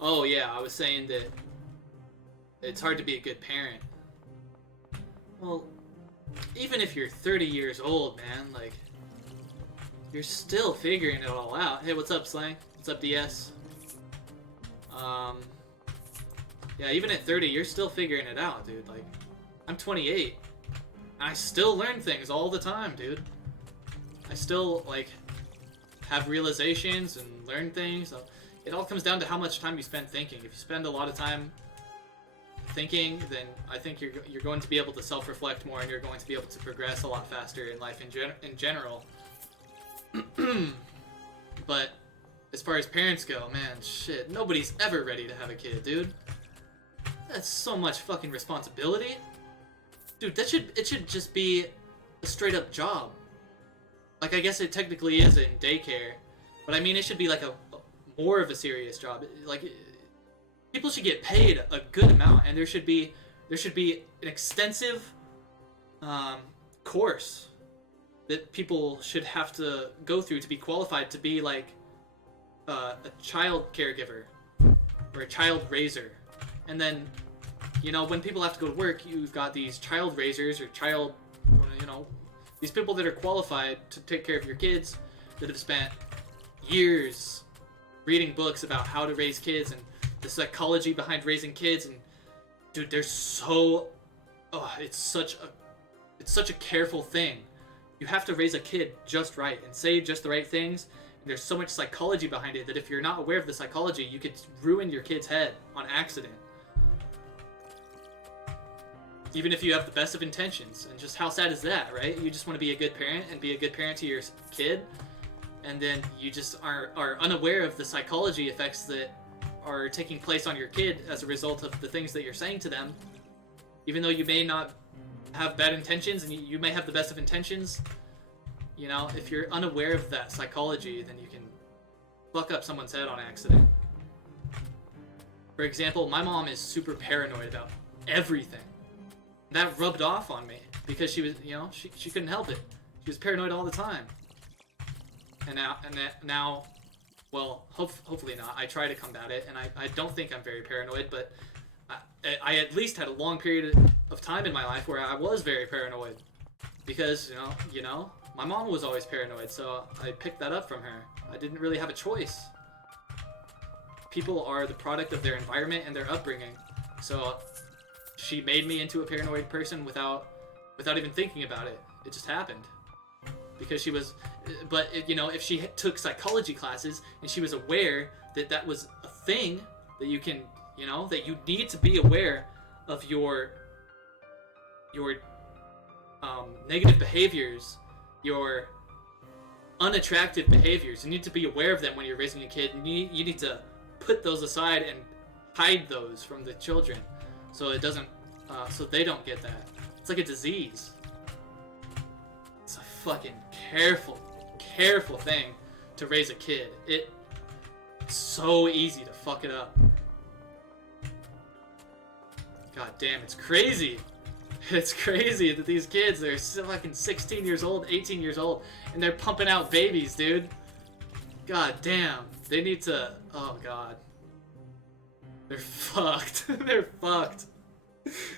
Oh yeah, I was saying that it's hard to be a good parent. Well, even if you're 30 years old, man, like, you're still figuring it all out. Hey, what's up, Slang? What's up, DS? Yeah, even at 30, you're still figuring it out, dude. Like, I'm 28. And I still learn things all the time, dude. I still, like, have realizations and learn things. It all comes down to how much time you spend thinking. If you spend a lot of time thinking, then I think you're going to be able to self-reflect more, and you're going to be able to progress a lot faster in life in general. But as far as parents go, man, shit, nobody's ever ready to have a kid, dude. That's so much fucking responsibility. Dude, it should just be a straight-up job. Like, I guess it technically is in daycare, but I mean, it should be like a more of a serious job. Like, people should get paid a good amount, and there should be an extensive course that people should have to go through to be qualified to be like a child caregiver or a child raiser. And then, you know, when people have to go to work, you've got these child raisers or child, you know, these people that are qualified to take care of your kids that have spent years reading books about how to raise kids and the psychology behind raising kids, and dude, there's so it's such a careful thing. You have to raise a kid just right and say just the right things. And there's so much psychology behind it that if you're not aware of the psychology, you could ruin your kid's head on accident. Even if you have the best of intentions. And just how sad is that, right? You just want to be a good parent and be a good parent to your kid, and then you just are unaware of the psychology effects that are taking place on your kid as a result of the things that you're saying to them. Even though you may not have bad intentions, and you may have the best of intentions, you know, if you're unaware of that psychology, then you can fuck up someone's head on accident. For example, my mom is super paranoid about everything. That rubbed off on me because she was, you know, she couldn't help it. She was paranoid all the time. And now, well, hopefully not. I try to combat it, and I don't think I'm very paranoid, but I at least had a long period of time in my life where I was very paranoid because, you know, my mom was always paranoid, so I picked that up from her. I didn't really have a choice. People are the product of their environment and their upbringing, so she made me into a paranoid person without even thinking about it. It just happened. Because she was, but you know, if she took psychology classes and she was aware that that was a thing that you can, you know, that you need to be aware of your negative behaviors, your unattractive behaviors. You need to be aware of them when you're raising a kid. You need to put those aside and hide those from the children, so it doesn't, so they don't get that. It's like a disease. It's a fucking careful thing to raise a kid. It's so easy to fuck it up. God damn, it's crazy. It's crazy that these kids, they're fucking 16 years old, 18 years old, and they're pumping out babies, dude. God damn. They need to, oh god. They're fucked. They're fucked.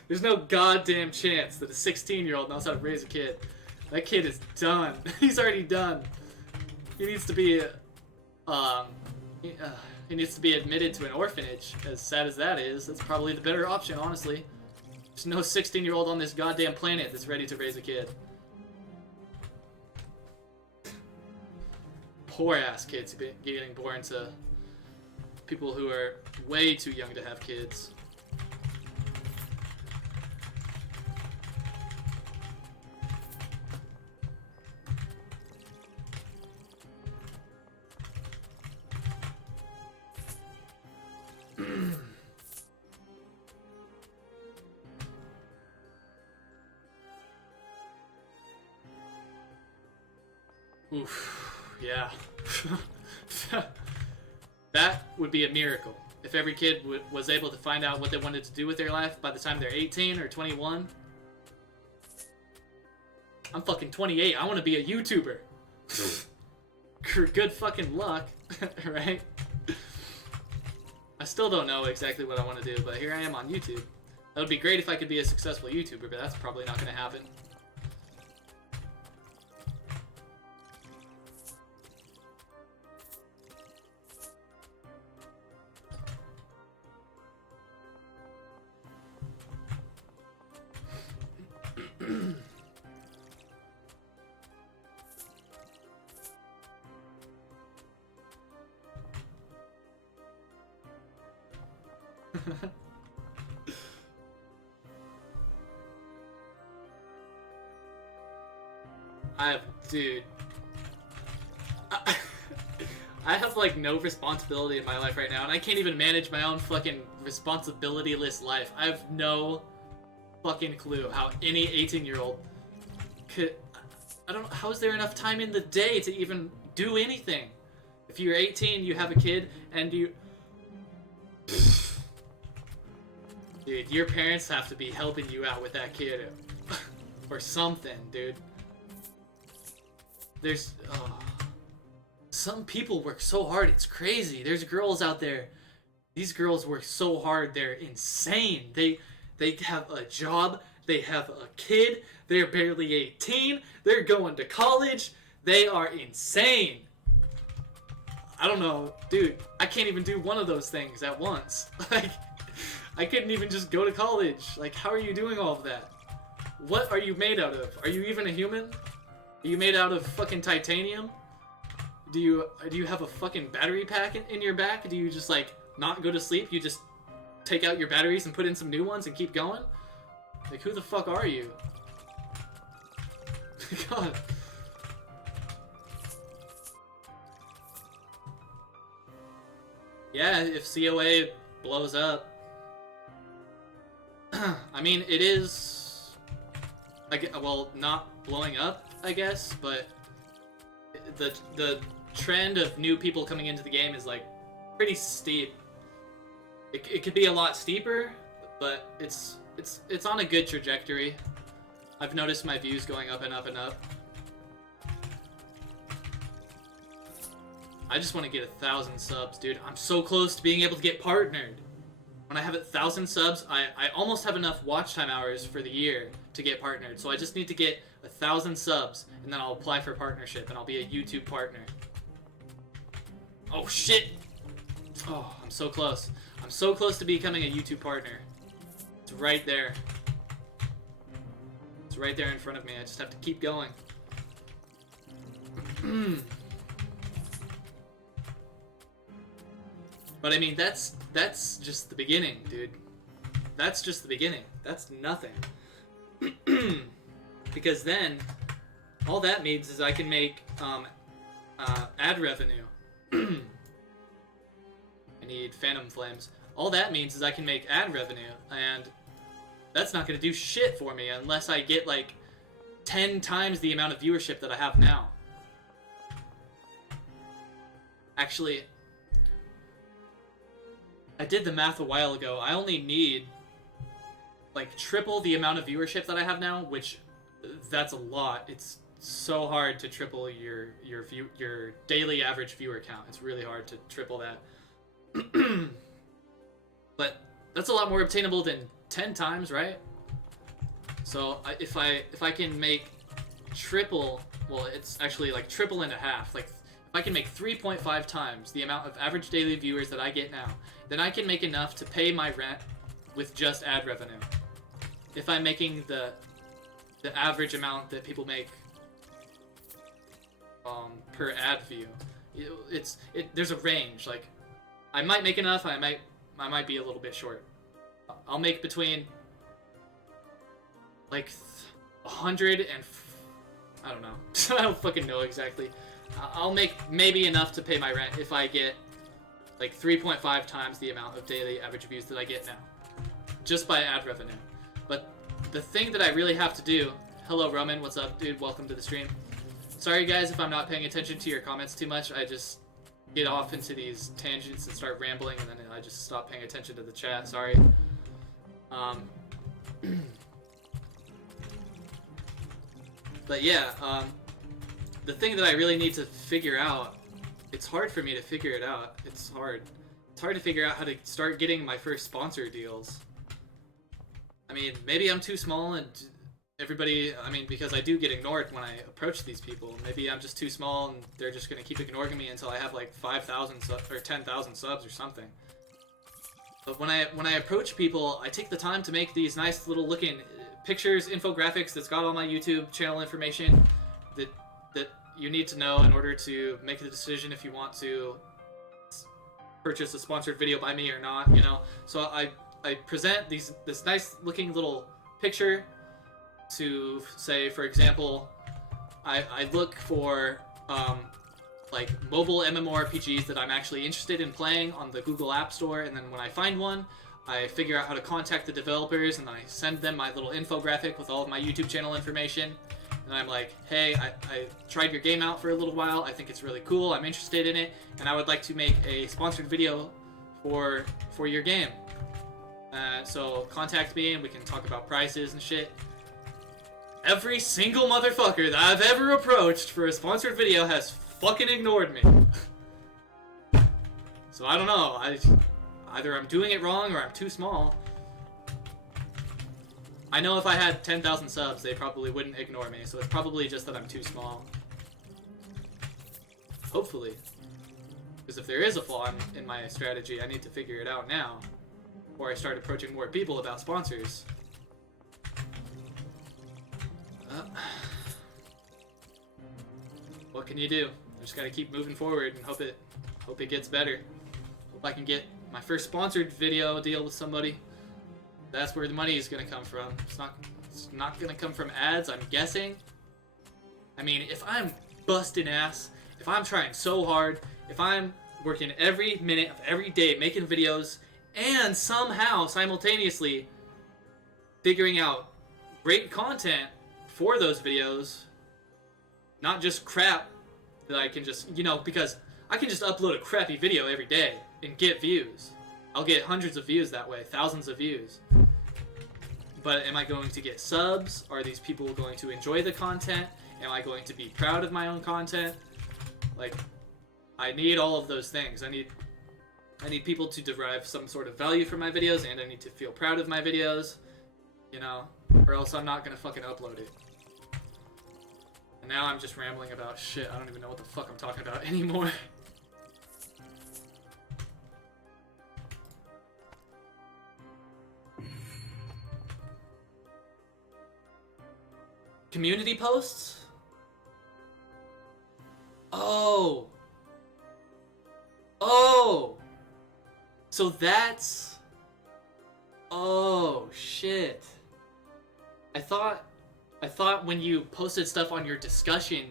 There's no goddamn chance that a 16-year-old knows how to raise a kid. That kid is done. He's already done. He needs to be, he needs to be admitted to an orphanage. As sad as that is, that's probably the better option, honestly. There's no 16-year-old on this goddamn planet that's ready to raise a kid. Poor ass kids getting born to people who are way too young to have kids. Oof, yeah. That would be a miracle. If every kid was able to find out what they wanted to do with their life by the time they're 18 or 21. I'm fucking 28. I want to be a YouTuber. Good fucking luck, right? I still don't know exactly what I want to do, but here I am on YouTube. That would be great if I could be a successful YouTuber, but that's probably not going to happen. Dude, I have like no responsibility in my life right now, and I can't even manage my own fucking responsibility-less life. I have no fucking clue how any 18-year-old could. I don't know, how is there enough time in the day to even do anything? If you're 18, you have a kid, and you. Dude, your parents have to be helping you out with that kid. Or something, dude. There's, some people work so hard, it's crazy. There's girls out there. These girls work so hard, they're insane. They have a job, they have a kid, they're barely 18, they're going to college, they are insane. I don't know, dude, I can't even do one of those things at once. Like, I couldn't even just go to college. Like, how are you doing all of that? What are you made out of? Are you even a human? Are you made out of fucking titanium? Do you have a fucking battery pack in your back? Do you just, like, not go to sleep? You just take out your batteries and put in some new ones and keep going? Like, who the fuck are you? God. Yeah, if COA blows up, I mean, it is, well, not blowing up, I guess, but the trend of new people coming into the game is, like, pretty steep. It could be a lot steeper, but it's on a good trajectory. I've noticed my views going up and up and up. I just want to get 1,000 subs, dude. I'm so close to being able to get partnered. When I have 1,000 subs, I almost have enough watch time hours for the year to get partnered. So I just need to get 1,000 subs, and then I'll apply for partnership, and I'll be a YouTube partner. Oh, shit! Oh, I'm so close. I'm so close to becoming a YouTube partner. It's right there. It's right there in front of me. I just have to keep going. But I mean, that's just the beginning, dude. That's just the beginning. That's nothing. Because then, all that means is I can make ad revenue. I need Phantom Flames. All that means is I can make ad revenue, and that's not going to do shit for me unless I get, like, 10 times the amount of viewership that I have now. Actually, I did the math a while ago. I only need, like, triple the amount of viewership that I have now, which, that's a lot. It's so hard to triple your daily average viewer count. It's really hard to triple that. But that's a lot more obtainable than 10 times, right? So if I can make triple, well, it's actually like triple and a half. Like, if I can make 3.5 times the amount of average daily viewers that I get now, then I can make enough to pay my rent with just ad revenue. If I'm making the average amount that people make per ad view, there's a range. Like, I might make enough, I might be a little bit short. I'll make between, like, 100 and I don't know. I don't fucking know exactly. I'll make maybe enough to pay my rent if I get, like, 3.5 times the amount of daily average views that I get now, just by ad revenue. But the thing that I really have to do... Hello, Roman. What's up, dude? Welcome to the stream. Sorry, guys, if I'm not paying attention to your comments too much. I just get off into these tangents and start rambling, and then I just stop paying attention to the chat. Sorry. But yeah, the thing that I really need to figure out, it's hard for me to figure it out. It's hard to figure out how to start getting my first sponsor deals. I mean, maybe I'm too small and everybody, I mean, because I do get ignored when I approach these people. Maybe I'm just too small and they're just going to keep ignoring me until I have like 5,000 or 10,000 subs or something. But when I approach people, I take the time to make these nice little looking pictures, infographics that's got all my YouTube channel information that you need to know in order to make the decision if you want to purchase a sponsored video by me or not, you know. So I present this nice looking little picture to say, for example, I look for like mobile MMORPGs that I'm actually interested in playing on the Google App Store, and then when I find one, I figure out how to contact the developers, and then I send them my little infographic with all of my YouTube channel information. And I'm like, hey, I tried your game out for a little while. I think it's really cool. I'm interested in it, and I would like to make a sponsored video for your game. So contact me, and we can talk about prices and shit. Every single motherfucker that I've ever approached for a sponsored video has fucking ignored me. So I don't know. Either I'm doing it wrong or I'm too small. I know if I had 10,000 subs, they probably wouldn't ignore me, so it's probably just that I'm too small. Hopefully. Because if there is a flaw in my strategy, I need to figure it out now, before I start approaching more people about sponsors. What can you do? I just gotta keep moving forward and hope it gets better. Hope I can get my first sponsored video deal with somebody. That's where the money is gonna come from. It's not gonna come from ads, I'm guessing. I mean, if I'm busting ass, if I'm trying so hard, if I'm working every minute of every day making videos, and somehow simultaneously figuring out great content for those videos, not just crap that I can just, you know, because I can just upload a crappy video every day and get views. I'll get hundreds of views that way, thousands of views. But am I going to get subs? Are these people going to enjoy the content? Am I going to be proud of my own content? Like, I need all of those things. I need people to derive some sort of value from my videos, and I need to feel proud of my videos, you know, or else I'm not gonna fucking upload it. And now I'm just rambling about shit. I don't even know what the fuck I'm talking about anymore. Community posts? Oh. Oh. So that's... Oh, shit. I thought when you posted stuff on your discussion,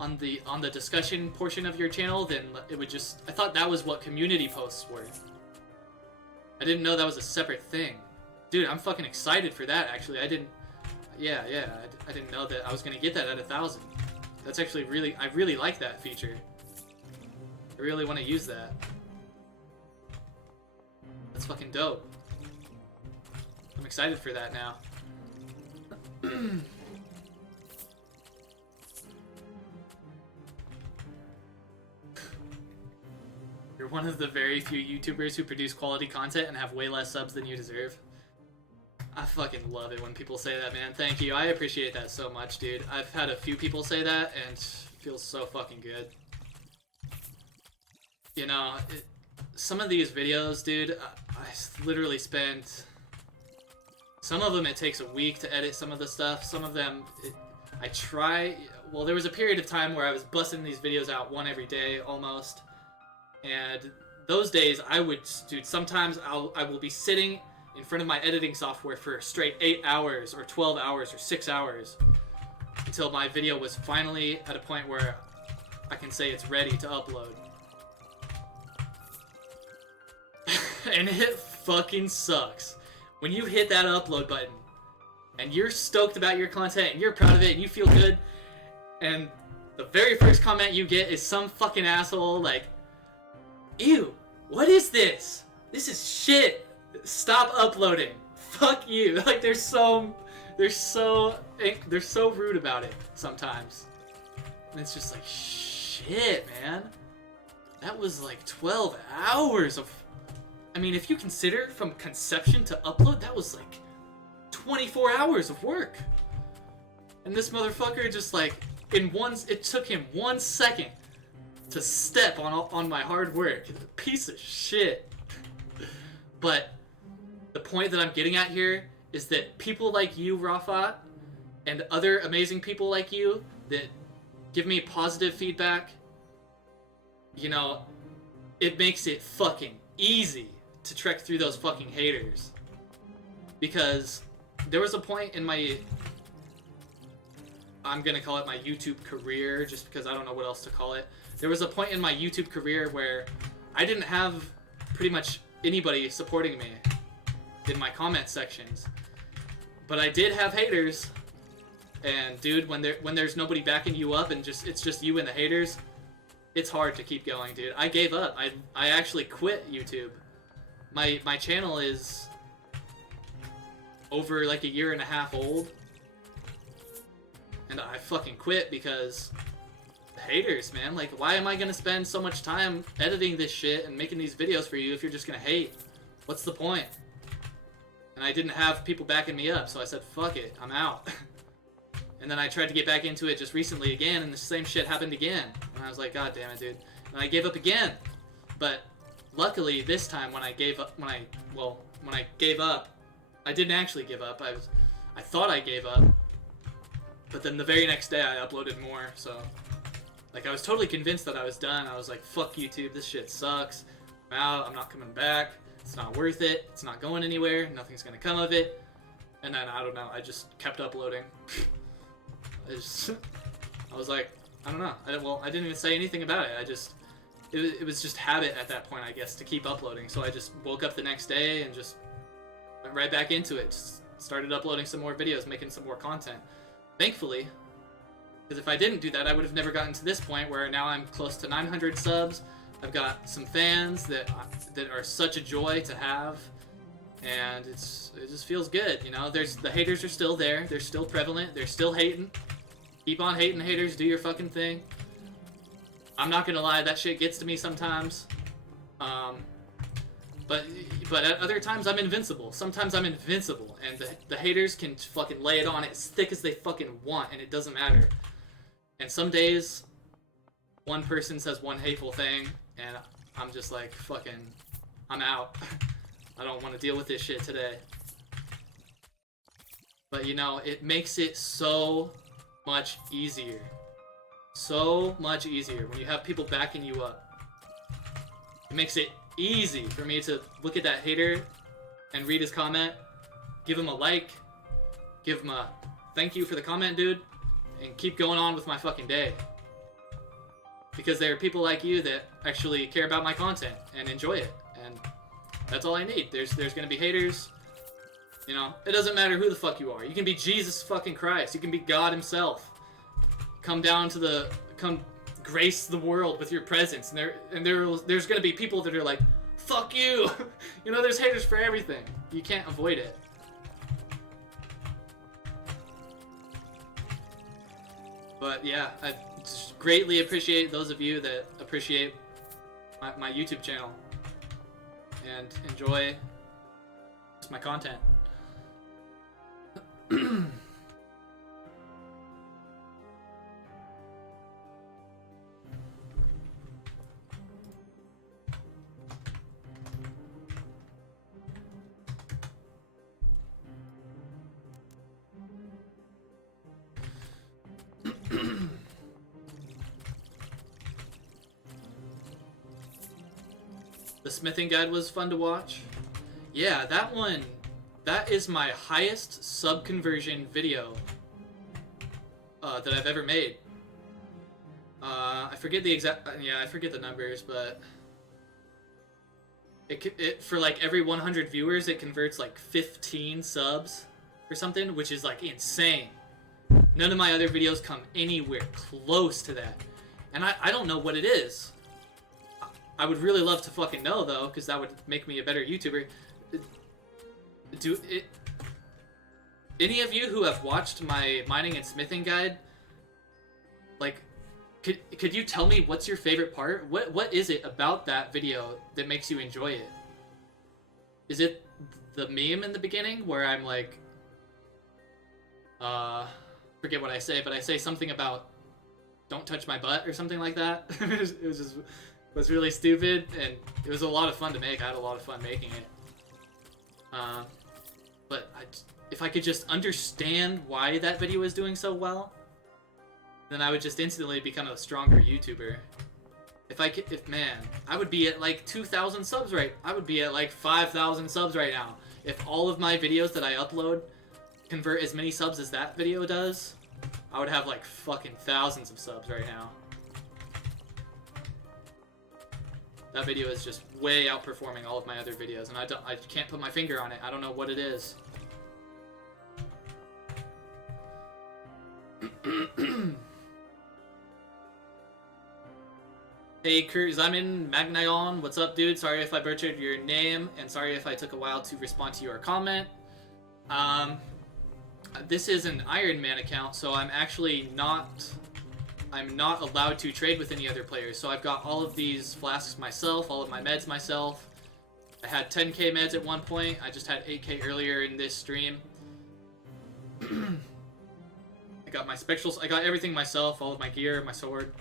on the discussion portion of your channel, then it would just... I thought that was what community posts were. I didn't know that was a separate thing. Dude, I'm fucking excited for that, actually. I didn't know that I was gonna get that at 1,000. That's actually really... I really like that feature. I really want to use that. That's fucking dope. I'm excited for that now. You're one of the very few YouTubers who produce quality content and have way less subs than you deserve. I fucking love it when people say that, man. Thank you. I appreciate that so much, dude. I've had a few people say that, and it feels so fucking good. You know, some of these videos, dude, I literally spend... Some of them it takes a week to edit some of the stuff. Some of them, I try... Well, there was a period of time where I was busting these videos out one every day, almost. And those days, I would... Dude, sometimes I will be sitting in front of my editing software for a straight 8 hours, or 12 hours, or 6 hours. Until my video was finally at a point where I can say it's ready to upload. And it fucking sucks. When you hit that upload button, and you're stoked about your content, and you're proud of it, and you feel good, and the very first comment you get is some fucking asshole like, "Ew, what is this? This is shit. Stop uploading. Fuck you." Like, they're so rude about it sometimes. And it's just like, shit, man. That was like 12 hours of... I mean, if you consider from conception to upload, that was like 24 hours of work. And this motherfucker just like, it took him 1 second to step on my hard work. Piece of shit. But the point that I'm getting at here is that people like you, Rafat, and other amazing people like you that give me positive feedback, you know, it makes it fucking easy to trek through those fucking haters. Because there was a point in my... I'm gonna call it my YouTube career, just because I don't know what else to call it. There was a point in my YouTube career where I didn't have pretty much anybody supporting me in my comment sections. But I did have haters. And dude, when there's nobody backing you up and it's just you and the haters, it's hard to keep going, dude. I gave up. I actually quit YouTube. My channel is over like 1.5 years old. And I fucking quit because the haters, man. Like, why am I gonna spend so much time editing this shit and making these videos for you if you're just gonna hate? What's the point? And I didn't have people backing me up, so I said, fuck it, I'm out. And then I tried to get back into it just recently again, and the same shit happened again. And I was like, God damn it, dude. and I gave up again. But luckily this time when I gave up, when I gave up, I didn't actually give up. I thought I gave up, but then the very next day I uploaded more. So like I was totally convinced that I was done. I was like, fuck YouTube, this shit sucks. I'm out. I'm not coming back. It's not worth it. It's not going anywhere. Nothing's gonna come of it. And then I don't know. I just kept uploading. I was like, I don't know. I didn't even say anything about it. It was just habit at that point, I guess, to keep uploading. So I just woke up the next day and just went right back into it. Just started uploading some more videos, making some more content. Thankfully, because if I didn't do that, I would have never gotten to this point where now I'm close to 900 subs. I've got some fans that are such a joy to have, and it just feels good, you know. The haters are still there. They're still prevalent. They're still hating. Keep on hating, haters. Do your fucking thing. I'm not gonna lie, that shit gets to me sometimes. But at other times I'm invincible. Sometimes I'm invincible, and the haters can fucking lay it on as thick as they fucking want, and it doesn't matter. And some days, one person says one hateful thing, and I'm just like, fucking, I'm out. I don't want to deal with this shit today. But you know, it makes it so much easier. So much easier when you have people backing you up. It makes it easy for me to look at that hater and read his comment, give him a like, give him a thank you for the comment, dude, and keep going on with my fucking day. Because there are people like you that actually care about my content and enjoy it, and that's all I need. There's gonna be haters, you know. It doesn't matter who the fuck you are. You can be Jesus fucking Christ. You can be God himself. Come grace the world with your presence, and there's gonna be people that are like, fuck you. You know, there's haters for everything. You can't avoid it. But yeah, I just greatly appreciate those of you that appreciate my YouTube channel and enjoy my content. The smithing guide was fun to watch. Yeah, that is my highest sub conversion video that I've ever made. I forget the exact, I forget the numbers, but it for like every 100 viewers, it converts like 15 subs or something, which is like insane. None of my other videos come anywhere close to that, and I don't know what it is. I would really love to fucking know, though, because that would make me a better YouTuber. Any of you who have watched my mining and smithing guide, like, could you tell me what's your favorite part? What is it about that video that makes you enjoy it? Is it the meme in the beginning where I'm like, forget what I say, but I say something about don't touch my butt or something like that? It was really stupid, and it was a lot of fun to make. I had a lot of fun making it. But if I could just understand why that video is doing so well, then I would just instantly become a stronger YouTuber. Man, I would be at like 2,000 subs I would be at like 5,000 subs right now. If all of my videos that I upload convert as many subs as that video does, I would have like fucking thousands of subs right now. That video is just way outperforming all of my other videos, and I can't put my finger on it. I don't know what it is. Hey, Kurt, I'm in Magnayon. What's up, dude? Sorry if I butchered your name, and sorry if I took a while to respond to your comment. This is an Ironman account, so I'm not allowed to trade with any other players. So I've got all of these flasks myself, all of my meds myself. I had 10k meds at one point. I just had 8k earlier in this stream. I got my spectrals. I got everything myself, all of my gear, my sword.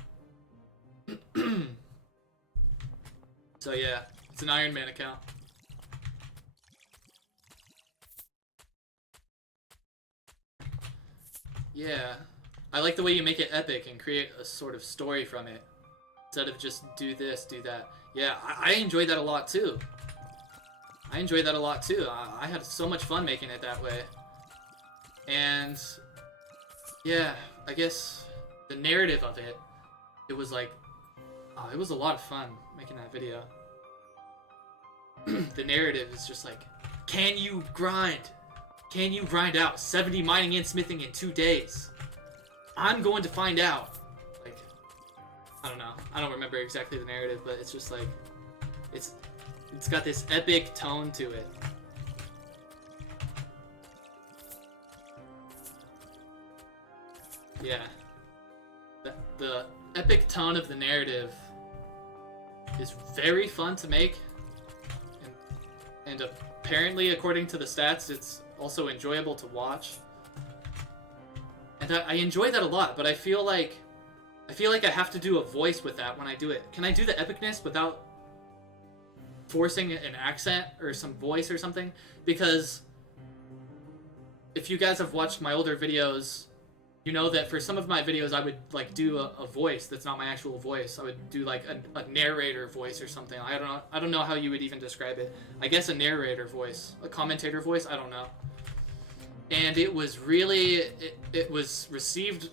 So yeah, it's an Ironman account. Yeah. I like the way you make it epic and create a sort of story from it. Instead of just do this, do that. Yeah, I enjoyed that a lot too. I enjoyed that a lot too. I had so much fun making it that way. And yeah, I guess the narrative of it, it was like, it was a lot of fun making that video. The narrative is just like, can you grind? Can you grind out 70 mining and smithing in 2 days? I'm going to find out. Like, I don't know. I don't remember exactly the narrative, but it's just like, it's got this epic tone to it. Yeah. The epic tone of the narrative is very fun to make. And apparently, according to the stats, it's also enjoyable to watch. And I enjoy that a lot, but I feel like I have to do a voice with that when I do it. Can I do the epicness without forcing an accent or some voice or something? Because if you guys have watched my older videos, you know that for some of my videos I would like do a voice that's not my actual voice. I would do like a narrator voice or something. I don't know how you would even describe it. I guess a narrator voice, a commentator voice, I don't know. And it was really, it was received,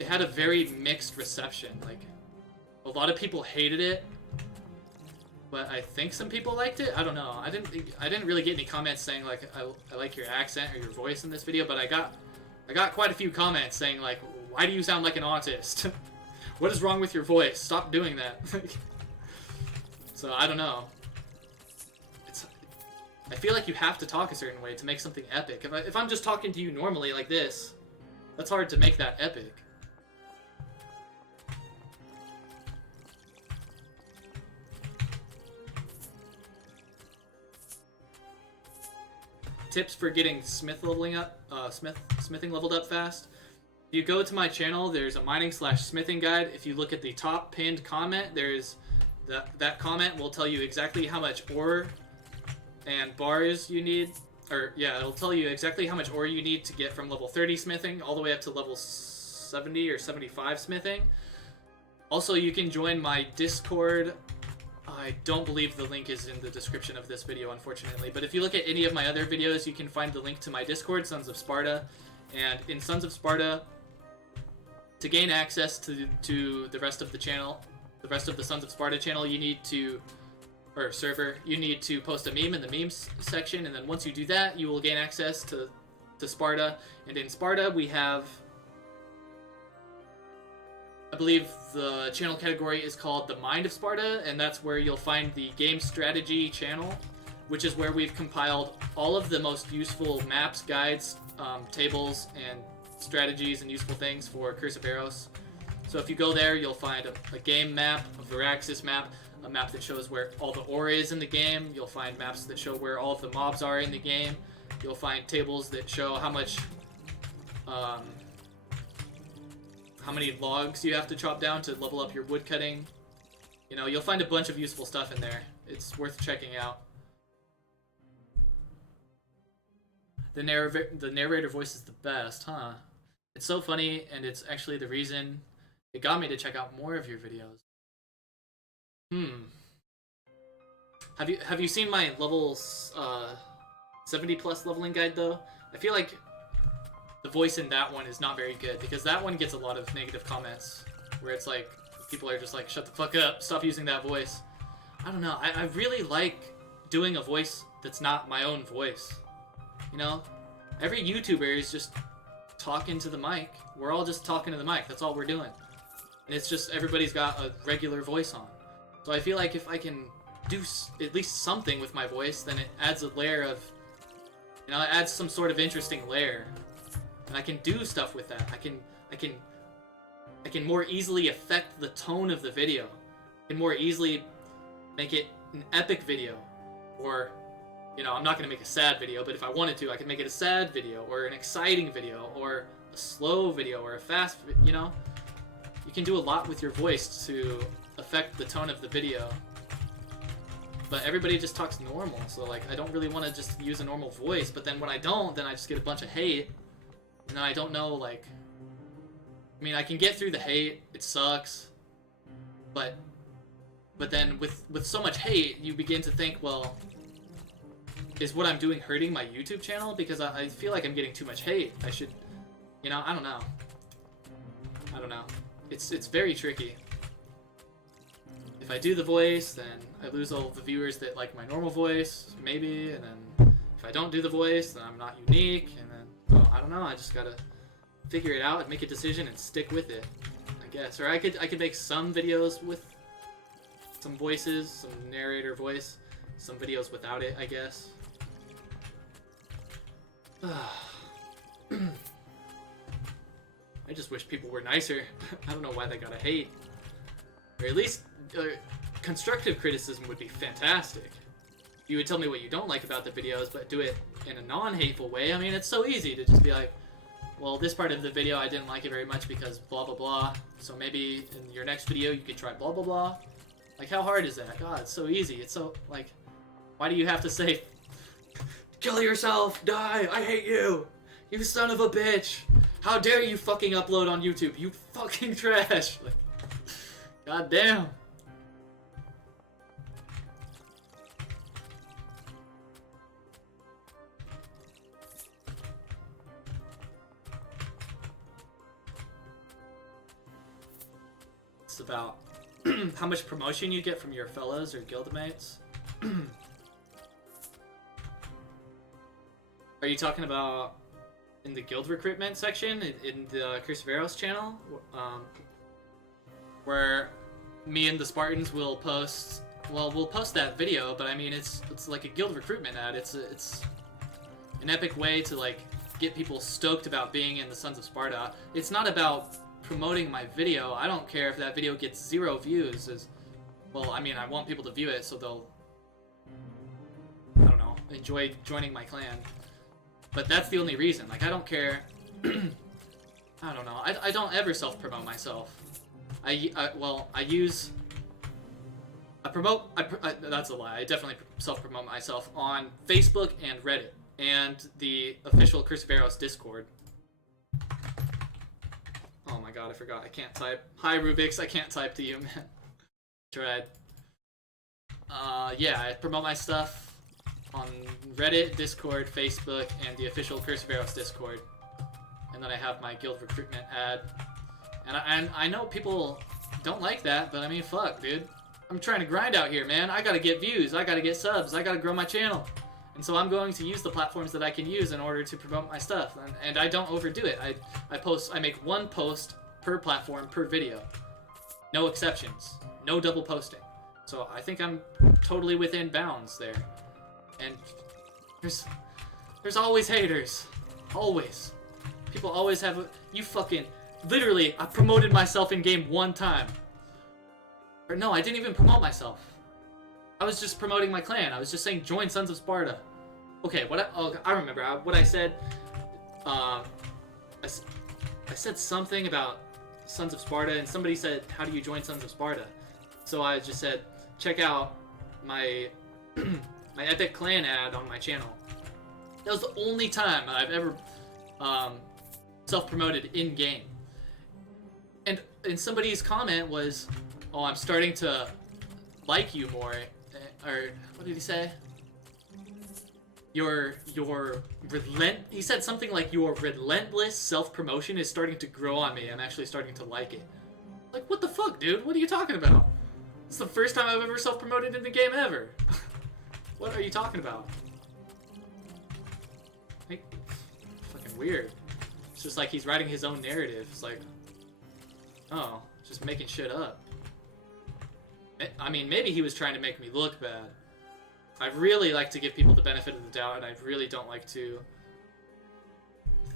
it had a very mixed reception. Like, a lot of people hated it, but I think some people liked it. I don't know. I didn't really get any comments saying like I like your accent or your voice in this video, but I got quite a few comments saying like, why do you sound like an autist? What is wrong with your voice? Stop doing that. So I don't know. I feel like you have to talk a certain way to make something epic. If I'm just talking to you normally like this, that's hard to make that epic. Tips for getting smithing leveled up fast. If you go to my channel, there's a mining/smithing guide. If you look at the top pinned comment, there's that comment will tell you exactly how much ore and bars you need, or yeah, it'll tell you exactly how much ore you need to get from level 30 smithing all the way up to level 70 or 75 smithing. Also, you can join my Discord. I don't believe the link is in the description of this video, unfortunately, but if you look at any of my other videos, you can find the link to my Discord, Sons of Sparta. And in Sons of Sparta, to gain access to the rest of the channel, the rest of the Sons of Sparta channel, you need to, or server, you need to post a meme in the memes section, and then once you do that, you will gain access to Sparta. And in Sparta, we have, I believe the channel category is called The Mind of Sparta, and that's where you'll find the game strategy channel, which is where we've compiled all of the most useful maps, guides, tables, and strategies and useful things for Curse of Aros. So if you go there, you'll find a game map, a Viraxis map, a map that shows where all the ore is in the game. You'll find maps that show where all of the mobs are in the game. You'll find tables that show how much, how many logs you have to chop down to level up your wood cutting. You know, you'll find a bunch of useful stuff in there. It's worth checking out. The narrator voice is the best, huh? It's so funny, and it's actually the reason it got me to check out more of your videos. Have you seen my level 70 plus leveling guide though? I feel like the voice in that one is not very good because that one gets a lot of negative comments where it's like people are just like, shut the fuck up, stop using that voice. I don't know. I really like doing a voice that's not my own voice. You know, every YouTuber is just talking to the mic. We're all just talking to the mic. That's all we're doing. And it's just everybody's got a regular voice on. So I feel like if I can do at least something with my voice, then it adds a layer of, you know, it adds some sort of interesting layer. And I can do stuff with that. I can more easily affect the tone of the video. I can more easily make it an epic video. Or, you know, I'm not going to make a sad video, but if I wanted to, I could make it a sad video, or an exciting video, or a slow video, or a fast, you know? You can do a lot with your voice to affect the tone of the video. but everybody just talks normal, so like I don't really want to just use a normal voice, but then when I don't, then I just get a bunch of hate, and then I don't know, like, I mean, I can get through the hate, it sucks, but then with so much hate, you begin to think, well, is what I'm doing hurting my YouTube channel? Because I feel like I'm getting too much hate. I should, you know, I don't know. It's very tricky. If I do the voice, then I lose all the viewers that like my normal voice, maybe, and then if I don't do the voice, then I'm not unique, and then, well, I don't know, I just gotta figure it out and make a decision and stick with it, I guess. Or I could make some videos with some voices, some narrator voice, some videos without it, I guess. I just wish people were nicer. I don't know why they gotta hate. Or at least constructive criticism would be fantastic. You would tell me what you don't like about the videos, but do it in a non-hateful way. I mean, it's so easy to just be like, well, this part of the video I didn't like it very much because blah blah blah, so maybe in your next video you could try blah blah blah. Like, how hard is that? God, it's so easy. It's so, like, why do you have to say, kill yourself, die, I hate you, you son of a bitch, how dare you fucking upload on YouTube, you fucking trash. Like, god damn. It's about how much promotion you get from your fellows or guildmates. Are you talking about in the guild recruitment section in the Curse of Aros channel? Where me and the Spartans will post, well, we'll post that video, but I mean, it's like a guild recruitment ad. It's an epic way to, like, get people stoked about being in the Sons of Sparta. It's not about promoting my video. I don't care if that video gets 0 views. Well, I mean, I want people to view it so they'll, I don't know, enjoy joining my clan. But that's the only reason. Like, I don't care. I don't know. I don't ever self-promote myself. That's a lie. I definitely self-promote myself on Facebook and Reddit and the official Curse of Aros Discord. Oh my god, I forgot. I can't type. Hi, Rubix. I can't type to you, man. Tried. Yeah, I promote my stuff on Reddit, Discord, Facebook, and the official Curse of Aros Discord. And then I have my guild recruitment ad. And I know people don't like that, but I mean, fuck, dude. I'm trying to grind out here, man. I gotta get views, I gotta get subs, I gotta grow my channel. And so I'm going to use the platforms that I can use in order to promote my stuff. And I don't overdo it. I make 1 post per platform per video. No exceptions. No double posting. So I think I'm totally within bounds there. And there's always haters. Always. People always have you fucking, literally, I promoted myself in game 1 time. Or no, I didn't even promote myself. I was just promoting my clan. I was just saying, join Sons of Sparta. Okay, I remember what I said. I said something about Sons of Sparta, and somebody said, how do you join Sons of Sparta? So I just said, check out my my epic clan ad on my channel. That was the only time I've ever self-promoted in-game. And somebody's comment was, oh, I'm starting to like you more. Or, what did he say? He said something like, your relentless self-promotion is starting to grow on me. I'm actually starting to like it. Like, what the fuck, dude? What are you talking about? It's the first time I've ever self-promoted in the game ever. What are you talking about? Like, fucking weird. It's just like he's writing his own narrative. It's like, oh, just making shit up. I mean, maybe he was trying to make me look bad. I really like to give people the benefit of the doubt, and I really don't like to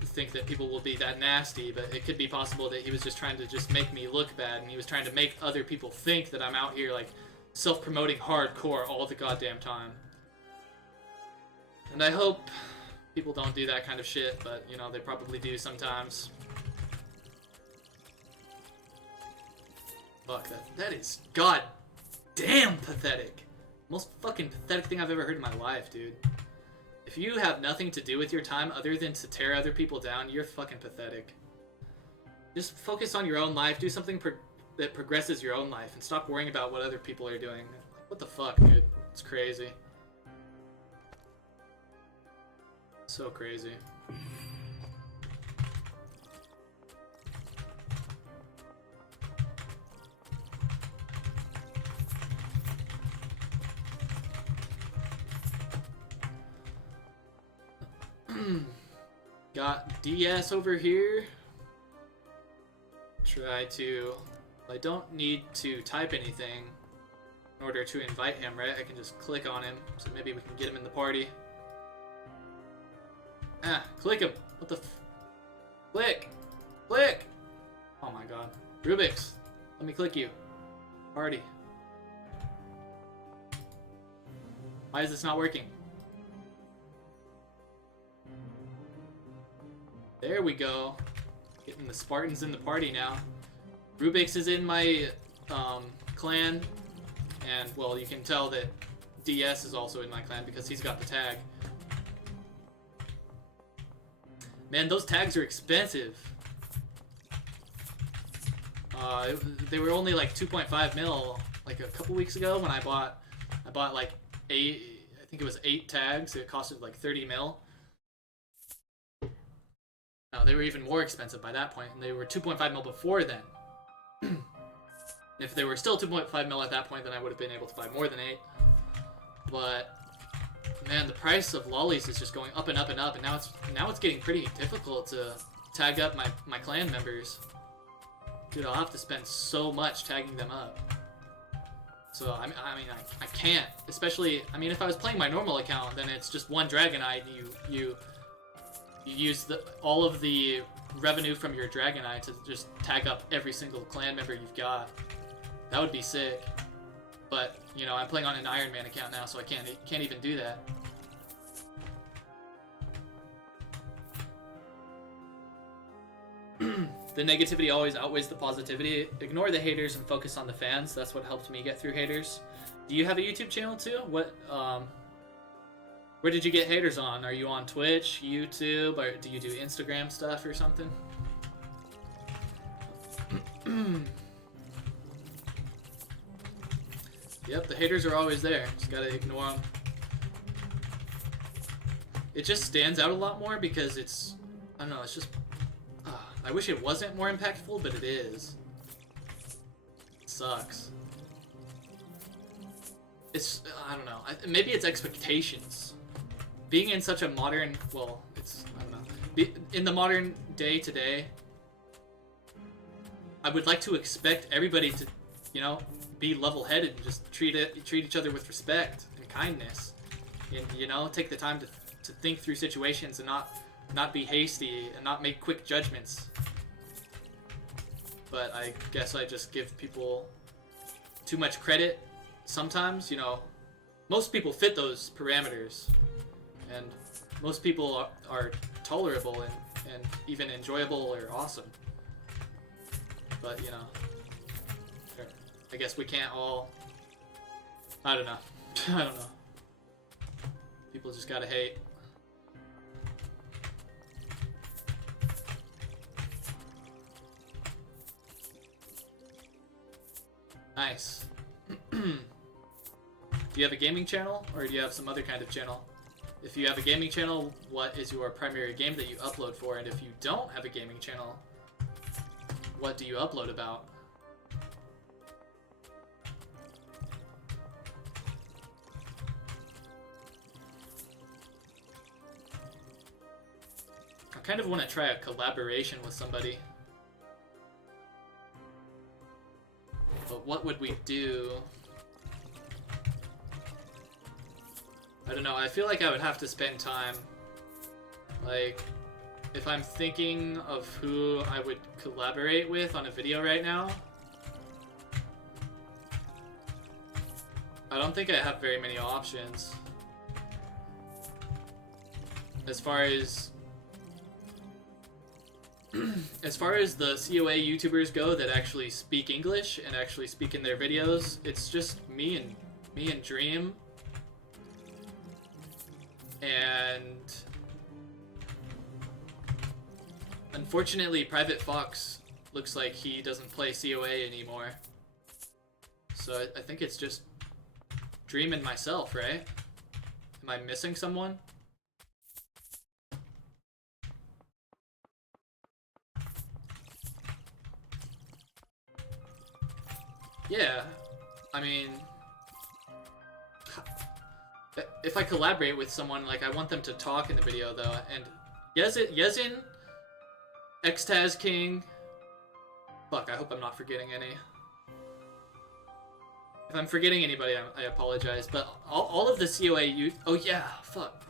think that people will be that nasty, but it could be possible that he was just trying to just make me look bad, and he was trying to make other people think that I'm out here, like, self-promoting hardcore all the goddamn time. And I hope people don't do that kind of shit, but, you know, they probably do sometimes. Fuck, that is goddamn pathetic. Most fucking pathetic thing I've ever heard in my life, dude. If you have nothing to do with your time other than to tear other people down, you're fucking pathetic. Just focus on your own life. Do something that progresses your own life, and stop worrying about what other people are doing. Like, what the fuck, dude? It's crazy. So crazy. Got DS over here. Try to... I don't need to type anything in order to invite him, right? I can just click on him, so maybe we can get him in the party. Ah, click him. What the Click! Click! Oh my god. Rubik's, let me click you. Party. Why is this not working? There we go. Getting the Spartans in the party now. Rubik's is in my clan, and well, you can tell that DS is also in my clan because he's got the tag. Man, those tags are expensive. They were only like 2.5 mil like a couple weeks ago when I bought like 8, I think it was 8 tags. It costed like 30 mil. No, they were even more expensive by that point, and they were 2.5 mil before then. If they were still 2.5 mil at that point, then I would have been able to buy more than 8. But man, the price of lollies is just going up and up and up, and now it's getting pretty difficult to tag up my clan members. Dude, I'll have to spend so much tagging them up. So I can't. Especially, I mean, if I was playing my normal account, then it's just one Dragonite. You use all of the revenue from your Dragonite to just tag up every single clan member you've got. That would be sick. But you know, I'm playing on an Ironman account now, so I can't even do that. The negativity always outweighs the positivity. Ignore the haters and focus on the fans. That's what helped me get through haters. Do you have a YouTube channel too? What where did you get haters on? Are you on Twitch, YouTube, or do you do Instagram stuff or something? Yep, the haters are always there. Just gotta ignore them. It just stands out a lot more because it's, I don't know, it's just, I wish it wasn't more impactful, but it is. It sucks. It's, I don't know, maybe it's expectations. Being in such a modern, well, it's, I don't know, in the modern day today, I would like to expect everybody to, you know, be level-headed and just treat each other with respect and kindness, and you know, take the time to think through situations and not be hasty and not make quick judgments. But I guess I just give people too much credit sometimes. You know, most people fit those parameters, and most people are tolerable and even enjoyable or awesome. But you know, I guess we can't all, I don't know. I don't know. People just gotta hate. Nice. Do you have a gaming channel, or do you have some other kind of channel? If you have a gaming channel, what is your primary game that you upload for? And if you don't have a gaming channel, what do you upload about? I kind of want to try a collaboration with somebody. But what would we do? I don't know, I feel like I would have to spend time. Like, if I'm thinking of who I would collaborate with on a video right now, I don't think I have very many options. As far as the COA YouTubers go that actually speak English and actually speak in their videos, it's just me and Me and Dream. And unfortunately, Private Fox looks like he doesn't play COA anymore. So I think it's just Dream and myself, right? Am I missing someone? Yeah, I mean, if I collaborate with someone, like, I want them to talk in the video, though, and Yezin, Xtaz King, fuck, I hope I'm not forgetting any. If I'm forgetting anybody, I apologize, but all of the COA youth, oh yeah, fuck.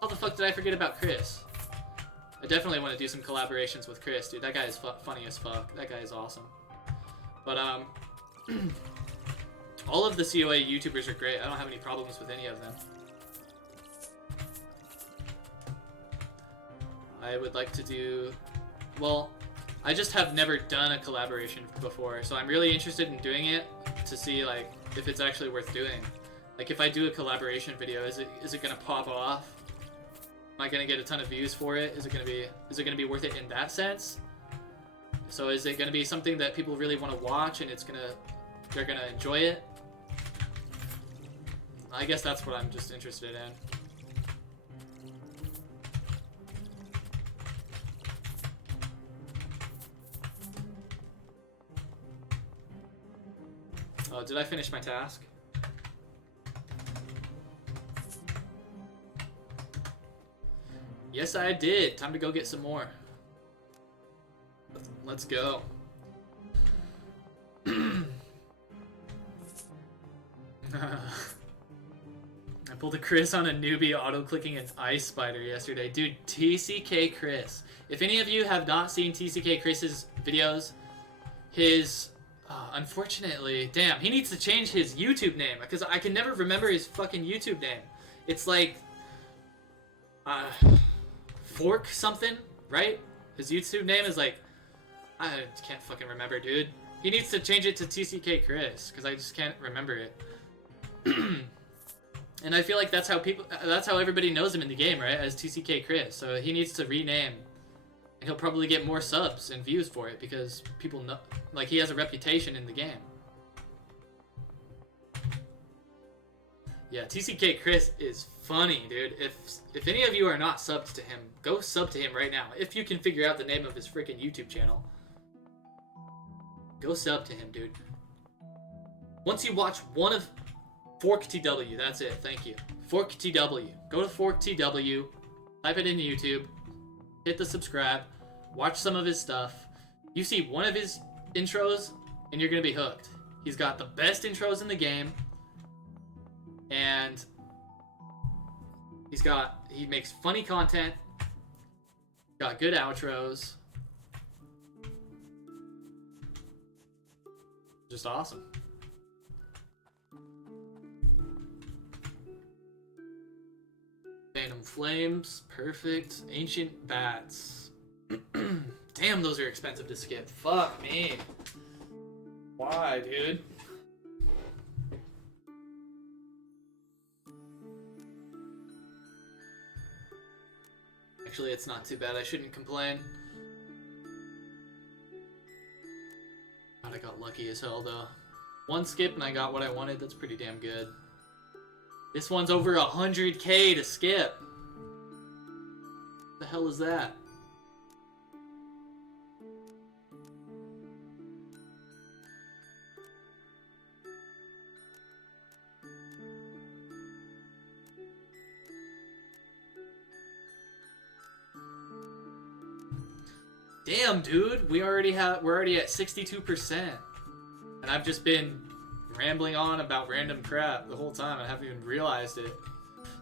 How the fuck did I forget about Chris? I definitely want to do some collaborations with Chris, dude. That guy is funny as fuck. That guy is awesome. But, all of the COA YouTubers are great. I don't have any problems with any of them. I would like to do... Well, I just have never done a collaboration before, so I'm really interested in doing it to see, like, if it's actually worth doing. Like, if I do a collaboration video, is it gonna pop off? Am I gonna get a ton of views for it? Is it gonna be worth it in that sense? So is it gonna be something that people really want to watch and they're gonna enjoy it? I guess that's what I'm just interested in. Oh, did I finish my task? Yes, I did. Time to go get some more. Let's go. I pulled a Chris on a newbie auto-clicking an ice spider yesterday. Dude, TCK Chris. If any of you have not seen TCK Chris's videos, his... unfortunately, damn, he needs to change his YouTube name, because I can never remember his fucking YouTube name. It's like... Fork something, right? His YouTube name is like... I can't fucking remember, dude. He needs to change it to TCK Chris, because I just can't remember it. And I feel like that's how everybody knows him in the game, right? As TCK Chris. So he needs to rename. And he'll probably get more subs and views for it, because people know, like, he has a reputation in the game. Yeah, TCK Chris is funny, dude. If any of you are not subbed to him, go sub to him right now. If you can figure out the name of his freaking YouTube channel. Go sub to him, dude. Once you watch one of Fork TW, that's it. Thank you. Fork TW. Go to Fork TW, type it into YouTube, hit the subscribe, watch some of his stuff. You see one of his intros, and you're gonna be hooked. He's got the best intros in the game, and he makes funny content, got good outros. Just awesome. Phantom Flames, perfect. Ancient Bats. Damn, those are expensive to skip. Fuck me. Why, dude? Actually, it's not too bad. I shouldn't complain. God, I got lucky as hell, though. One skip and I got what I wanted. That's pretty damn good. This one's over 100K to skip. What the hell is that? Damn, dude, we're already at 62%, and I've just been rambling on about random crap the whole time. I haven't even realized it.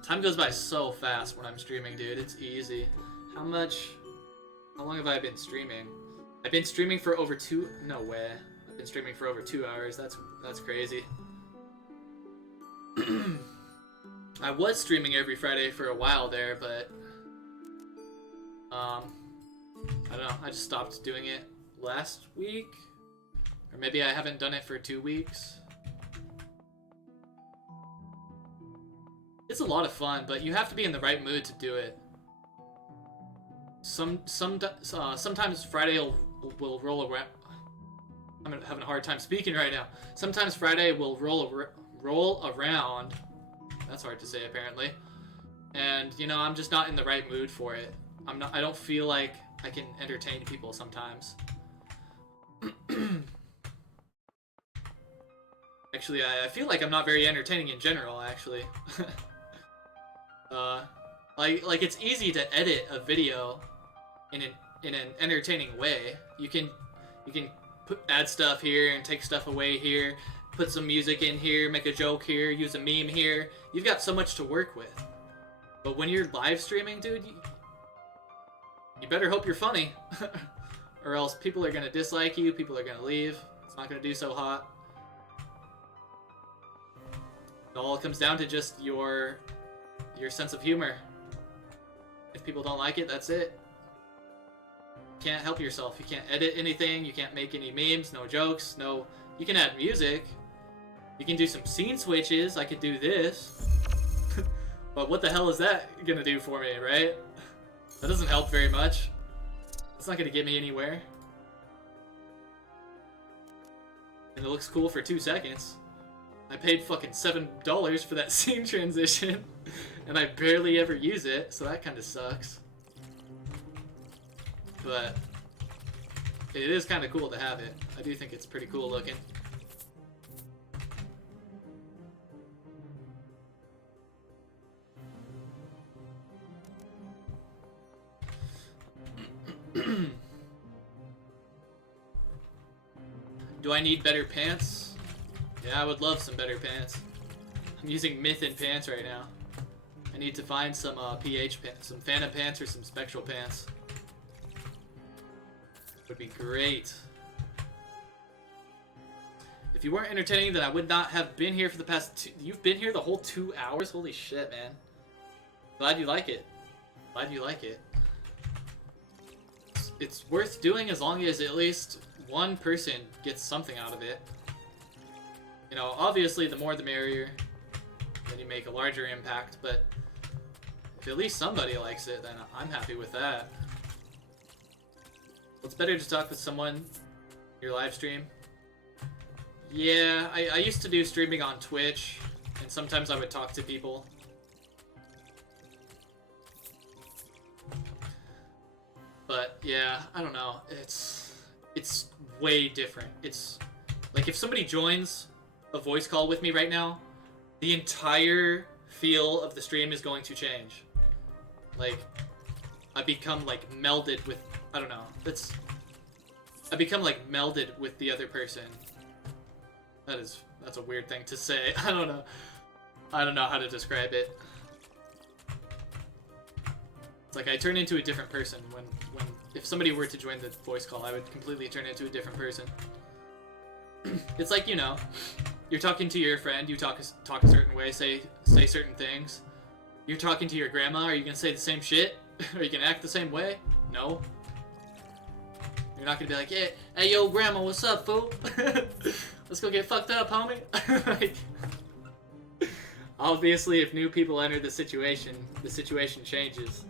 Time goes by so fast when I'm streaming, dude. It's easy. How long have I been streaming? I've been streaming for over no way. I've been streaming for over 2 hours. That's crazy. I was streaming every Friday for a while there, but I don't know, I just stopped doing it last week, or maybe I haven't done it for 2 weeks. It's a lot of fun, but you have to be in the right mood to do it. Sometimes Friday will roll around. I'm having a hard time speaking right now. Sometimes Friday will roll around. That's hard to say, apparently. And you know, I'm just not in the right mood for it. I don't feel like I can entertain people sometimes. Actually, I feel like I'm not very entertaining in general, actually. Like it's easy to edit a video in an entertaining way. You can add stuff here and take stuff away here, put some music in here, make a joke here, use a meme here. You've got so much to work with. But when you're live streaming, dude, you better hope you're funny, or else people are gonna dislike you. People are gonna leave. It's not gonna do so hot. It all comes down to just your sense of humor. If people don't like it, that's it. You can't help yourself. You can't edit anything. You can't make any memes, no jokes, no... You can add music. You can do some scene switches. I could do this. But what the hell is that gonna do for me, right? That doesn't help very much. It's not gonna get me anywhere. And it looks cool for 2 seconds. I paid fucking $7 for that scene transition, and I barely ever use it, so that kind of sucks. But it is kind of cool to have it. I do think it's pretty cool looking. Do I need better pants? Yeah, I would love some better pants. I'm using Mythin pants right now. I need to find some PH pants, some Phantom pants or some Spectral pants. Would be great. If you weren't entertaining, then I would not have been here for the past You've been here the whole 2 hours? Holy shit, man. Glad you like it. Glad you like it. It's worth doing as long as at least one person gets something out of it. You know, obviously the more the merrier, then you make a larger impact, but if at least somebody likes it, then I'm happy with that. It's better to talk with someone, your live stream. Yeah, I used to do streaming on Twitch, and sometimes I would talk to people. But yeah, I don't know, it's way different. It's like if somebody joins a voice call with me right now, the entire feel of the stream is going to change. Like, I become like melded with, I don't know, I become like melded with the other person. That's a weird thing to say. I don't know how to describe it. It's like I turn into a different person when if somebody were to join the voice call, I would completely turn into a different person. It's like, you know, you're talking to your friend, you talk a certain way, say certain things. You're talking to your grandma, are you gonna say the same shit? Are you gonna act the same way? No. You're not gonna be like, hey yo grandma, what's up, fool? Let's go get fucked up, homie. Like, obviously, if new people enter the situation changes.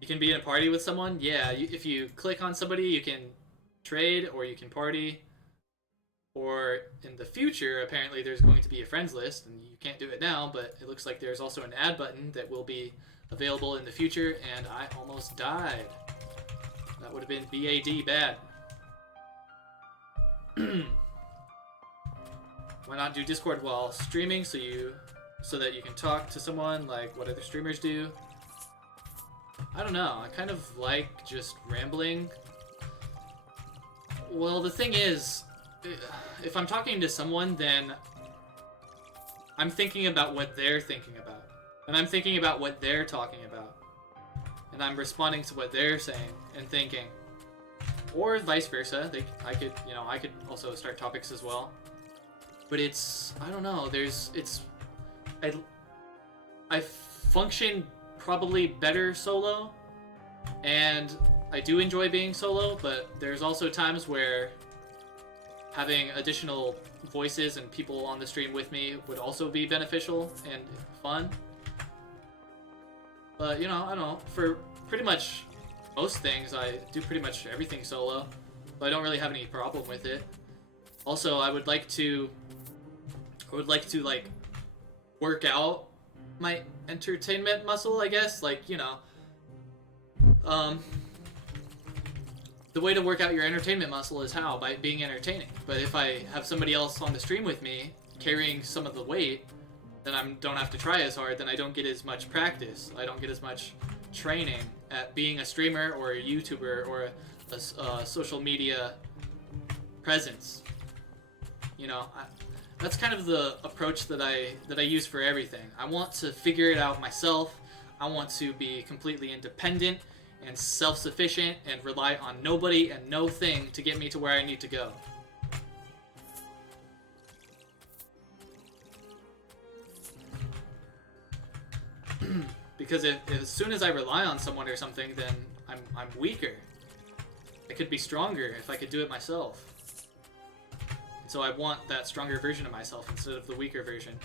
You can be in a party with someone? Yeah, if you click on somebody, you can trade or you can party. Or in the future, apparently there's going to be a friends list, and you can't do it now, but it looks like there's also an add button that will be available in the future, and I almost died. That would have been BAD bad. Why not do Discord while streaming so that you can talk to someone like what other streamers do? I don't know, I kind of like just rambling. Well, the thing is, if I'm talking to someone, then I'm thinking about what they're thinking about. And I'm thinking about what they're talking about. And I'm responding to what they're saying and thinking. Or vice versa. I could also start topics as well. But I don't know, I function probably better solo, And I do enjoy being solo, but there's also times where having additional voices and people on the stream with me would also be beneficial and fun. But, you know, I don't know. For pretty much most things, I do pretty much everything solo. But I don't really have any problem with it. Also, I would like to, like, work out my entertainment muscle, I guess. Like, you know, the way to work out your entertainment muscle is how? By being entertaining. But if I have somebody else on the stream with me carrying some of the weight, then I don't have to try as hard, then I don't get as much practice. I don't get as much training at being a streamer or a YouTuber or a social media presence. You know, that's kind of the approach that I use for everything. I want to figure it out myself. I want to be completely independent and self-sufficient and rely on nobody and no thing to get me to where I need to go. Because if as soon as I rely on someone or something, then I'm weaker. I could be stronger if I could do it myself. So I want that stronger version of myself instead of the weaker version.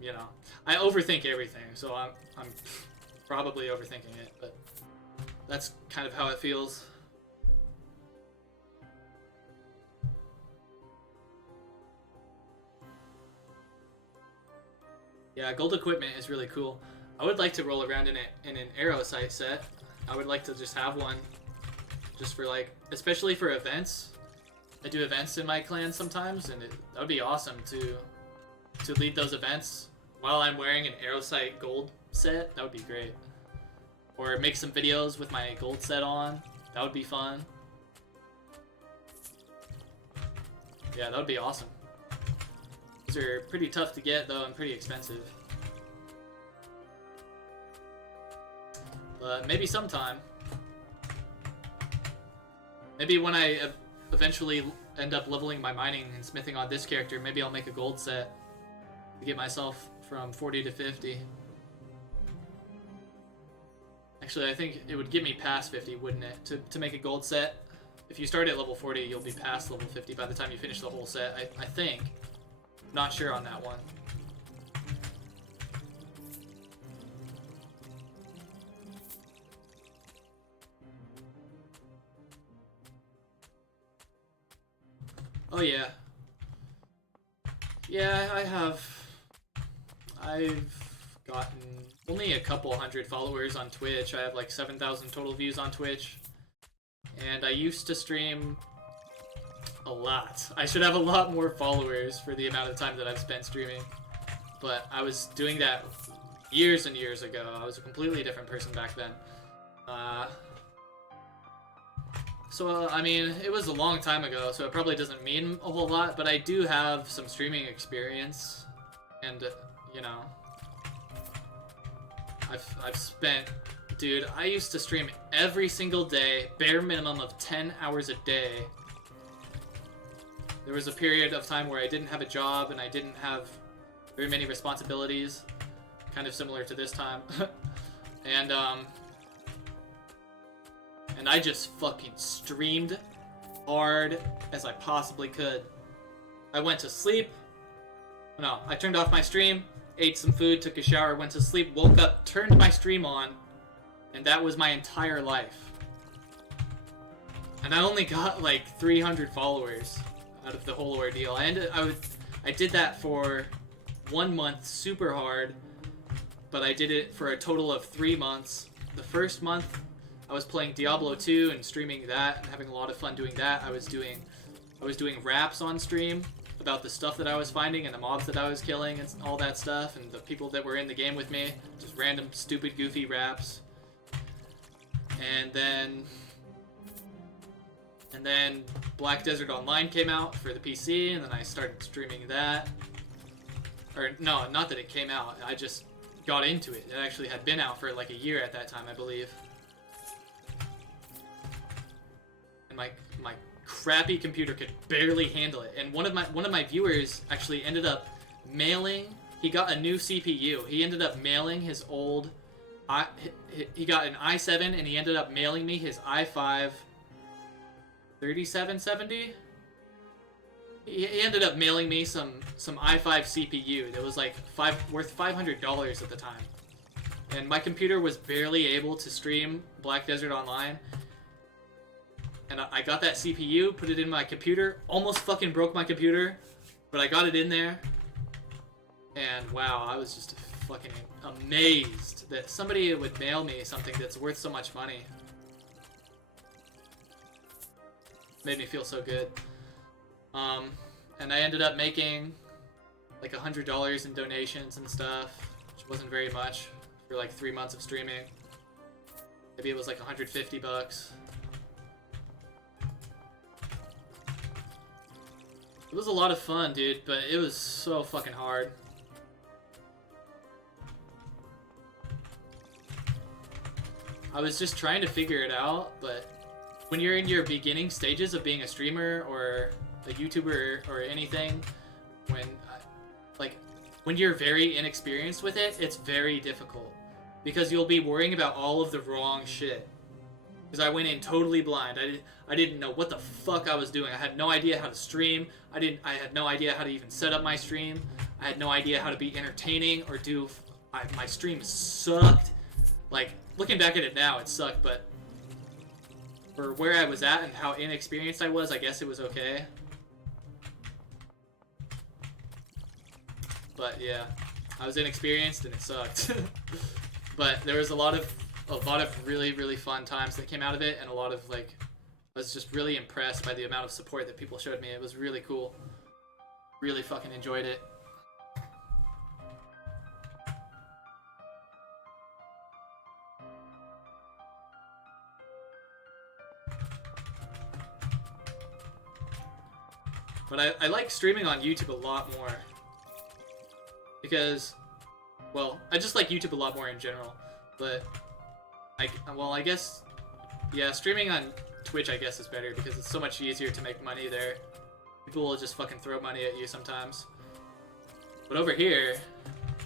You know, I overthink everything, so I'm probably overthinking it, but that's kind of how it feels. Yeah, gold equipment is really cool. I would like to roll around in an Aros set. I would like to just have one, just for like, especially for events. I do events in my clan sometimes, and that would be awesome to lead those events while I'm wearing an Aerosite gold set. That would be great. Or make some videos with my gold set on. That would be fun. Yeah, that would be awesome. These are pretty tough to get though and pretty expensive. But maybe sometime. Maybe when I eventually end up leveling my mining and smithing on this character, maybe I'll make a gold set to get myself from 40 to 50. Actually, I think it would get me past 50, wouldn't it? To make a gold set. If you start at level 40, you'll be past level 50 by the time you finish the whole set, I think. Not sure on that one. Oh yeah. Yeah, I've gotten only a couple hundred followers on Twitch. I have like 7,000 total views on Twitch. And I used to stream a lot. I should have a lot more followers for the amount of time that I've spent streaming. But I was doing that years and years ago. I was a completely different person back then. I mean, it was a long time ago, so it probably doesn't mean a whole lot, but I do have some streaming experience. And, you know, I've spent... Dude, I used to stream every single day, bare minimum of 10 hours a day. There was a period of time where I didn't have a job and I didn't have very many responsibilities, kind of similar to this time. And I just fucking streamed hard as I possibly could. I went to sleep. No, I turned off my stream, ate some food, took a shower, went to sleep, woke up, turned my stream on, and that was my entire life. And I only got like 300 followers out of the whole ordeal. I did that for 1 month super hard, but I did it for a total of 3 months. The first month I was playing Diablo 2 and streaming that and having a lot of fun doing that. I was doing raps on stream about the stuff that I was finding and the mobs that I was killing and all that stuff, and the people that were in the game with me. Just random stupid goofy raps. And then Black Desert Online came out for the PC, and then I started streaming that. Or no, not that it came out. I just got into it. It actually had been out for like a year at that time, I believe. And my crappy computer could barely handle it. And one of my viewers actually ended up mailing. He got a new CPU. He ended up mailing his old he got an i7 and he ended up mailing me his i5 3770. He ended up mailing me some i5 CPU that was like worth $500 at the time. And my computer was barely able to stream Black Desert Online. And I got that CPU, put it in my computer, almost fucking broke my computer, but I got it in there. And wow, I was just fucking amazed that somebody would mail me something that's worth so much money. Made me feel so good. And I ended up making like $100 in donations and stuff, which wasn't very much for like 3 months of streaming. Maybe it was like 150 bucks. It was a lot of fun, dude, but it was so fucking hard. I was just trying to figure it out, but when you're in your beginning stages of being a streamer or a YouTuber or anything, when you're very inexperienced with it, it's very difficult because you'll be worrying about all of the wrong shit. Because I went in totally blind. I didn't know what the fuck I was doing. I had no idea how to stream. I had no idea how to even set up my stream. I had no idea how to be entertaining or do. My stream sucked. Like, looking back at it now, it sucked, but for where I was at and how inexperienced I was, I guess it was okay. But yeah, I was inexperienced and it sucked. But there was a lot of really, really fun times that came out of it, and a lot of I was just really impressed by the amount of support that people showed me. It was really cool. Really fucking enjoyed it. But I like streaming on YouTube a lot more. Because, well, I just like YouTube a lot more in general. But, I guess, yeah, streaming on Twitch, I guess, is better because it's so much easier to make money there. People will just fucking throw money at you sometimes. But over here,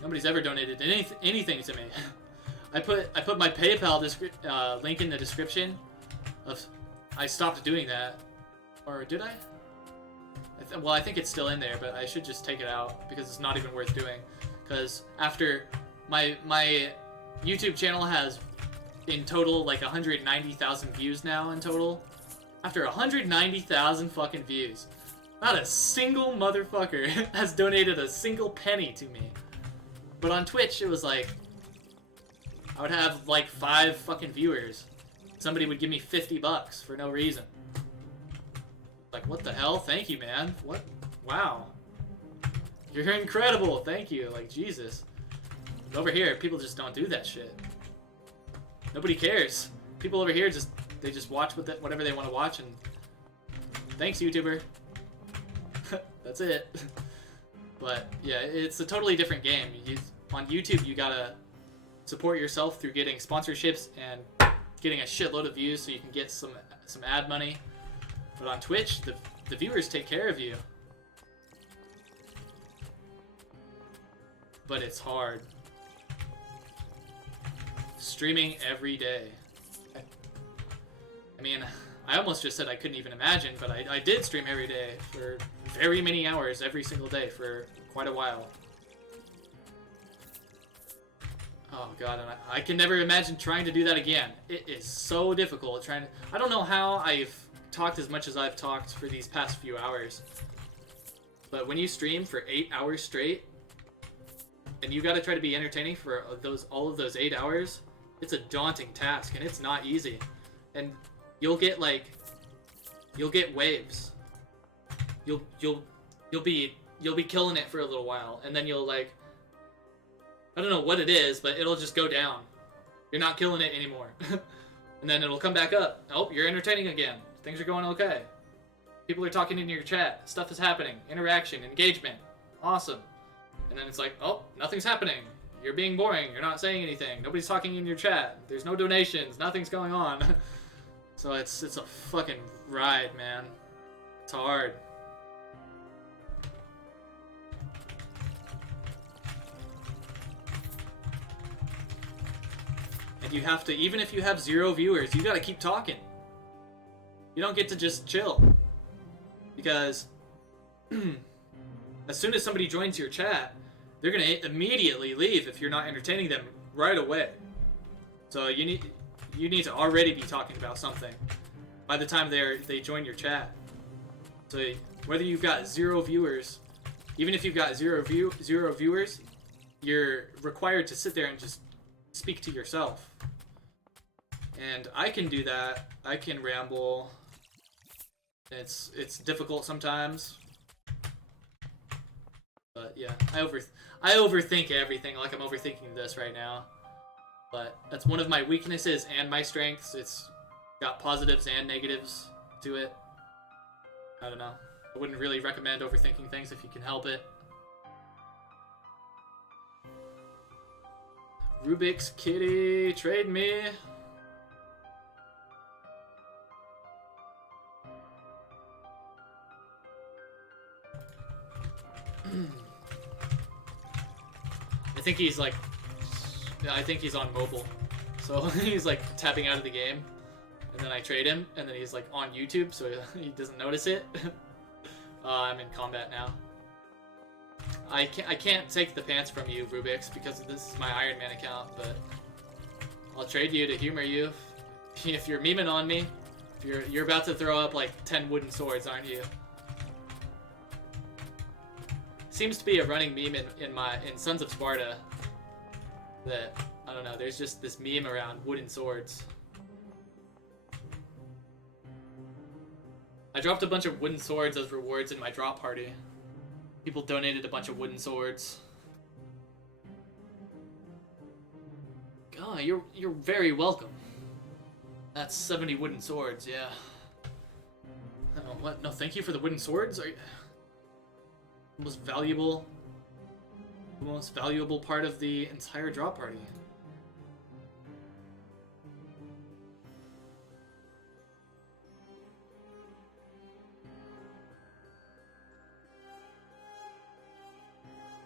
nobody's ever donated anything to me. I put my PayPal link in the description. I stopped doing that. Or did I? Well, I think it's still in there, but I should just take it out because it's not even worth doing. Because after my YouTube channel has in total like 190,000 views now in total. After 190,000 fucking views, not a single motherfucker has donated a single penny to me. But on Twitch, it was like I would have like 5 fucking viewers. Somebody would give me 50 bucks for no reason. Like, what the hell? Thank you, man. What? Wow. You're incredible. Thank you. Like, Jesus. But over here, people just don't do that shit. Nobody cares. People over here they just watch whatever they want to watch, and thanks, YouTuber. That's it. But yeah, it's a totally different game. On YouTube, you gotta support yourself through getting sponsorships and getting a shitload of views so you can get some ad money. But on Twitch, the viewers take care of you. But it's hard. Streaming every day. I mean, I almost just said I couldn't even imagine, but I did stream every day for very many hours every single day for quite a while. Oh god, and I can never imagine trying to do that again. It is so difficult trying to... I don't know how I've talked as much as I've talked for these past few hours. But when you stream for 8 hours straight, and you gotta try to be entertaining for all of those 8 hours, it's a daunting task, and it's not easy. And you'll get waves. You'll be killing it for a little while, and then you'll I don't know what it is, but it'll just go down. You're not killing it anymore. And then it'll come back up. Oh, you're entertaining again. Things are going okay. People are talking in your chat. Stuff is happening. Interaction, engagement. Awesome. And then it's like, oh, nothing's happening. You're being boring. You're not saying anything. Nobody's talking in your chat. There's no donations. Nothing's going on. So it's a fucking ride, man. It's hard. you have to, even if you have 0 viewers, you gotta keep talking. You don't get to just chill. Because as soon as somebody joins your chat, they're gonna immediately leave if you're not entertaining them right away. So you need to already be talking about something by the time they join your chat. So whether you've got 0 viewers, even if you've got 0 viewers, you're required to sit there and just speak to yourself. And I can do that. I can ramble. It's difficult sometimes. But yeah, I overthink everything, like I'm overthinking this right now. But that's one of my weaknesses and my strengths. It's got positives and negatives to it. I don't know. I wouldn't really recommend overthinking things if you can help it. Rubik's Kitty, trade me. I think he's on mobile. So he's like tapping out of the game. And then I trade him, and then he's like on YouTube, so he doesn't notice it. I'm in combat now. I can't take the pants from you, Rubik's, because this is my Ironman account, but I'll trade you to humor you. If you're memeing on me, you're about to throw up like 10 wooden swords, aren't you? Seems to be a running meme in Sons of Sparta that, I don't know, there's just this meme around wooden swords. I dropped a bunch of wooden swords as rewards in my drop party. People donated a bunch of wooden swords. God, you're very welcome. That's 70 wooden swords, yeah. Oh, what? No, thank you for the wooden swords? Are you... the most valuable part of the entire drop party.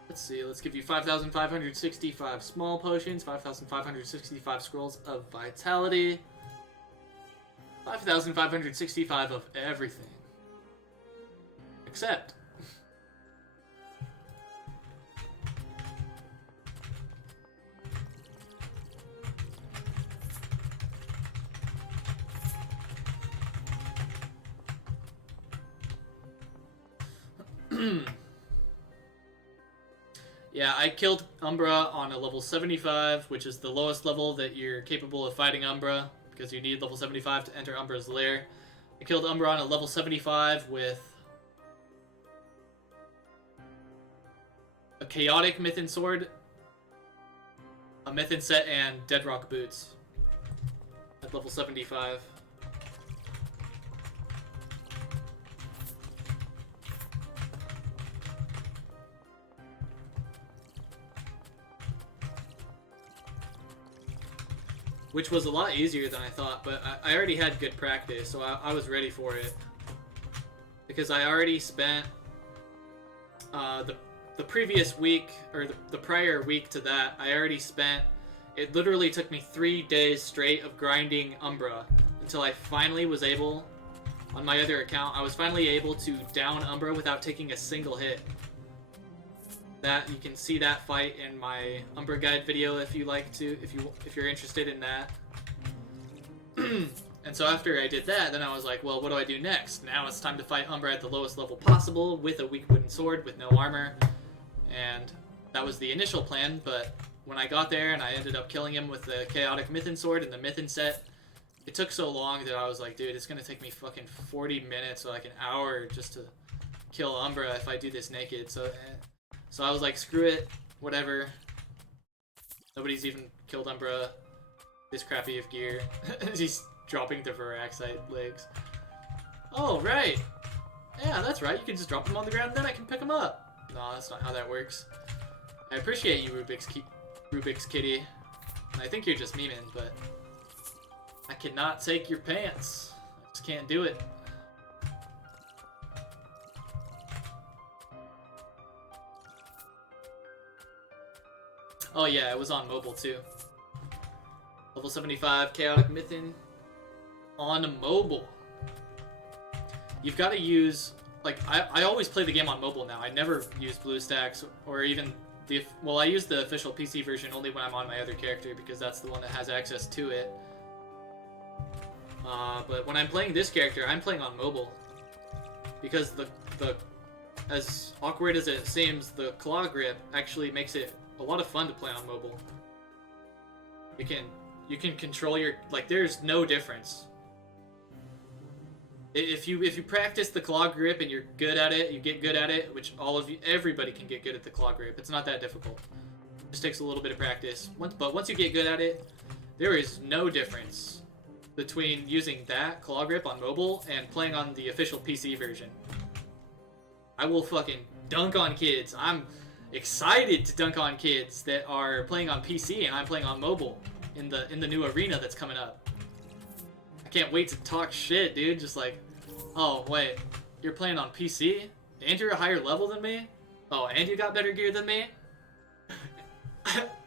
Let's see, let's give you 5,565 small potions, 5,565 scrolls of vitality, 5,565 of everything. Except... yeah, I killed Umbra on a level 75, which is the lowest level that you're capable of fighting Umbra, because you need level 75 to enter Umbra's lair. I killed Umbra on a level 75 with a Chaotic Mythin Sword, a Mythin Set, and Deadrock Boots at level 75. Which was a lot easier than I thought, but I already had good practice, so I was ready for it. Because I already spent the previous week, or the prior week to that, I already spent, it literally took me 3 days straight of grinding Umbra until I finally was able, on my other account, I was finally able to down Umbra without taking a single hit. That, you can see that fight in my Umbra guide video if you like to, if you're interested in that. And so after I did that, then I was like, well, what do I do next? Now it's time to fight Umbra at the lowest level possible with a weak wooden sword with no armor. And that was the initial plan, but when I got there and I ended up killing him with the Chaotic Mythin Sword and the Mythin Set, it took so long that I was like, dude, it's gonna take me fucking 40 minutes or like an hour just to kill Umbra if I do this naked. So I was like, screw it, whatever. Nobody's even killed Umbra. This crappy of gear. He's dropping the Varaxite legs. Oh, right. Yeah, that's right. You can just drop them on the ground, then I can pick them up. No, that's not how that works. I appreciate you, Rubik's Kitty. And I think you're just memeing, but I cannot take your pants. I just can't do it. Oh yeah, it was on mobile too. Level 75 Chaotic Mythin on mobile. You've got to use, like, I always play the game on mobile now. I never use BlueStacks or even the, well, I use the official PC version only when I'm on my other character because that's the one that has access to it. But when I'm playing this character, I'm playing on mobile because the as awkward as it seems, the claw grip actually makes it a lot of fun to play on mobile. You can control your, like, there's no difference. If you practice the claw grip and you're good at it, you get good at it, which everybody can get good at the claw grip. It's not that difficult. It just takes a little bit of practice. But once you get good at it, there is no difference between using that claw grip on mobile and playing on the official PC version. I will fucking dunk on kids. I'm excited to dunk on kids that are playing on PC and I'm playing on mobile in the new arena that's coming up. I can't wait to talk shit, dude. Just like, oh wait, you're playing on PC and you're a higher level than me? Oh, and you got better gear than me?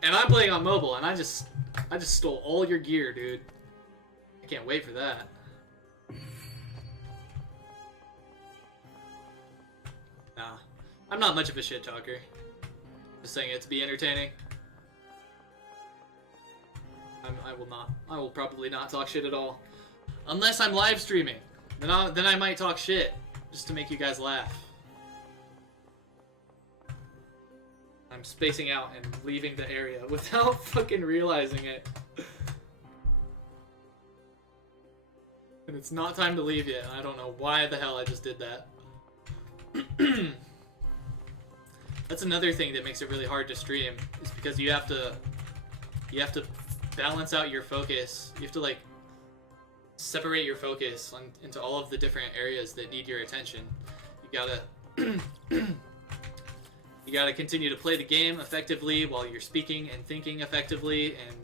And I'm playing on mobile and I just stole all your gear, dude. I can't wait for that. Nah, I'm not much of a shit talker. Just saying it to be entertaining. I will probably not talk shit at all. Unless I'm live streaming. Then I might talk shit. Just to make you guys laugh. I'm spacing out and leaving the area without fucking realizing it. And it's not time to leave yet. I don't know why the hell I just did that. That's another thing that makes it really hard to stream, is because you have to balance out your focus. You have to, like, separate your focus into all of the different areas that need your attention. You gotta continue to play the game effectively while you're speaking and thinking effectively and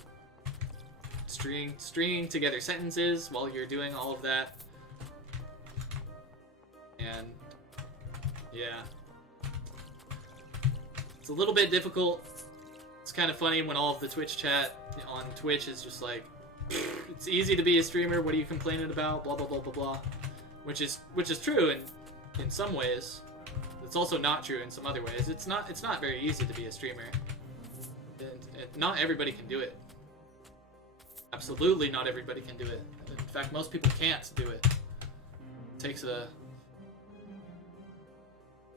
stringing together sentences while you're doing all of that. And yeah, it's a little bit difficult. It's kind of funny when all of the Twitch chat on Twitch is just like, it's easy to be a streamer, what are you complaining about, blah blah blah blah blah, which is true in some ways. It's also not true in some other ways. It's not very easy to be a streamer, and not everybody can do it. Absolutely not everybody can do it. In fact, most people can't do it. It takes a,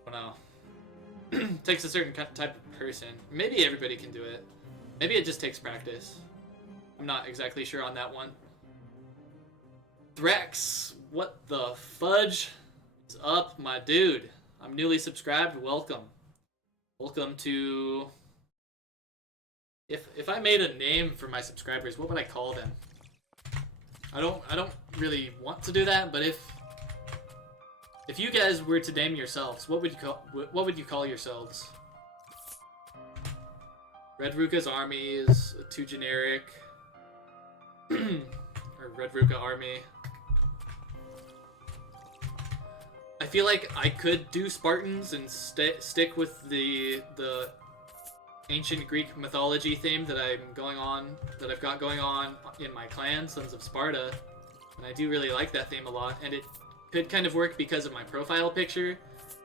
I don't know, takes a certain type of person. Maybe everybody can do it. Maybe it just takes practice. I'm not exactly sure on that one. Threx, what the fudge is up, my dude? I'm newly subscribed. Welcome. Welcome to... If I made a name for my subscribers, what would I call them? I don't really want to do that, but if you guys were to name yourselves, what would you call yourselves? Red Ruka's army is too generic. Or Red Ruka army. I feel like I could do Spartans and stick with the ancient Greek mythology theme that I've got going on in my clan, Sons of Sparta, and I do really like that theme a lot. And it could kind of work because of my profile picture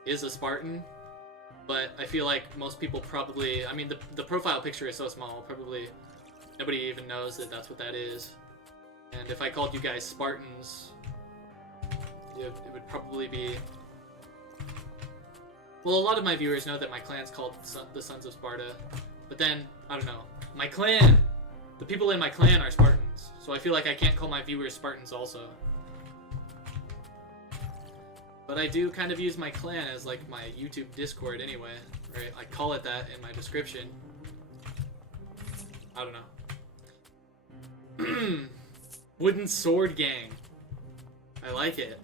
is a Spartan, but I feel like most people probably, I mean, the profile picture is so small, probably nobody even knows that that's what that is. And if I called you guys Spartans, it would probably be... Well, a lot of my viewers know that my clan's called the Sons of Sparta, but then, I don't know, my clan, the people in my clan are Spartans, so I feel like I can't call my viewers Spartans also. But I do kind of use my clan as like my YouTube Discord anyway, right? I call it that in my description. I don't know. Wooden Sword Gang. I like it.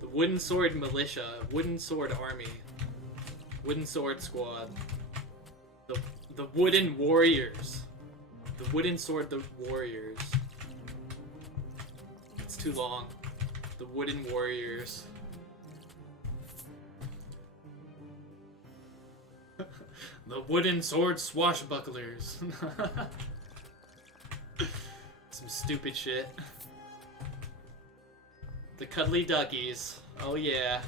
The Wooden Sword Militia, Wooden Sword Army, Wooden Sword Squad, the Wooden Warriors, the Wooden Sword the Warriors. It's too long. The Wooden Warriors. The Wooden Sword Swashbucklers. stupid shit. The cuddly duckies. Oh yeah.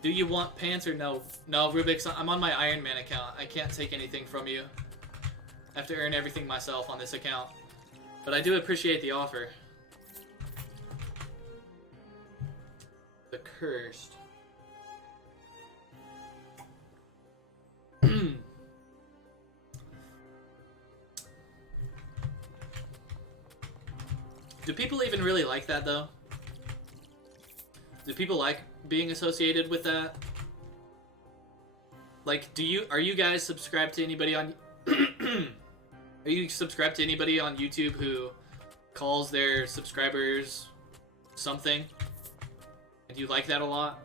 Do you want pants or no? No, Rubik's, I'm on my Ironman account. I can't take anything from you. I have to earn everything myself on this account. But I do appreciate the offer. The cursed. Do people even really like that though? Do people like being associated with that? Like, are you guys subscribed to anybody on are you subscribed to anybody on YouTube who calls their subscribers something? And do you like that a lot?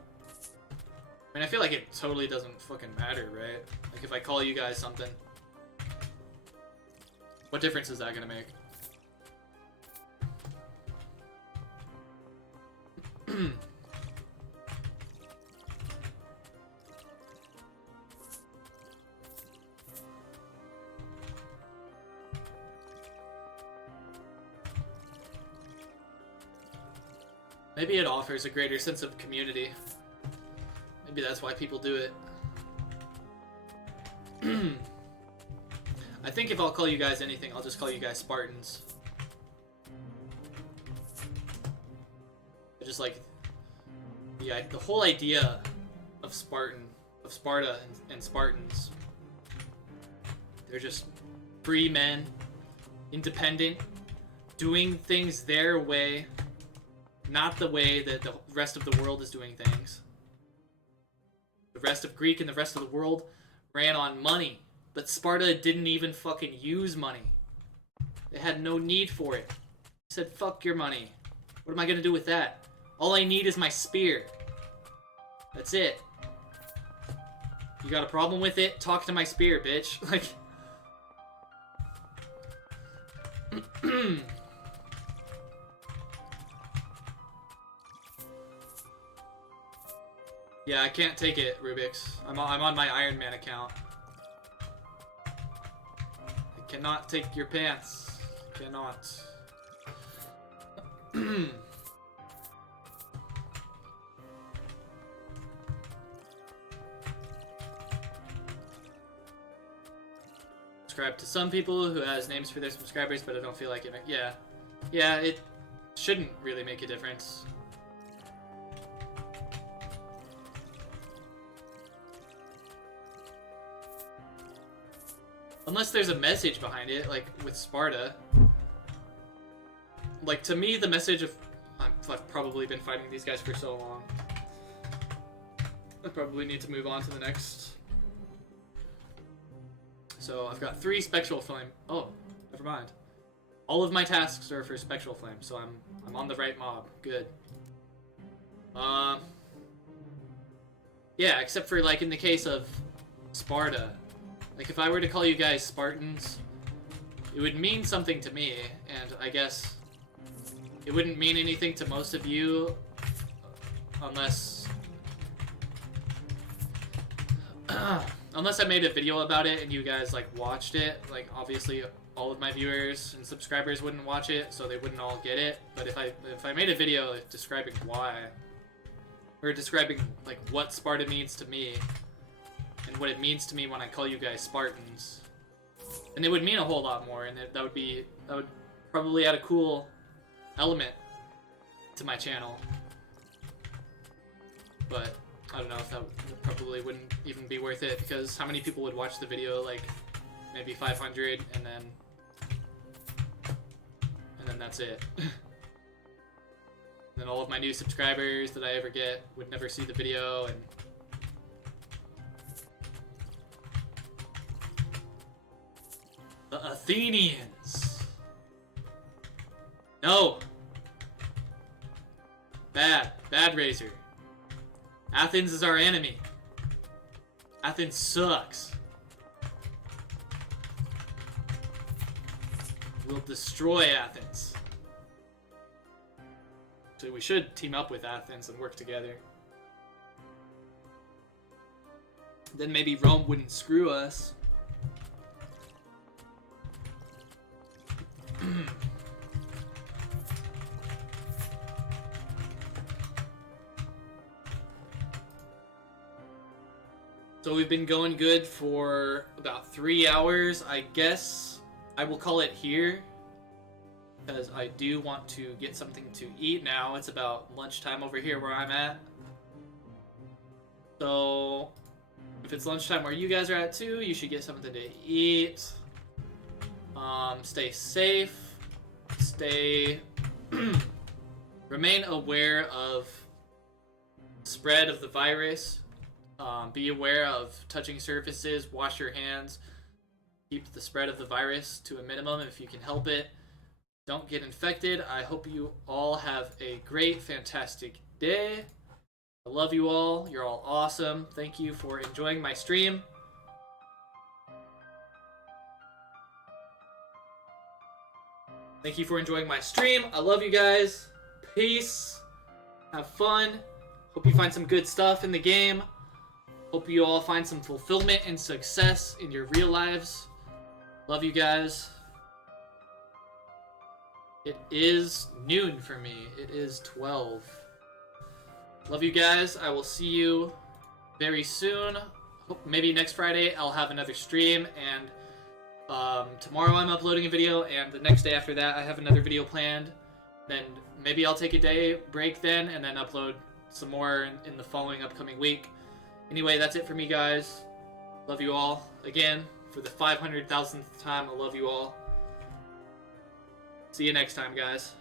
I mean, I feel like it totally doesn't fucking matter, right? Like, if I call you guys something, what difference is that gonna make? Maybe it offers a greater sense of community. Maybe that's why people do it. I think if I'll call you guys anything, I'll just call you guys Spartans. I just like the whole idea of Sparta and Spartans. They're just free men, independent, doing things their way, not the way that the rest of the world is doing things. The rest of Greek and the rest of the world ran on money, but Sparta didn't even fucking use money. They had no need for it. They said, fuck your money. What am I gonna do with that? All I need is my spear. That's it. You got a problem with it? Talk to my spear, bitch. Like... Yeah, I can't take it, Rubik's. I'm on my Ironman account. I cannot take your pants. Cannot. Subscribe to some people who has names for their subscribers, but I don't feel like it. Yeah, it shouldn't really make a difference. Unless there's a message behind it, like with Sparta. Like, to me, the message of... I've probably been fighting these guys for so long. I probably need to move on to the next. So, I've got 3 Spectral Flame. Oh, never mind. All of my tasks are for Spectral Flame, so I'm on the right mob. Good. Yeah, except for, like, in the case of Sparta. Like, if I were to call you guys Spartans, it would mean something to me, and I guess it wouldn't mean anything to most of you, unless... unless I made a video about it and you guys, like, watched it. Like, obviously, all of my viewers and subscribers wouldn't watch it, so they wouldn't all get it. But if I made a video describing why, or describing, like, what Sparta means to me, and what it means to me when I call you guys Spartans, and it would mean a whole lot more, and that would probably add a cool element to my channel. But I don't know if that probably wouldn't even be worth it, because how many people would watch the video? Like maybe 500, and then that's it. And then all of my new subscribers that I ever get would never see the video, and the Athenians. No. Bad Razor. Athens is our enemy. Athens sucks. We'll destroy Athens. So we should team up with Athens and work together. Then maybe Rome wouldn't screw us. So we've been going good for about 3 hours. I guess I will call it here, because I do want to get something to eat now. It's about lunchtime over here where I'm at. So if it's lunchtime where you guys are at too, you should get something to eat. Stay safe. Remain aware of the spread of the virus. Be aware of touching surfaces. Wash your hands. Keep the spread of the virus to a minimum if you can help it. Don't get infected. I hope you all have a great, fantastic day. I love you all. You're all awesome. Thank you for enjoying my stream. Thank you for enjoying my stream. I love you guys. Peace. Have fun. Hope you find some good stuff in the game. Hope you all find some fulfillment and success in your real lives. Love you guys. It is noon for me. It is 12. Love you guys. I will see you very soon. Maybe next Friday I'll have another stream, and tomorrow I'm uploading a video, and the next day after that I have another video planned. Then maybe I'll take a day break then, and then upload some more in the following upcoming week. Anyway, that's it for me, guys. Love you all. Again, for the 500,000th time, I love you all. See you next time, guys.